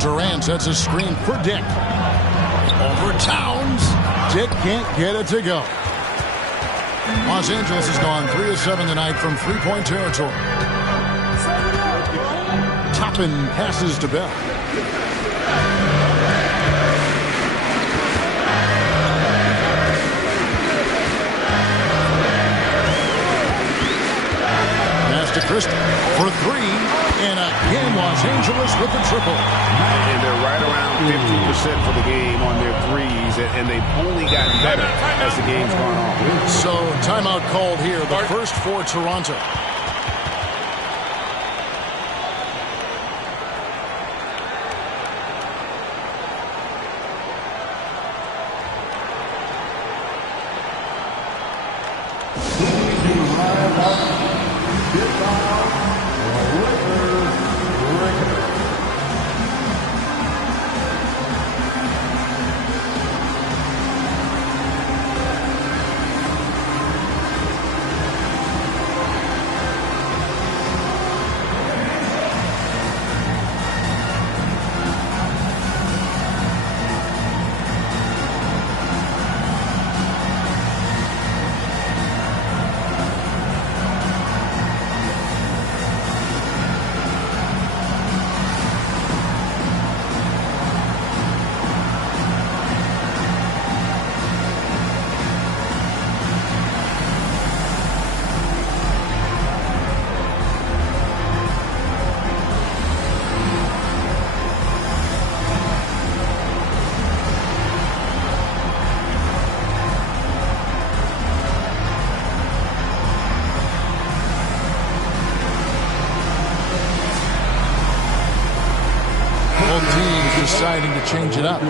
Durant sets a screen for Dick. Over Towns. Dick can't get it to go. Los Angeles has gone 3 of 7 tonight from three-point territory. Toppin passes to Bell. to Christie for three. And again, Los Angeles with the triple. And they're right around 50% for the game on their threes, and they've only gotten better as the game's gone on. So timeout called here, the first for Toronto. Deciding to change it up.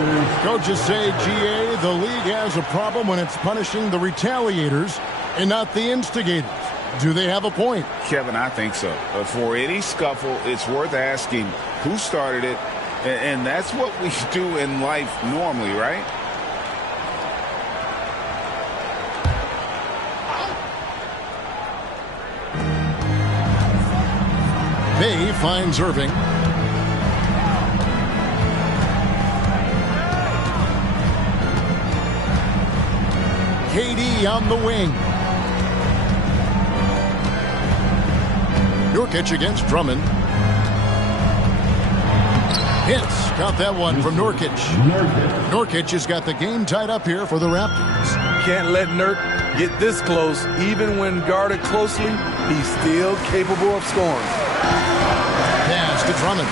Coaches say, GA, the league has a problem when it's punishing the retaliators and not the instigators. Do they have a point? Kevin, I think so. For any scuffle, it's worth asking who started it, and that's what we do in life normally, right? Bay finds Irving. KD on the wing. Nurkic against Drummond. Hits. Got that one from Nurkic. Nurkic has got the game tied up here for the Raptors. Can't let Nurk get this close. Even when guarded closely, he's still capable of scoring. Pass to Drummond.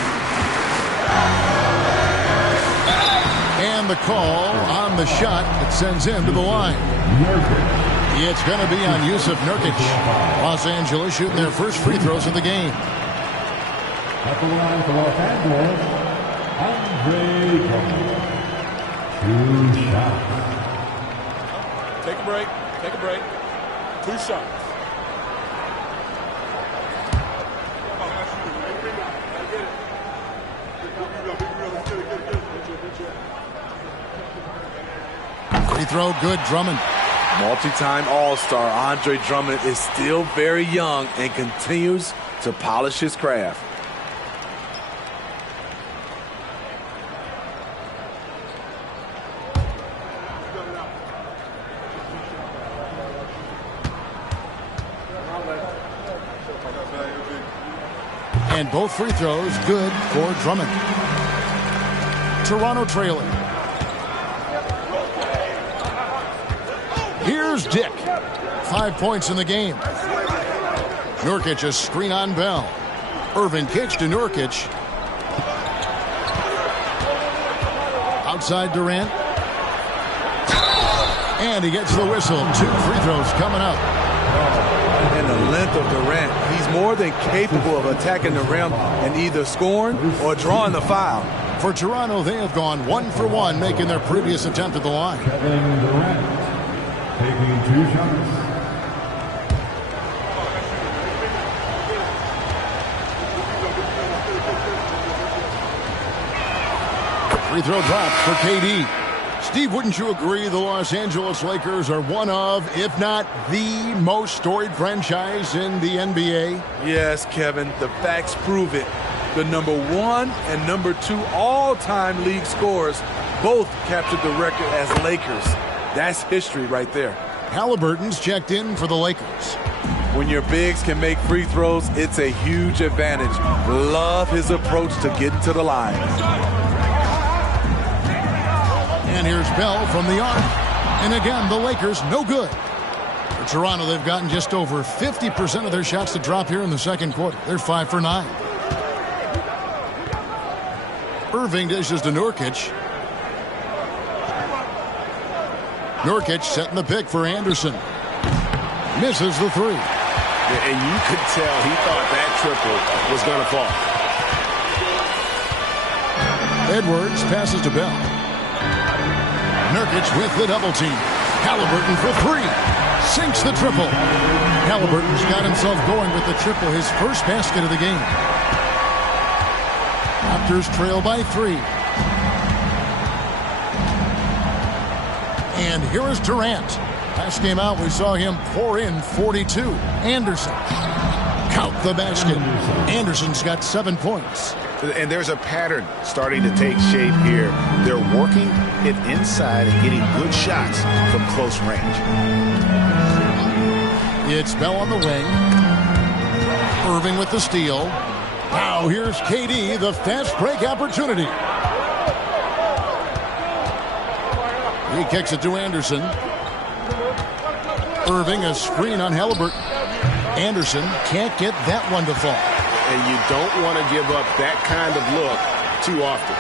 And the call on the shot that sends him to the line. It's going to be on Yusuf Nurkic. Los Angeles shooting their first free throws of the game. At the line for Los Angeles, Andre Drummond. 2 shots. Take a break. Take a break. 2 shots. Free throw good, Drummond. Multi-time All-Star Andre Drummond is still very young and continues to polish his craft. And both free throws good for Drummond. Toronto trailing. Here's Dick. 5 points in the game. Nurkic a screen on Bell. Irving kicks to Nurkic. Outside Durant. And he gets the whistle. 2 free throws coming up. And the length of Durant, he's more than capable of attacking the rim and either scoring or drawing the foul. For Toronto, they have gone 1 for 1, making their previous attempt at the line. Kevin Durant taking 2 shots. Free throw drop for KD. Steve, wouldn't you agree the Los Angeles Lakers are one of, if not the most storied franchise in the NBA? Yes, Kevin, the facts prove it. The #1 and #2 all-time league scorers both captured the record as Lakers. That's history right there. Halliburton's checked in for the Lakers. When your bigs can make free throws, it's a huge advantage. Love his approach to getting to the line. And here's Bell from the arc. And again, the Lakers no good. For Toronto, they've gotten just over 50% of their shots to drop here in the second quarter. They're 5 for 9. Irving dishes to Nurkic. Nurkic setting the pick for Anderson. Misses the three. And you could tell he thought that triple was going to fall. Edwards passes to Bell. Nurkic with the double team. Halliburton for three. Sinks the triple. Halliburton's got himself going with the triple, his first basket of the game. Raptors trail by 3. And here is Durant. Last game out, we saw him pour in 42. Anderson. Count the basket. Anderson's got 7 points. And there's a pattern starting to take shape here. They're working it inside and getting good shots from close range. It's Bell on the wing. Irving with the steal. Now here's KD, the fast break opportunity. He kicks it to Anderson. Irving, a screen on Halliburton. Anderson can't get that one to fall. And you don't want to give up that kind of look too often.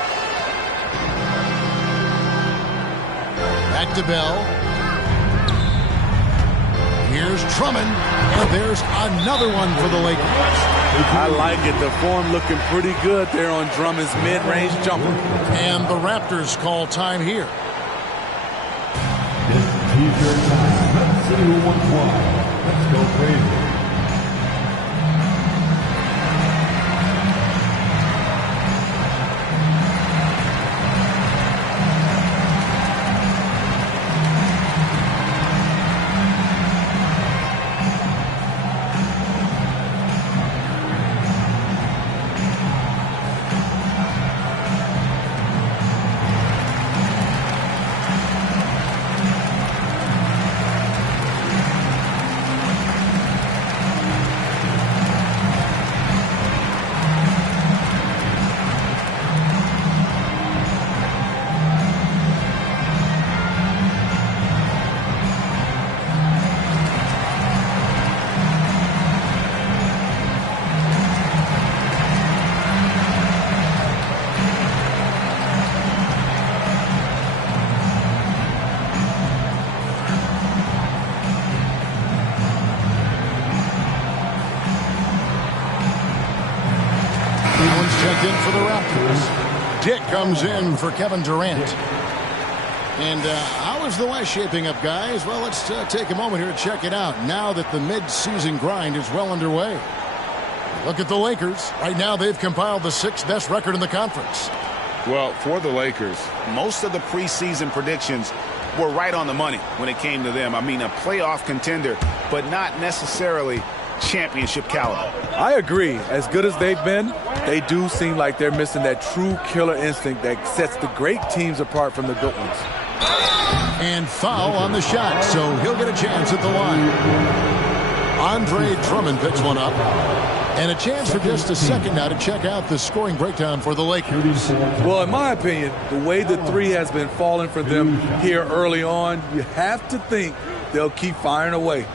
Back to Bell. Here's Drummond, and there's another one for the Lakers. I like it. The form looking pretty good there on Drummond's mid-range jumper. And the Raptors call time here. This is T-shirt time. Let's see who wants one. Let's go crazy. In for the Raptors. Dick comes in for Kevin Durant. And how is the West shaping up, guys? Well, let's take a moment here to check it out now that the mid-season grind is well underway. Look at the Lakers. Right now, they've compiled the 6th best record in the conference. Well, for the Lakers, most of the preseason predictions were right on the money when it came to them. I mean, a playoff contender, but not necessarily championship caliber. I agree. As good as they've been, they do seem like they're missing that true killer instinct that sets the great teams apart from the good ones. And foul on the shot, so he'll get a chance at the line. Andre Drummond picks one up. And a chance for just a second now to check out the scoring breakdown for the Lakers. Well, in my opinion, the way the three has been falling for them here early on, you have to think they'll keep firing away.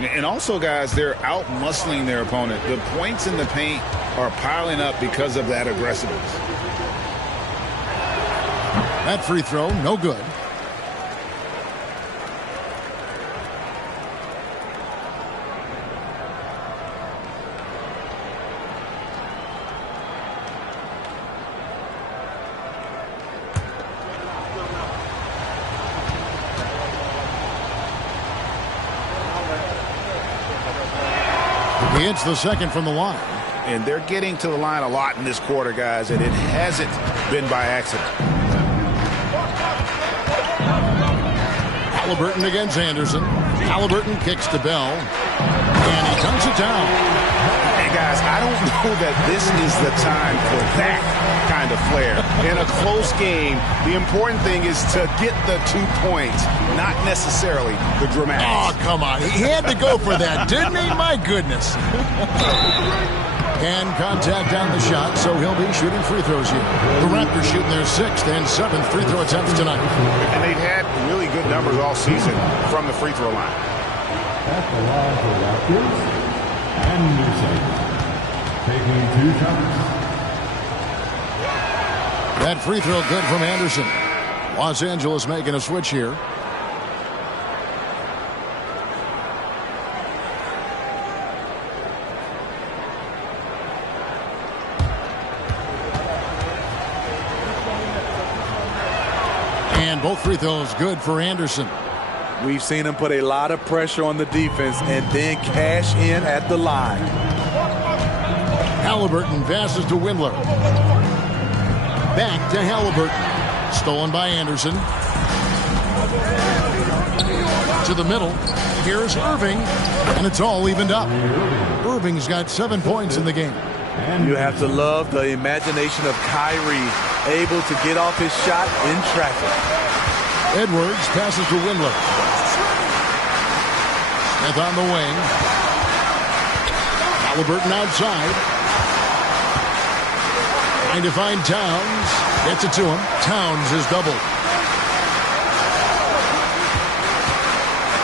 And also, guys, they're out-muscling their opponent. The points in the paint are piling up because of that aggressiveness. That free throw, no good. He hits the second from the line. And they're getting to the line a lot in this quarter, guys, and it hasn't been by accident. Halliburton against Anderson. Halliburton kicks to Bell. And he dunks it down. Hey, guys, I don't know that this is the time for that kind of flair. In a close game, the important thing is to get the 2 points, not necessarily the dramatics. Oh, come on. He had to go for that, didn't he? My goodness. And contact on the shot, so he'll be shooting free throws here. The Raptors shooting their 6th and 7th free throw attempts tonight. And they've had really good numbers all season from the free throw line. At the line for Raptors, Anderson. Taking 2 shots. That free throw good from Anderson. Los Angeles making a switch here. And both free throws good for Anderson. We've seen him put a lot of pressure on the defense and then cash in at the line. Halliburton passes to Windler. Back to Halliburton. Stolen by Anderson. To the middle. Here's Irving. And it's all evened up. Irving's got 7 points in the game. You have to love the imagination of Kyrie, able to get off his shot in traffic. Edwards passes to Windler. Smith on the wing. Halliburton outside. Trying to find Towns. Gets it to him. Towns is doubled.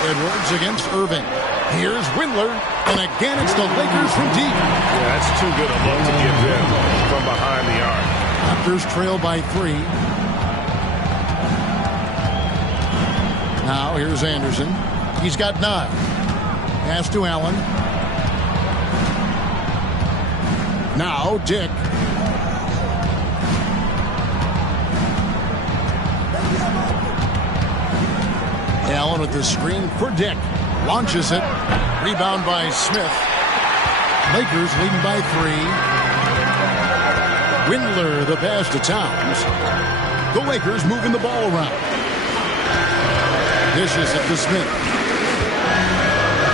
Edwards against Irving. Here's Windler. And again, it's the Lakers from deep. Yeah, that's too good a look to give them from behind the arc. Raptors trail by 3. Now, here's Anderson. He's got 9. Pass to Allen. Now, Dick. Allen with the screen for Dick. Launches it. Rebound by Smith. Lakers leading by 3. Windler the pass to Towns. The Lakers moving the ball around. Dishes it to Smith.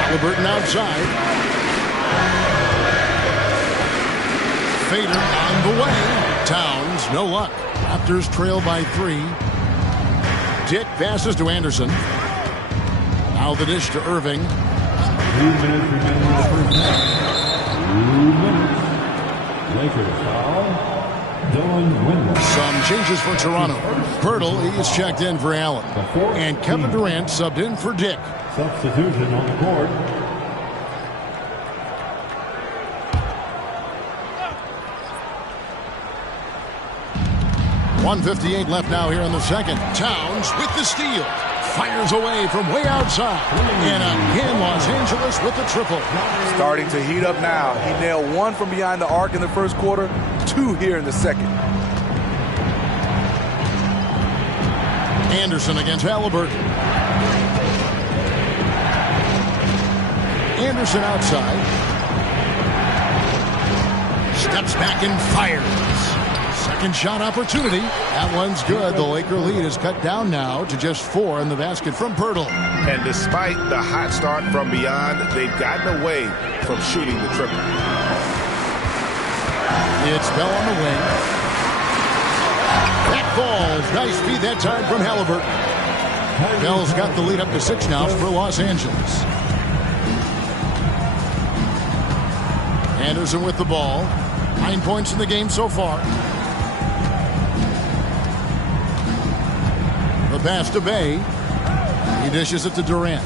Halliburton outside. Fader on the way. Towns, no luck. Raptors trail by 3. Dick passes to Anderson. Now the dish to Irving. 2 minutes remaining in the first half. 2 minutes. Lakers foul. Dylan Windler. Some changes for Toronto. Pirtle, he's checked in for Allen. And Kevin Durant subbed in for Dick. Substitution on the court. .158 left now here in the second. Towns with the steal. Fires away from way outside. And again, Los Angeles with the triple. Starting to heat up now. He nailed 1 from behind the arc in the first quarter, 2 here in the second. Anderson against Halliburton. Anderson outside. Steps back and fires. Second shot opportunity. That one's good. The Laker lead is cut down now to just 4 in the basket from Pirtle. And despite the hot start from beyond, they've gotten away from shooting the triple. It's Bell on the wing. That falls. Nice feed that time from Halliburton. Bell's got the lead up to 6 now for Los Angeles. Anderson with the ball. 9 points in the game so far. The pass to Bay. He dishes it to Durant.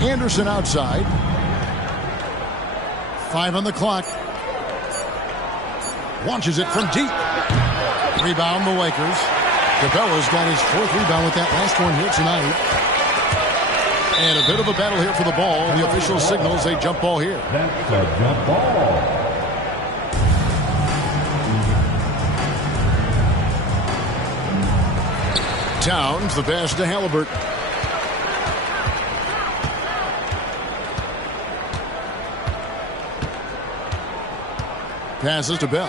Anderson outside. 5 on the clock. Launches it from deep. Rebound the Lakers. Cabela's got his 4th rebound with that last one here tonight. And a bit of a battle here for the ball. The official signals a jump ball here. That's a jump ball. Towns, the pass to Halliburton. Passes to Bell.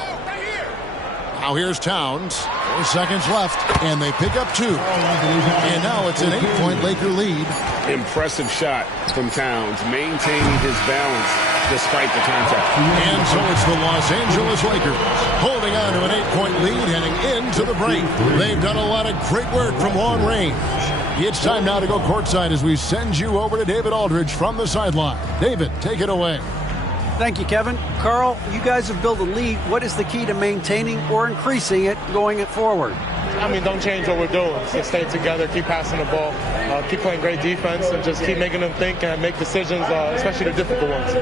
Now here's Towns. 4 seconds left, and they pick up 2. And now it's an 8-point Laker lead. Impressive shot from Towns, maintaining his balance despite the contact. And so it's the Los Angeles Lakers holding on to an 8-point lead heading into the break. They've done a lot of great work from long range. It's time now to go courtside as we send you over to David Aldridge from the sideline. David, take it away. Thank you, Kevin. Carl, you guys have built a lead. What is the key to maintaining or increasing it going forward? don't change what we're doing. Just stay together, keep passing the ball, keep playing great defense, and just keep making them think and make decisions, especially the difficult ones.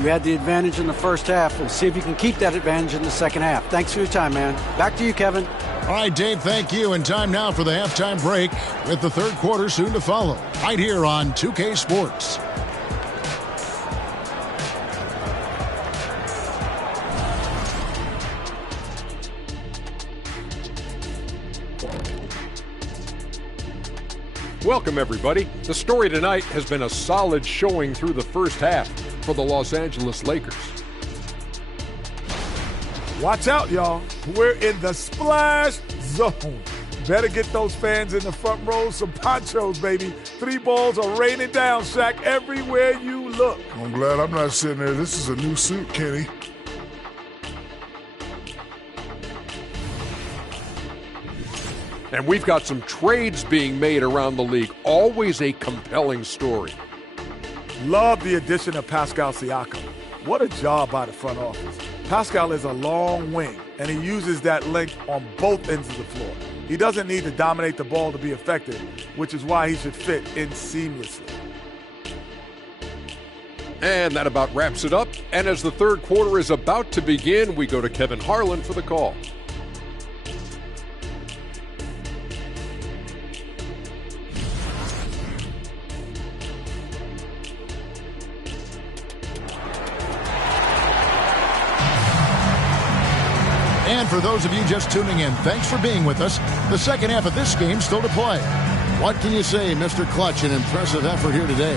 You had the advantage in the first half. We'll see if you can keep that advantage in the second half. Thanks for your time, man. Back to you, Kevin. All right, Dave, thank you. And time now for the halftime break with the third quarter soon to follow. Right here on 2K Sports. Welcome, everybody. The story tonight has been a solid showing through the first half for the Los Angeles Lakers. Watch out, y'all. We're in the splash zone. Better get those fans in the front row some ponchos, baby. 3 balls are raining down, Shaq, everywhere you look. I'm glad I'm not sitting there. This is a new suit, Kenny. And we've got some trades being made around the league. Always a compelling story. Love the addition of Pascal Siakam. What a job by the front office. Pascal is a long wing, and he uses that length on both ends of the floor. He doesn't need to dominate the ball to be effective, which is why he should fit in seamlessly. And that about wraps it up. And as the third quarter is about to begin, we go to Kevin Harlan for the call. And for those of you just tuning in, thanks for being with us. The second half of this game still to play. What can you say, Mr. Clutch? An impressive effort here today.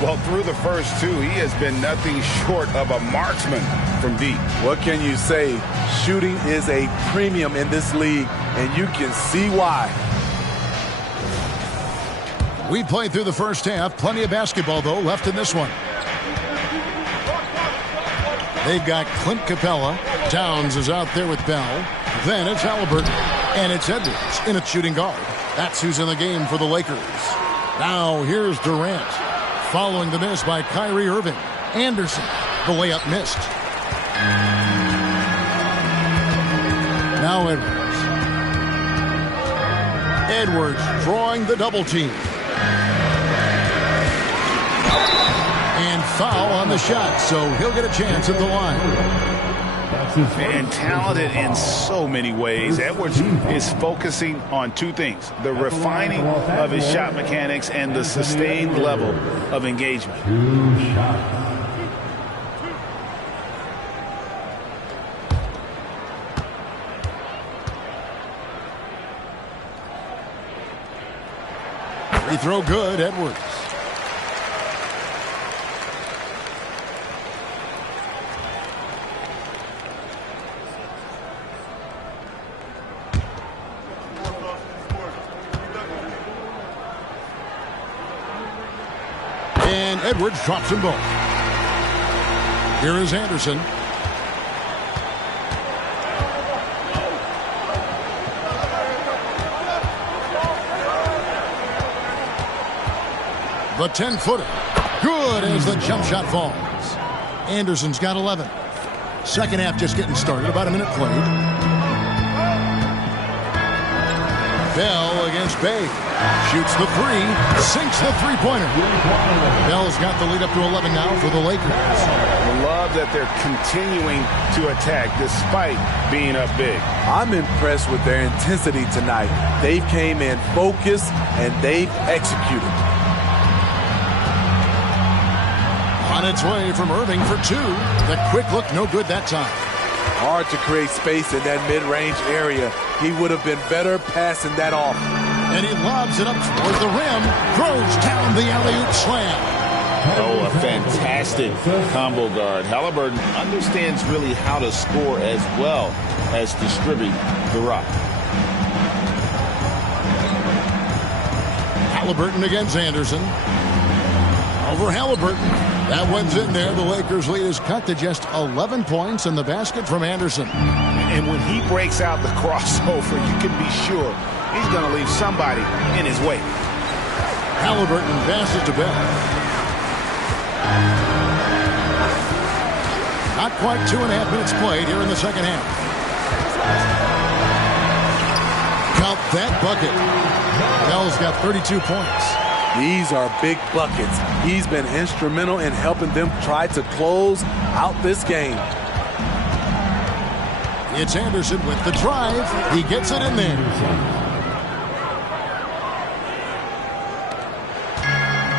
Well, through the first 2, he has been nothing short of a marksman from deep. What can you say? Shooting is a premium in this league, and you can see why. We played through the first half. Plenty of basketball, though, left in this one. They've got Clint Capella. Downs is out there with Bell. Then it's Halliburton. And it's Edwards in at shooting guard. That's who's in the game for the Lakers. Now here's Durant. Following the miss by Kyrie Irving. Anderson. The layup missed. Now Edwards. Edwards drawing the double team. And foul on the shot, so he'll get a chance at the line. And talented in so many ways. Edwards is focusing on 2 things: the refining of his shot mechanics and the sustained level of engagement. Free throw good, Edwards. And Edwards drops them both. Here is Anderson. The 10-footer. Good as the jump shot falls. Anderson's got 11. Second half just getting started. About a minute played. Bell against Bay. Shoots the 3. Sinks the three-pointer. Bell's got the lead up to 11 now for the Lakers. I love that they're continuing to attack despite being up big. I'm impressed with their intensity tonight. They came in focused and they've executed. On its way from Irving for 2. The quick look, no good that time. Hard to create space in that mid-range area. He would have been better passing that off. And he lobs it up toward the rim. Throws down the alley-oop slam. Oh, a fantastic combo guard. Halliburton understands really how to score as well as distribute the rock. Halliburton against Anderson. Over Halliburton. That one's in there. The Lakers' lead is cut to just 11 points in the basket from Anderson. And when he breaks out the crossover, you can be sure he's going to leave somebody in his way. Halliburton passes to Bell. Not quite 2.5 minutes played here in the second half. about that bucket? Bell's got 32 points. These are big buckets. He's been instrumental in helping them try to close out this game. It's Anderson with the drive. He gets it in there.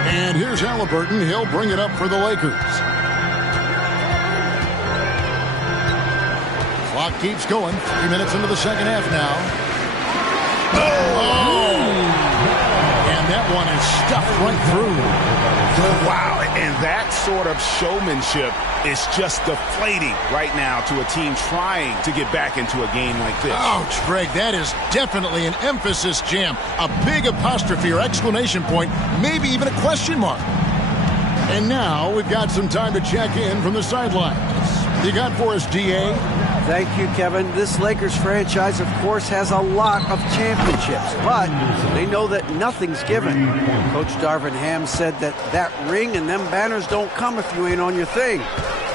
And here's Halliburton. He'll bring it up for the Lakers. Clock keeps going. 3 minutes into the second half now. Oh! And that one is stuffed right through. Wow, and that sort of showmanship is just deflating right now to a team trying to get back into a game like this. Ouch, Greg, that is definitely an emphasis jam. A big apostrophe or exclamation point, maybe even a question mark. And now we've got some time to check in from the sidelines. You got for us, DA? Thank you, Kevin. This Lakers franchise, of course, has a lot of championships, but they know that nothing's given. Coach Darvin Ham said that ring and them banners don't come if you ain't on your thing.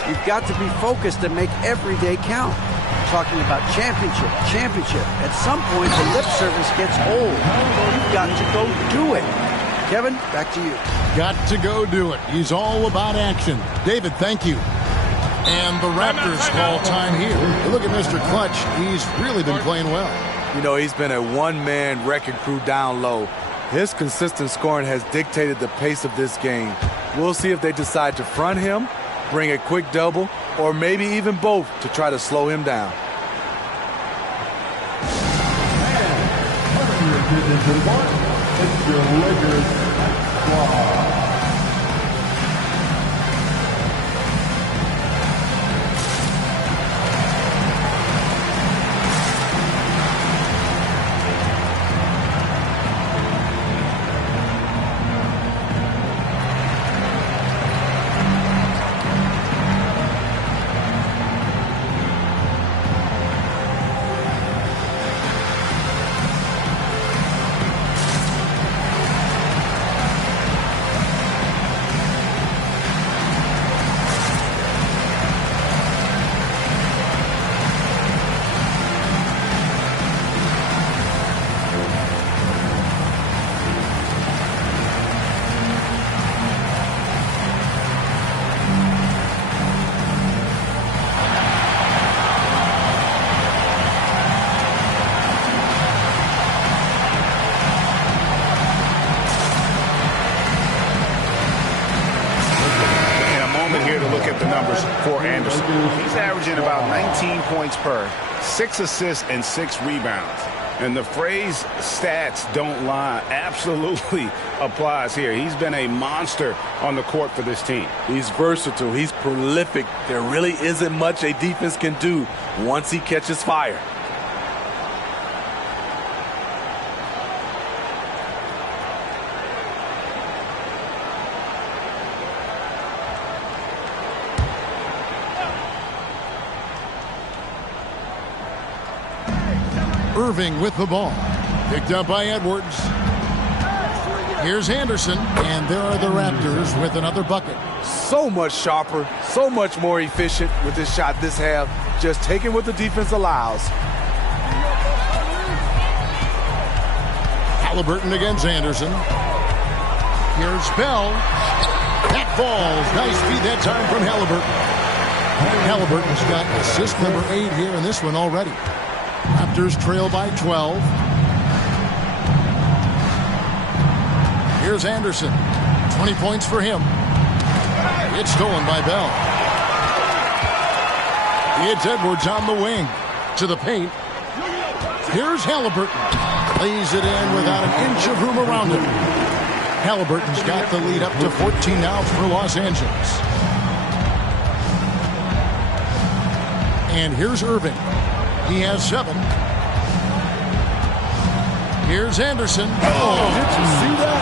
You've got to be focused and make every day count. Talking about championship. At some point, the lip service gets old. You've got to go do it. Kevin, back to you. Got to go do it. He's all about action. David, thank you. And the Raptors call time here. Look at Mr. Clutch. He's really been playing well. You know, he's been a one-man wrecking crew down low. His consistent scoring has dictated the pace of this game. We'll see if they decide to front him, bring a quick double, or maybe even both to try to slow him down. It's your Lakers squad. For Anderson. He's averaging about 19 points per, 6 assists and 6 rebounds. And the phrase stats don't lie absolutely applies here. He's been a monster on the court for this team. He's versatile. He's prolific. There really isn't much a defense can do once he catches fire. Irving with the ball. Picked up by Edwards. Here's Anderson, and there are the Raptors with another bucket. So much sharper, so much more efficient with this shot this half. Just taking what the defense allows. Halliburton against Anderson. Here's Bell. That falls. Nice feed that time from Halliburton. Halliburton's got assist number 8 here in this one already. Raptors trail by 12. Here's Anderson. 20 points for him. It's stolen by Bell. It's Edwards on the wing. To the paint. Here's Halliburton. Lays it in without an inch of room around him. Halliburton's got the lead up to 14 now for Los Angeles. And here's Irving. He has 7. Here's Anderson. Oh, did you see that?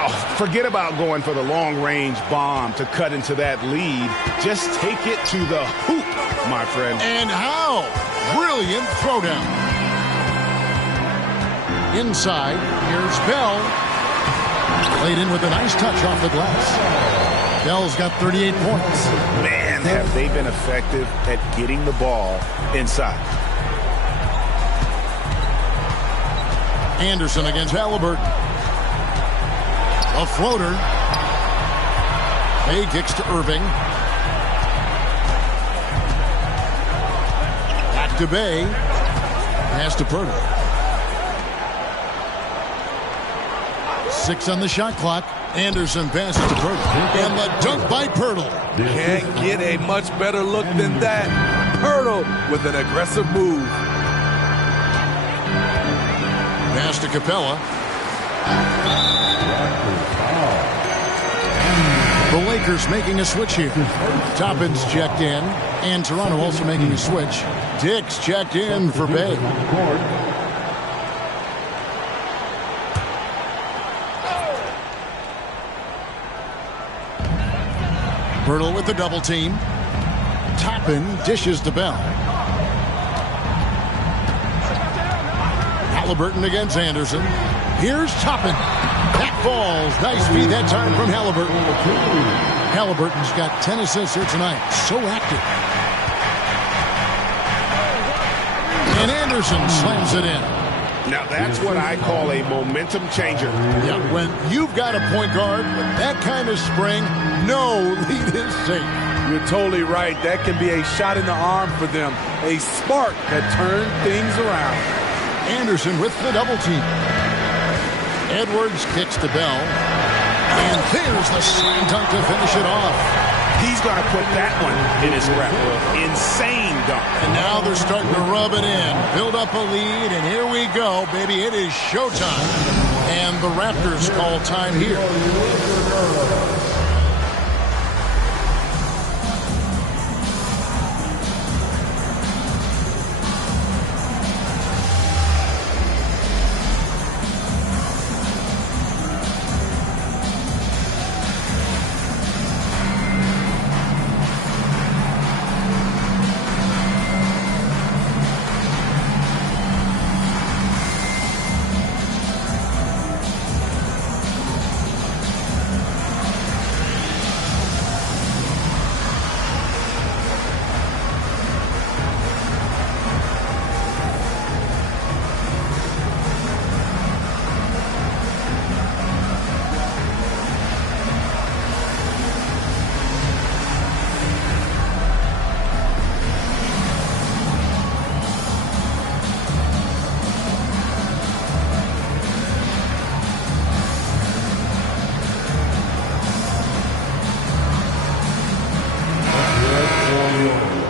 Oh, forget about going for the long-range bomb to cut into that lead. Just take it to the hoop, my friend. And how? Brilliant throwdown. Inside, here's Bell. Played in with a nice touch off the glass. Bell's got 38 points. Man, have they been effective at getting the ball inside. Anderson against Halliburton. A floater. Bay kicks to Irving. Back to Bay. Pass to Pirtle. 6 on the shot clock. Anderson passes to Pirtle. And the dunk by Pirtle. Can't get a much better look than that. Pirtle with an aggressive move. Pass to Capella. The Lakers making a switch here. Toppin's checked in. And Toronto also making a switch. Dix checked in for Bay. Pirtle with the double team. Toppin dishes to Bell. Halliburton against Anderson. Here's Toppin. That falls. Nice feed that time from Halliburton. Halliburton's got 10 assists here tonight. So active. And Anderson slams it in. Now that's what I call a momentum changer. Yeah, when you've got a point guard with that kind of spring, no lead is safe. You're totally right. That can be a shot in the arm for them. A spark that turned things around. Anderson with the double team. Edwards kicks to Bell. And there's the slam dunk to finish it off. He's going to put that one in his rep. Insane dunk. And now they're starting to rub it in. Build up a lead, and here we go, baby. It is showtime. And the Raptors call time here.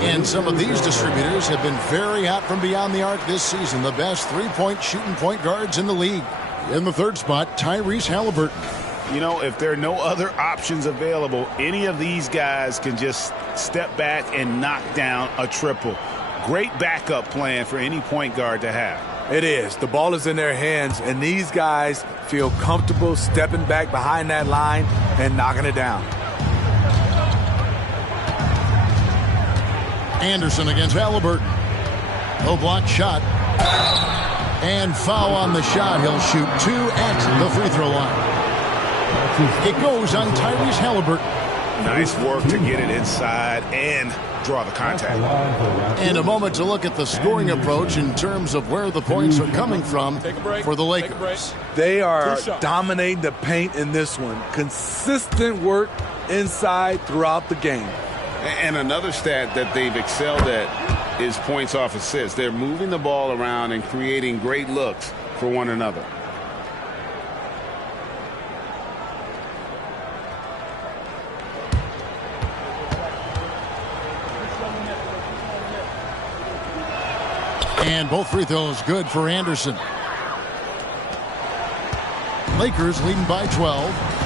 And some of these distributors have been very hot from beyond the arc this season. The best three-point shooting point guards in the league. In the third spot, Tyrese Halliburton. You know, if there are no other options available, any of these guys can just step back and knock down a triple. Great backup plan for any point guard to have. It is. The ball is in their hands, and these guys feel comfortable stepping back behind that line and knocking it down. Anderson against Halliburton. Low block shot. And foul on the shot. He'll shoot 2 at the free throw line. It goes on Tyrese Halliburton. Nice work to get it inside and draw the contact. And a moment to look at the scoring approach in terms of where the points are coming from for the Lakers. They are dominating the paint in this one. Consistent work inside throughout the game. And another stat that they've excelled at is points off assists. They're moving the ball around and creating great looks for one another. And both free throws good for Anderson. Lakers leading by 12.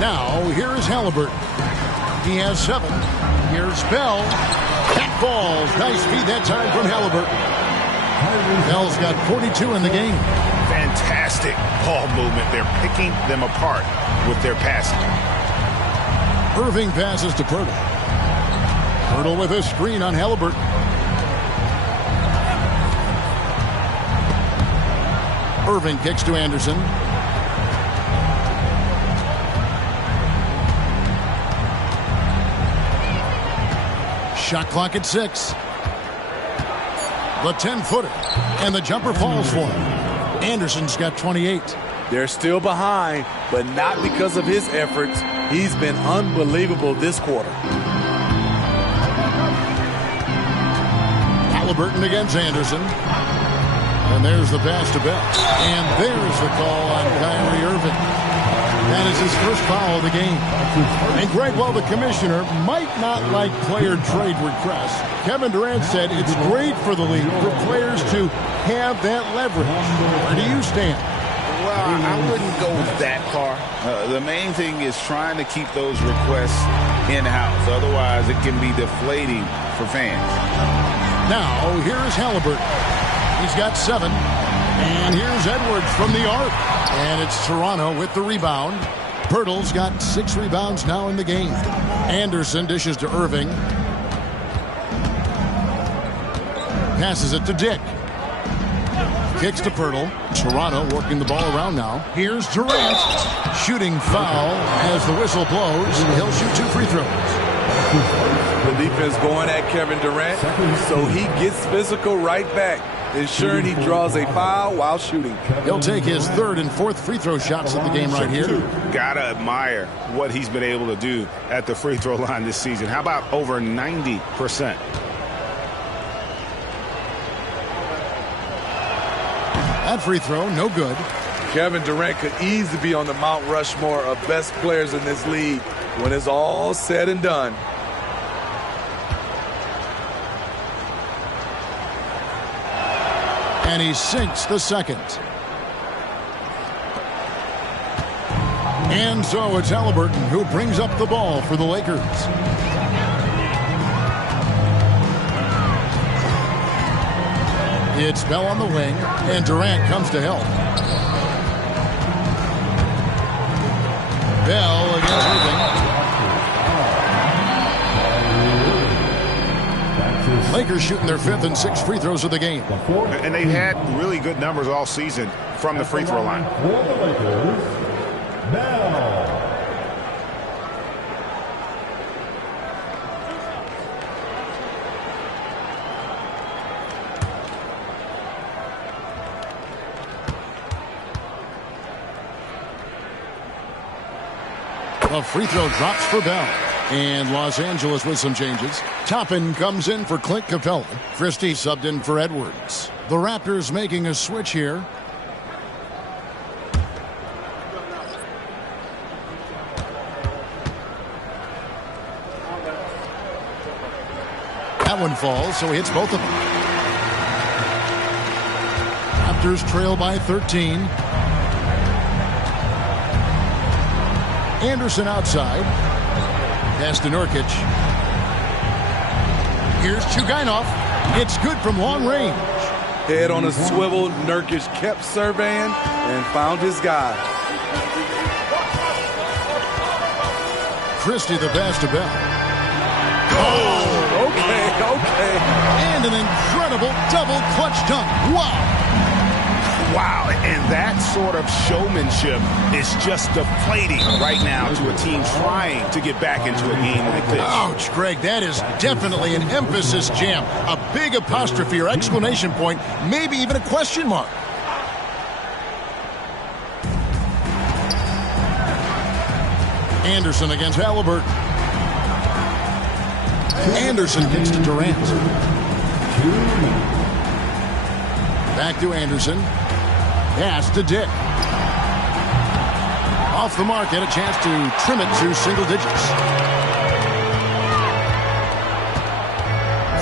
Now, here is Halliburton. He has 7. Here's Bell. That falls. Nice feed that time from Halliburton. Bell's got 42 in the game. Fantastic ball movement. They're picking them apart with their passing. Irving passes to Pirtle. Pirtle with a screen on Halliburton. Irving kicks to Anderson. Shot clock at 6. the 10-footer. And the jumper falls for him. Anderson's got 28. They're still behind, but not because of his efforts. He's been unbelievable this quarter. Halliburton against Anderson. And there's the pass to Bell. And there's the call on Kyrie Irving. That is his first foul of the game. And Greg, while the commissioner might not like player trade requests, Kevin Durant said it's great for the league for players to have that leverage. Where do you stand? Well, I wouldn't go that far. The main thing is trying to keep those requests in-house. Otherwise, it can be deflating for fans. Now, here's Halliburton. He's got 7. And here's Edwards from the arc. And it's Toronto with the rebound. Pirtle's got 6 rebounds now in the game. Anderson dishes to Irving. Passes it to Dick. Kicks to Pirtle. Toronto working the ball around now. Here's Durant. Shooting foul as the whistle blows. He'll shoot 2 free throws. The defense going at Kevin Durant, so he gets physical right back, ensuring he draws a foul while shooting. He'll take his 3rd and 4th free throw shots of the game right here. Gotta admire what he's been able to do at the free throw line this season. How about over 90%? That free throw, no good. Kevin Durant could easily be on the Mount Rushmore of best players in this league when it's all said and done. And he sinks the 2nd. And so it's Halliburton who brings up the ball for the Lakers. It's Bell on the wing, and Durant comes to help. Bell against Irving. Lakers shooting their 5th and 6th free throws of the game. And they've had really good numbers all season from the free throw line. A free throw drops for Bell. And Los Angeles with some changes. Toppin comes in for Clint Capella. Christie subbed in for Edwards. The Raptors making a switch here. That one falls, so he hits both of them. Raptors trail by 13. Anderson outside. Pass to Nurkic. Here's Chugainov. It's good from long range. Head on a swivel, Nurkic kept surveying and found his guy. Christie the pass to Bell. Oh, okay. And an incredible double clutch dunk. Wow. Wow, and that sort of showmanship is just deflating right now to a team trying to get back into a game like this. Ouch, Greg, that is definitely an emphasis jam. A big apostrophe or exclamation point, maybe even a question mark. Anderson against Halliburton. Anderson kicks to Durant. Back to Anderson. Pass to Dick. Off the mark, and a chance to trim it to single digits.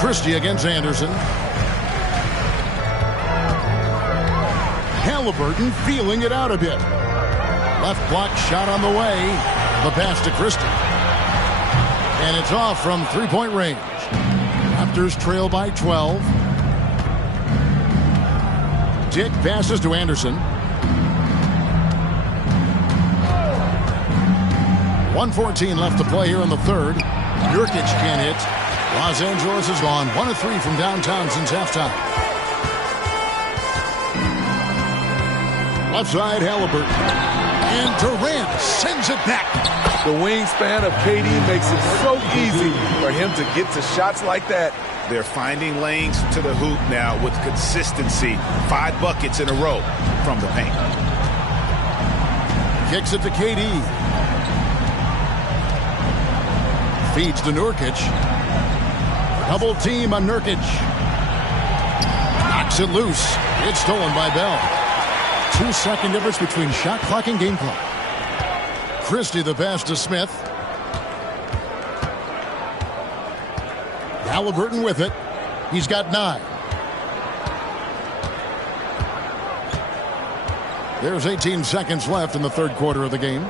Christie against Anderson. Halliburton feeling it out a bit. Left block shot on the way. The pass to Christie. And it's off from three-point range. Raptors trail by 12. Dick passes to Anderson. 1:14 left to play here in the third. Nurkic can't hit. Los Angeles has gone 1 of 3 from downtown since halftime. Left side, Halliburton. And Durant sends it back. The wingspan of KD makes it so easy for him to get to shots like that. They're finding lanes to the hoop now with consistency. 5 buckets in a row from the paint. Kicks it to KD. Feeds to Nurkic. Double team on Nurkic. Knocks it loose. It's stolen by Bell. 2-second difference between shot clock and game clock. Christie the pass to Smith. Halliburton with it. He's got 9. There's 18 seconds left in the third quarter of the game.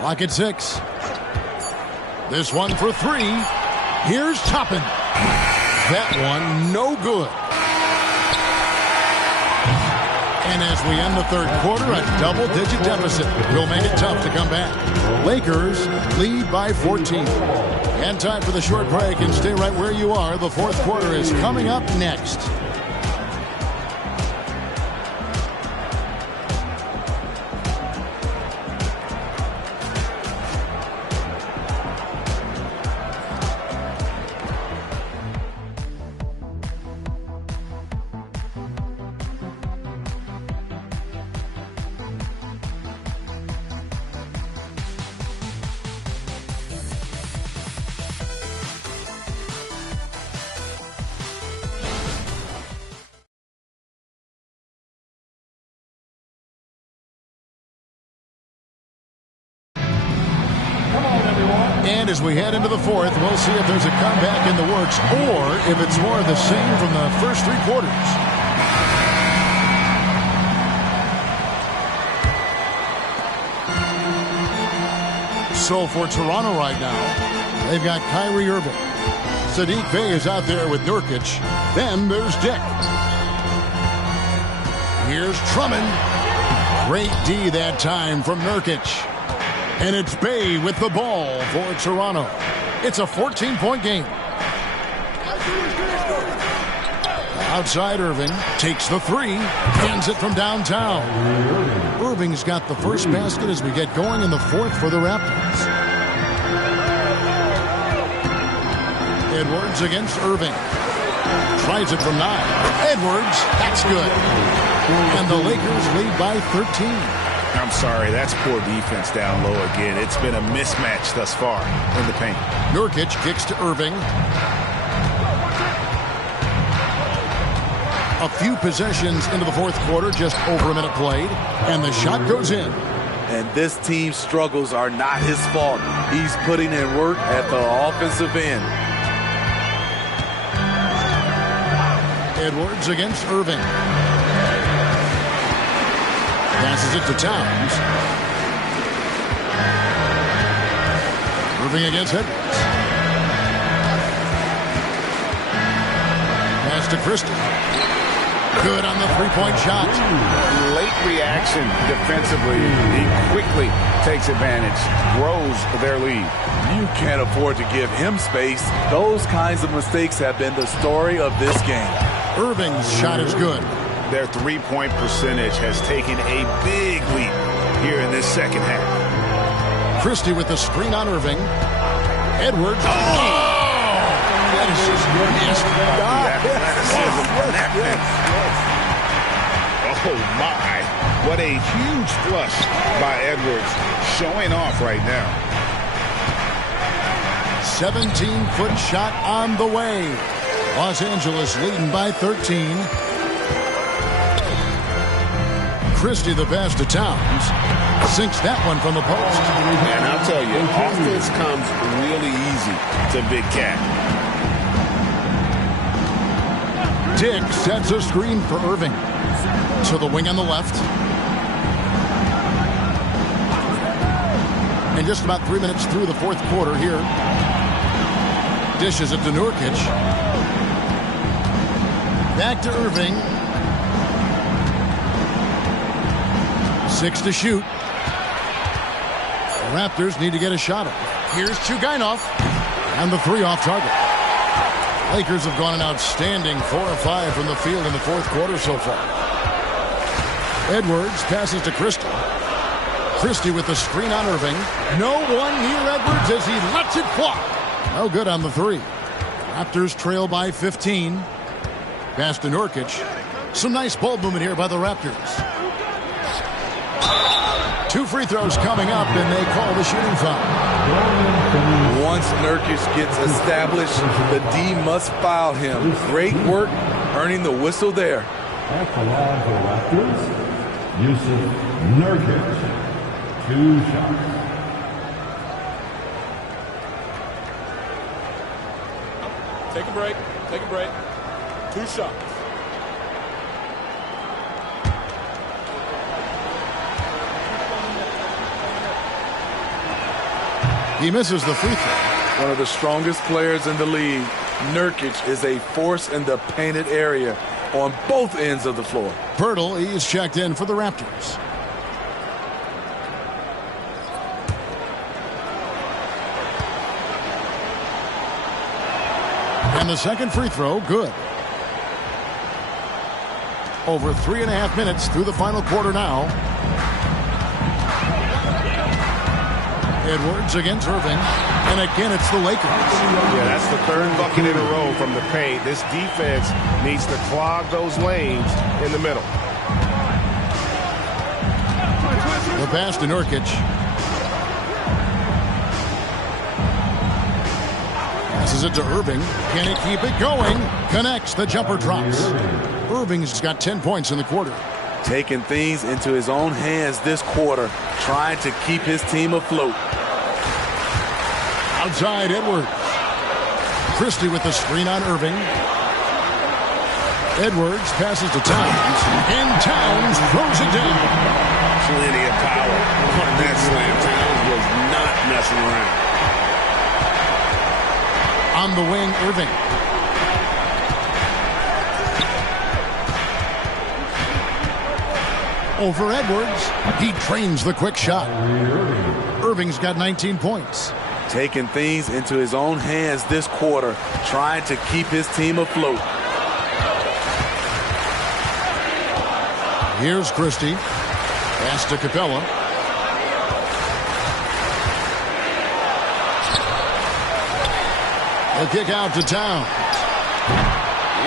Clock at 6. This one for 3. Here's Toppin. That one no good. And as we end the third quarter, a double-digit deficit will make it tough to come back. Lakers lead by 14. And time for the short break, and stay right where you are. The fourth quarter is coming up next. And as we head into the fourth, we'll see if there's a comeback in the works or if it's more of the same from the first 3 quarters. So for Toronto right now, they've got Kyrie Irving. Saddiq Bey is out there with Nurkic. Then there's Dick. Here's Drummond. Great D that time from Nurkic. And it's Bey with the ball for Toronto. It's a 14-point game. Outside Irving takes the 3, hands it from downtown. Irving's got the first basket as we get going in the fourth for the Raptors. Edwards against Irving. Tries it from 9. Edwards, that's good. And the Lakers lead by 13. I'm sorry, that's poor defense down low again. It's been a mismatch thus far in the paint. Nurkic kicks to Irving. A few possessions into the fourth quarter, just over a minute played, and the shot goes in. And this team's struggles are not his fault. He's putting in work at the offensive end. Edwards against Irving. Passes it to Towns. Irving against Edwards. Pass to Christie. Good on the three-point shot. Late reaction defensively. He quickly takes advantage, grows their lead. You can't afford to give him space. Those kinds of mistakes have been the story of this game. Irving's shot is good. Their three-point percentage has taken a big leap here in this second half. Christie with the screen on Irving. Edwards. That is just Oh, my. What a huge flush by Edwards. Showing off right now. 17-foot shot on the way. Los Angeles leading by 13. Christie the pass to Towns. Sinks that one from the post. And I'll tell you, offense comes really easy to Big Cat. Dick sets a screen for Irving. To the wing on the left. And just about 3 minutes through the fourth quarter here. Dishes it to Nurkic. Back to Irving. 6 to shoot. The Raptors need to get a shot up. Here's Chugainov. And the 3 off target. Lakers have gone an outstanding 4 of 5 from the field in the fourth quarter so far. Edwards passes to Christie. Christie with the screen on Irving. No one near Edwards as he lets it fly. No good on the three. Raptors trail by 15. Pass to Nurkic. Some nice ball movement here by the Raptors. 2 free throws coming up, and they call the shooting foul. Once Nurkic gets established, the D must foul him. Great work earning the whistle there. At the line for Raptors, Yusuf Nurkic. 2 shots. Take a break. Take a break. 2 shots. He misses the free throw. One of the strongest players in the league, Nurkic is a force in the painted area on both ends of the floor. Pirtle, he's checked in for the Raptors. And the second free throw, good. Over 3.5 minutes through the final quarter now. Edwards against Irving. And again, it's the Lakers. Yeah, that's the 3rd bucket in a row from the paint. This defense needs to clog those lanes in the middle. The pass to Nurkic. Passes it to Irving. Can he keep it going? Connects. The jumper drops. Irving's got 10 points in the quarter. Taking things into his own hands this quarter, trying to keep his team afloat. Outside Edwards. Christie with the screen on Irving. Edwards passes to Towns. And Towns throws it down. Plenty of power on that slam. Towns was not messing around. On the wing, Irving. Over Edwards. He trains the quick shot. Irving's got 19 points. Taking things into his own hands this quarter, trying to keep his team afloat. Here's Christie. Pass to Capella. The kick out to Towns.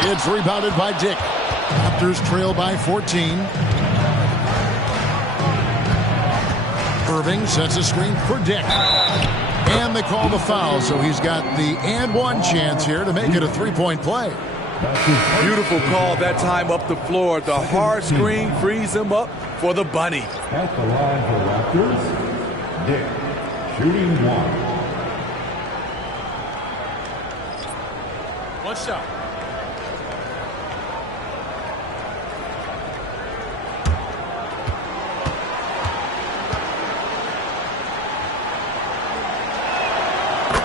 It's rebounded by Dick. Raptors trail by 14. Irving sets a screen for Dick. And they call the foul, so he's got the and one chance here to make it a 3-point play. Beautiful call that time up the floor. The hard screen frees him up for the bunny. At the line for Raptors, Dick, shooting 1. 1 shot.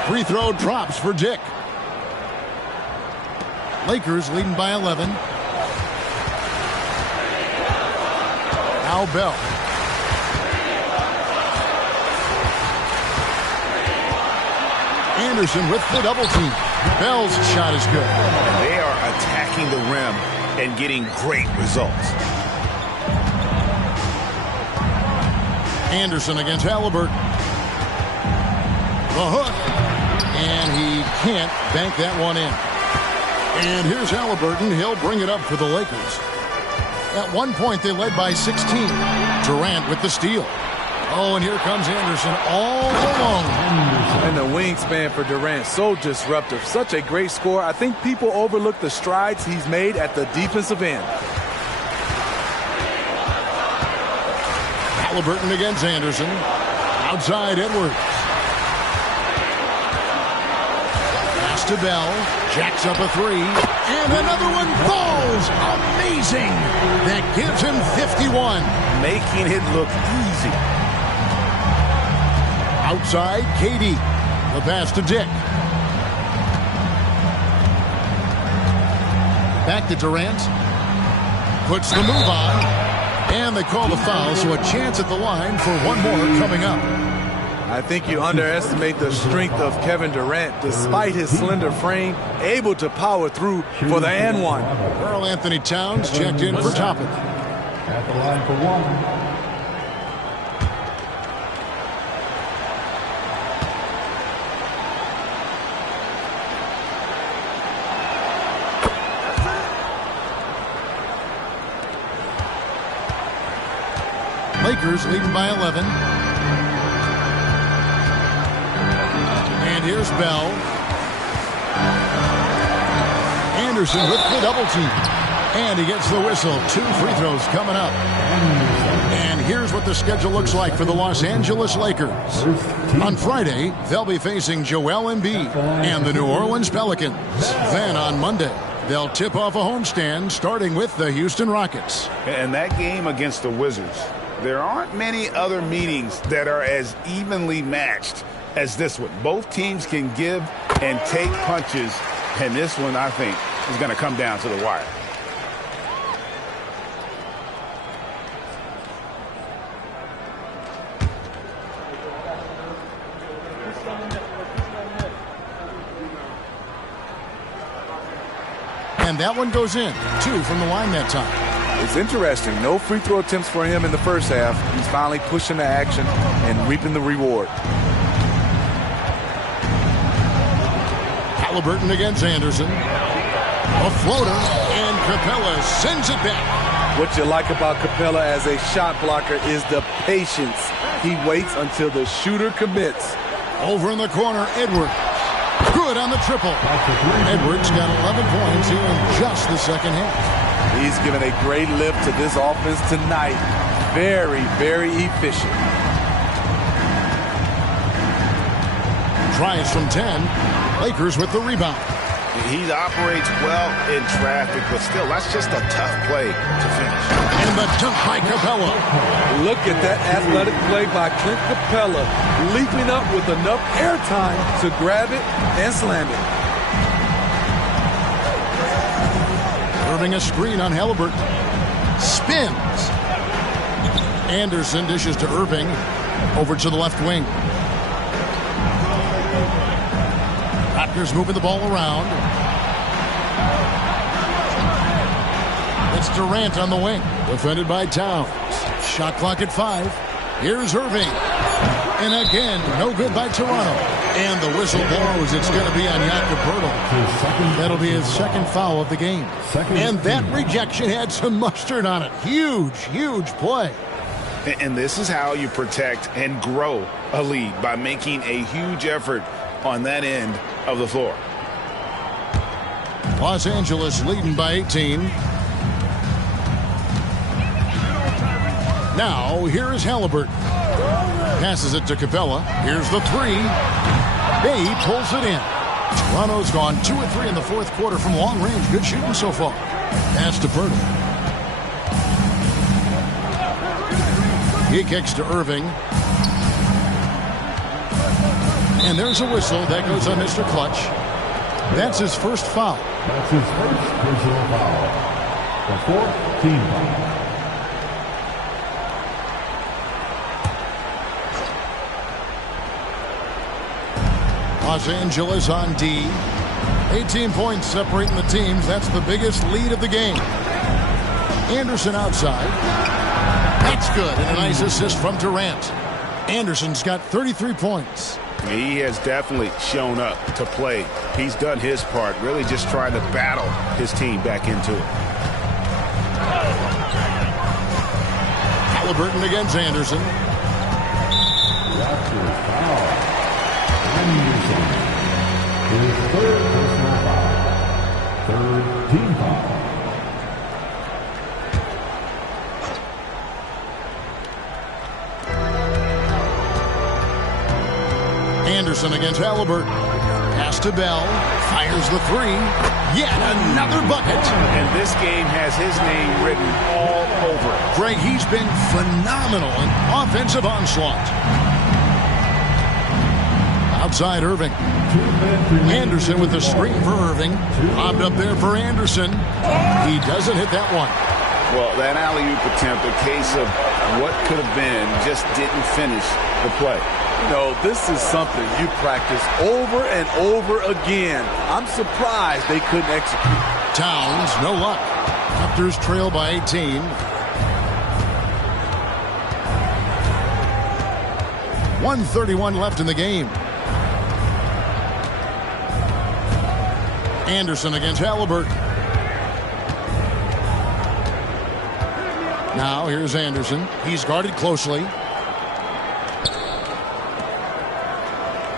Free throw drops for Dick. Lakers leading by 11. Now Bell. Anderson with the double team. Bell's shot is good. They are attacking the rim and getting great results. Anderson against Halliburton. The hook. And he can't bank that one in. And here's Halliburton. He'll bring it up for the Lakers. At one point, they led by 16. Durant with the steal. Oh, and here comes Anderson all alone. And the wingspan for Durant, so disruptive. Such a great score. I think people overlook the strides he's made at the defensive end. Halliburton against Anderson. Outside Edwards. Pass to Bell. Jacks up a three. And another one falls. Amazing. That gives him 51. Making it look easy. Outside, KD. The pass to Dick. Back to Durant. Puts the move on. And they call the foul, so a chance at the line for one more coming up. I think you underestimate the strength of Kevin Durant. Despite his slender frame, able to power through for the and one. Karl Anthony Towns checked in for Toppin. At the line for 1. Lakers leading by 11. And here's Bell. Anderson with the double team. And he gets the whistle. 2 free throws coming up. And here's what the schedule looks like for the Los Angeles Lakers. On Friday, they'll be facing Joel Embiid and the New Orleans Pelicans. Then on Monday, they'll tip off a homestand starting with the Houston Rockets. And that game against the Wizards, there aren't many other meetings that are as evenly matched as this one. Both teams can give and take punches, and this one, I think, is going to come down to the wire. And that one goes in. 2 from the line that time. It's interesting. No free throw attempts for him in the first half. He's finally pushing the action and reaping the reward. Halliburton against Anderson. A floater, and Capella sends it back. What you like about Capella as a shot blocker is the patience. He waits until the shooter commits. Over in the corner, Edwards. Good on the triple. Edwards got 11 points here in just the second half. He's given a great lift to this offense tonight. Very, very efficient. Tries from 10. Lakers with the rebound. He operates well in traffic, but still, that's just a tough play to finish. And the dunk by Capella. Look at that athletic play by Clint Capella, leaping up with enough airtime to grab it and slam it. Irving a screen on Halliburton. Spins. Anderson dishes to Irving. Over to the left wing. Raptors moving the ball around. It's Durant on the wing. Defended by Towns. Shot clock at 5. Here's Irving. And again, no good by Toronto. And the whistle blows. It's going to be on Jakob Poeltl. That'll be his second foul of the game. And that rejection had some mustard on it. Huge, huge play. And this is how you protect and grow a lead, by making a huge effort on that end of the floor. Los Angeles leading by 18. Now, here is Halliburton. Passes it to Capella. Here's the 3. He pulls it in. Toronto's gone 2 of 3 in the fourth quarter from long range. Good shooting so far. Pass to Poeltl. He kicks to Irving. And there's a whistle. That goes on Mr. Clutch. That's his first foul. That's his first personal foul. The 4th team foul. Los Angeles on D. 18 points separating the teams. That's the biggest lead of the game. Anderson outside. That's good. And a nice assist from Durant. Anderson's got 33 points. He has definitely shown up to play. He's done his part, really just trying to battle his team back into it. Halliburton against Anderson. That's his foul. Anderson. His 3rd personal foul. 3rd team foul. Anderson against Halliburton. Pass to Bell. Fires the 3. Yet another bucket. And this game has his name written all over it. Greg, he's been phenomenal in offensive onslaught. Outside Irving. Anderson with the screen for Irving. Lobbed up there for Anderson. He doesn't hit that one. Well, that alley-oop attempt, a case of what could have been, just didn't finish the play. No, this is something you practice over and over again. I'm surprised they couldn't execute. Towns, no luck. Raptors trail by 18. 1:31 left in the game. Anderson against Halliburton. Now here's Anderson. He's guarded closely.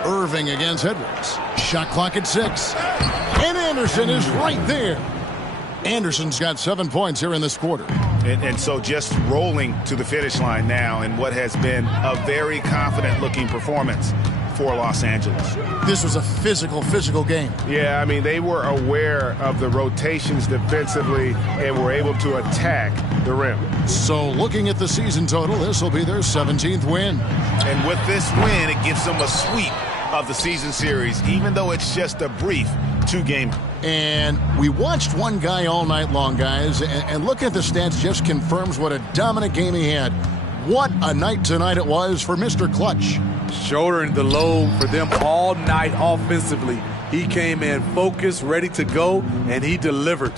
Irving against Edwards. Shot clock at 6. And Anderson is right there. Anderson's got 7 points here in this quarter. And so just rolling to the finish line now in what has been a very confident-looking performance for Los Angeles. This was a physical game. Yeah, I mean, they were aware of the rotations defensively and were able to attack the rim. So looking at the season total, this will be their 17th win. And with this win, it gives them a sweep of the season series, even though it's just a brief 2-game. And we watched one guy all night long, guys, and looking at the stats just confirms what a dominant game he had. What a night tonight it was for Mr. Clutch. Shouldering the load for them all night offensively. He came in focused, ready to go, and he delivered.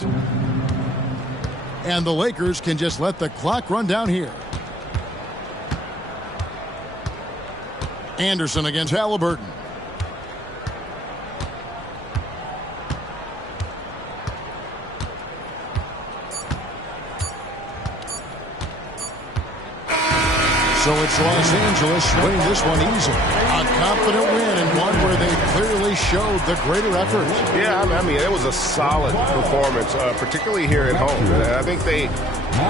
And the Lakers can just let the clock run down here. Anderson against Halliburton. So it's Los Angeles winning this one easily. A confident win and one where they clearly showed the greater effort. Yeah, I mean, it was a solid performance, particularly here at home. And I think they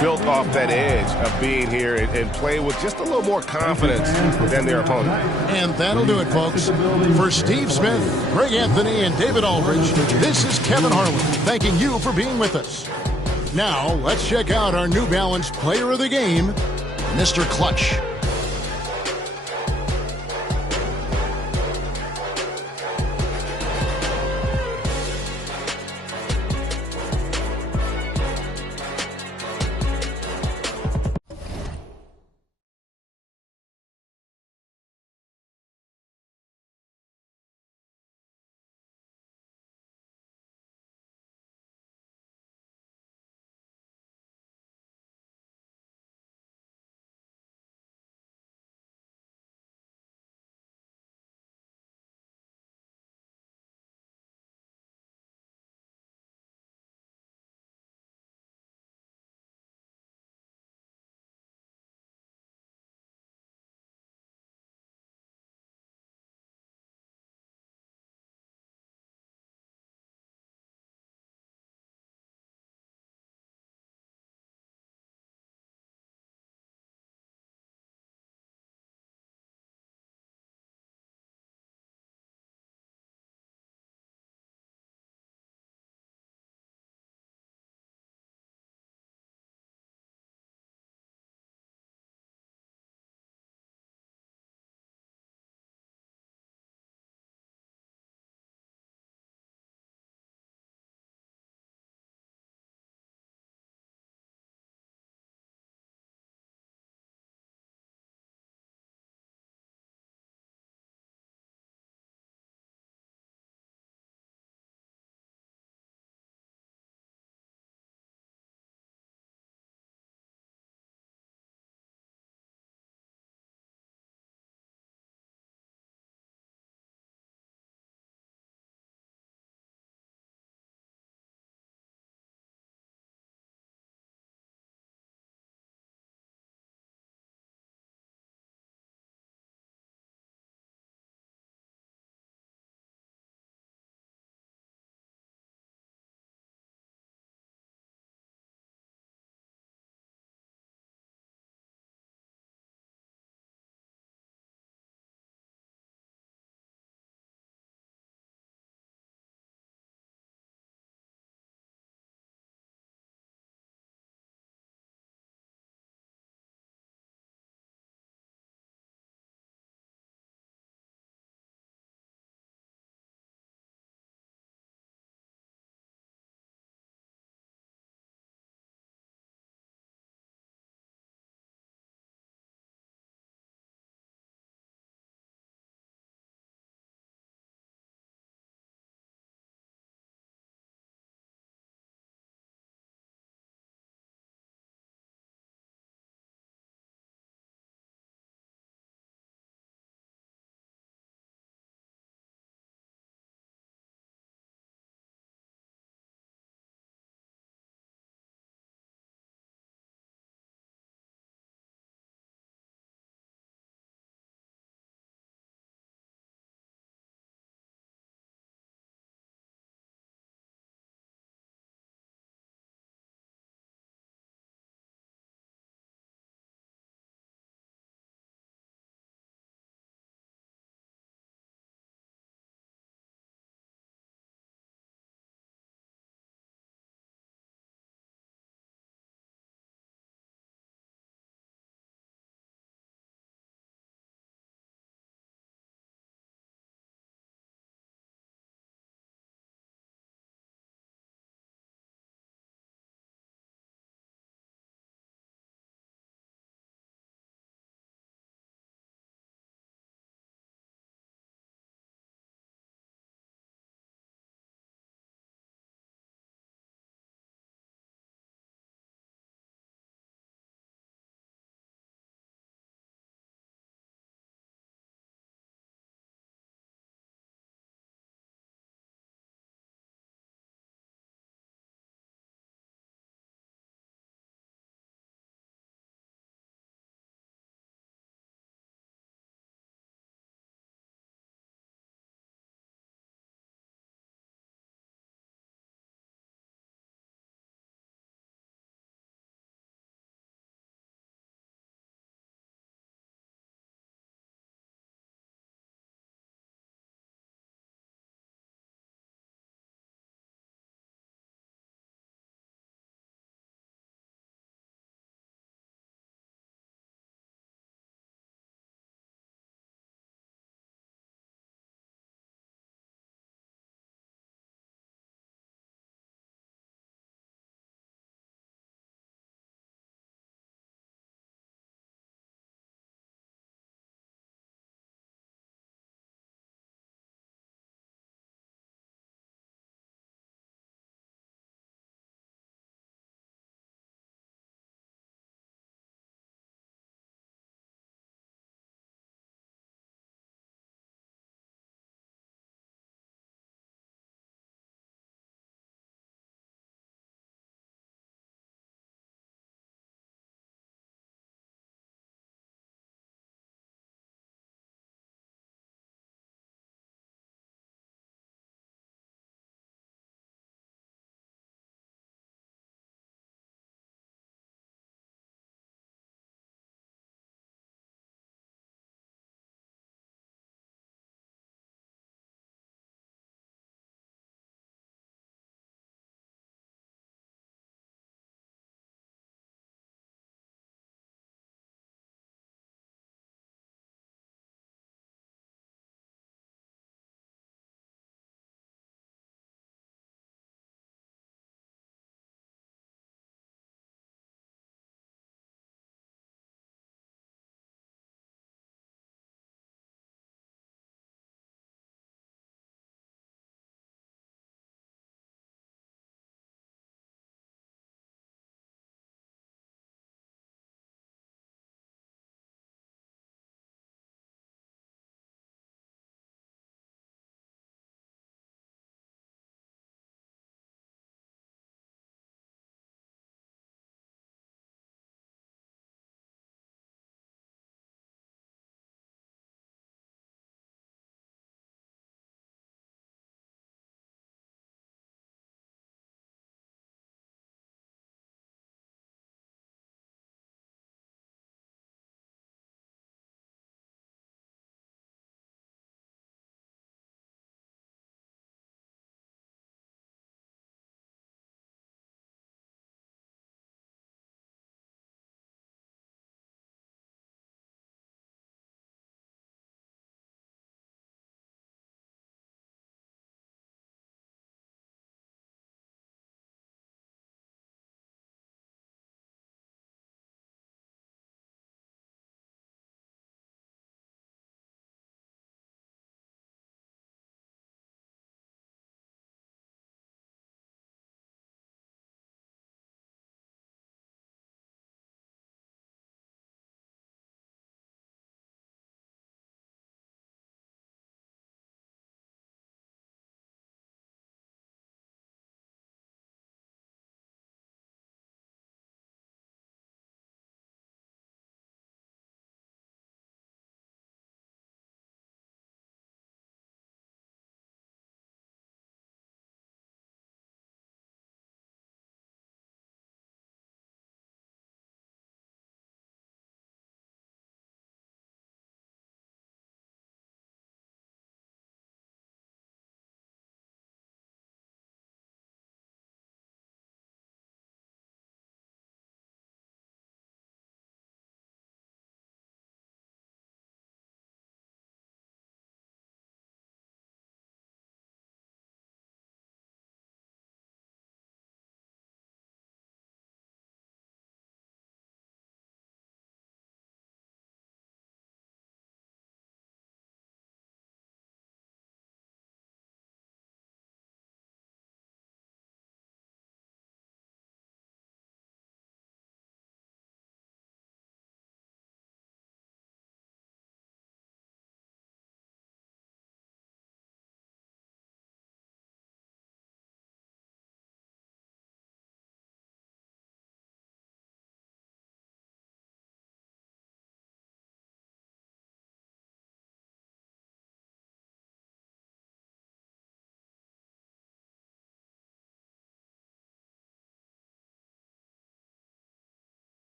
built off that edge of being here and play with just a little more confidence than their opponent. And that'll do it, folks. For Steve Smith, Greg Anthony, and David Aldridge, this is Kevin Harlan thanking you for being with us. Now, let's check out our New Balance player of the game, Mr. Clutch.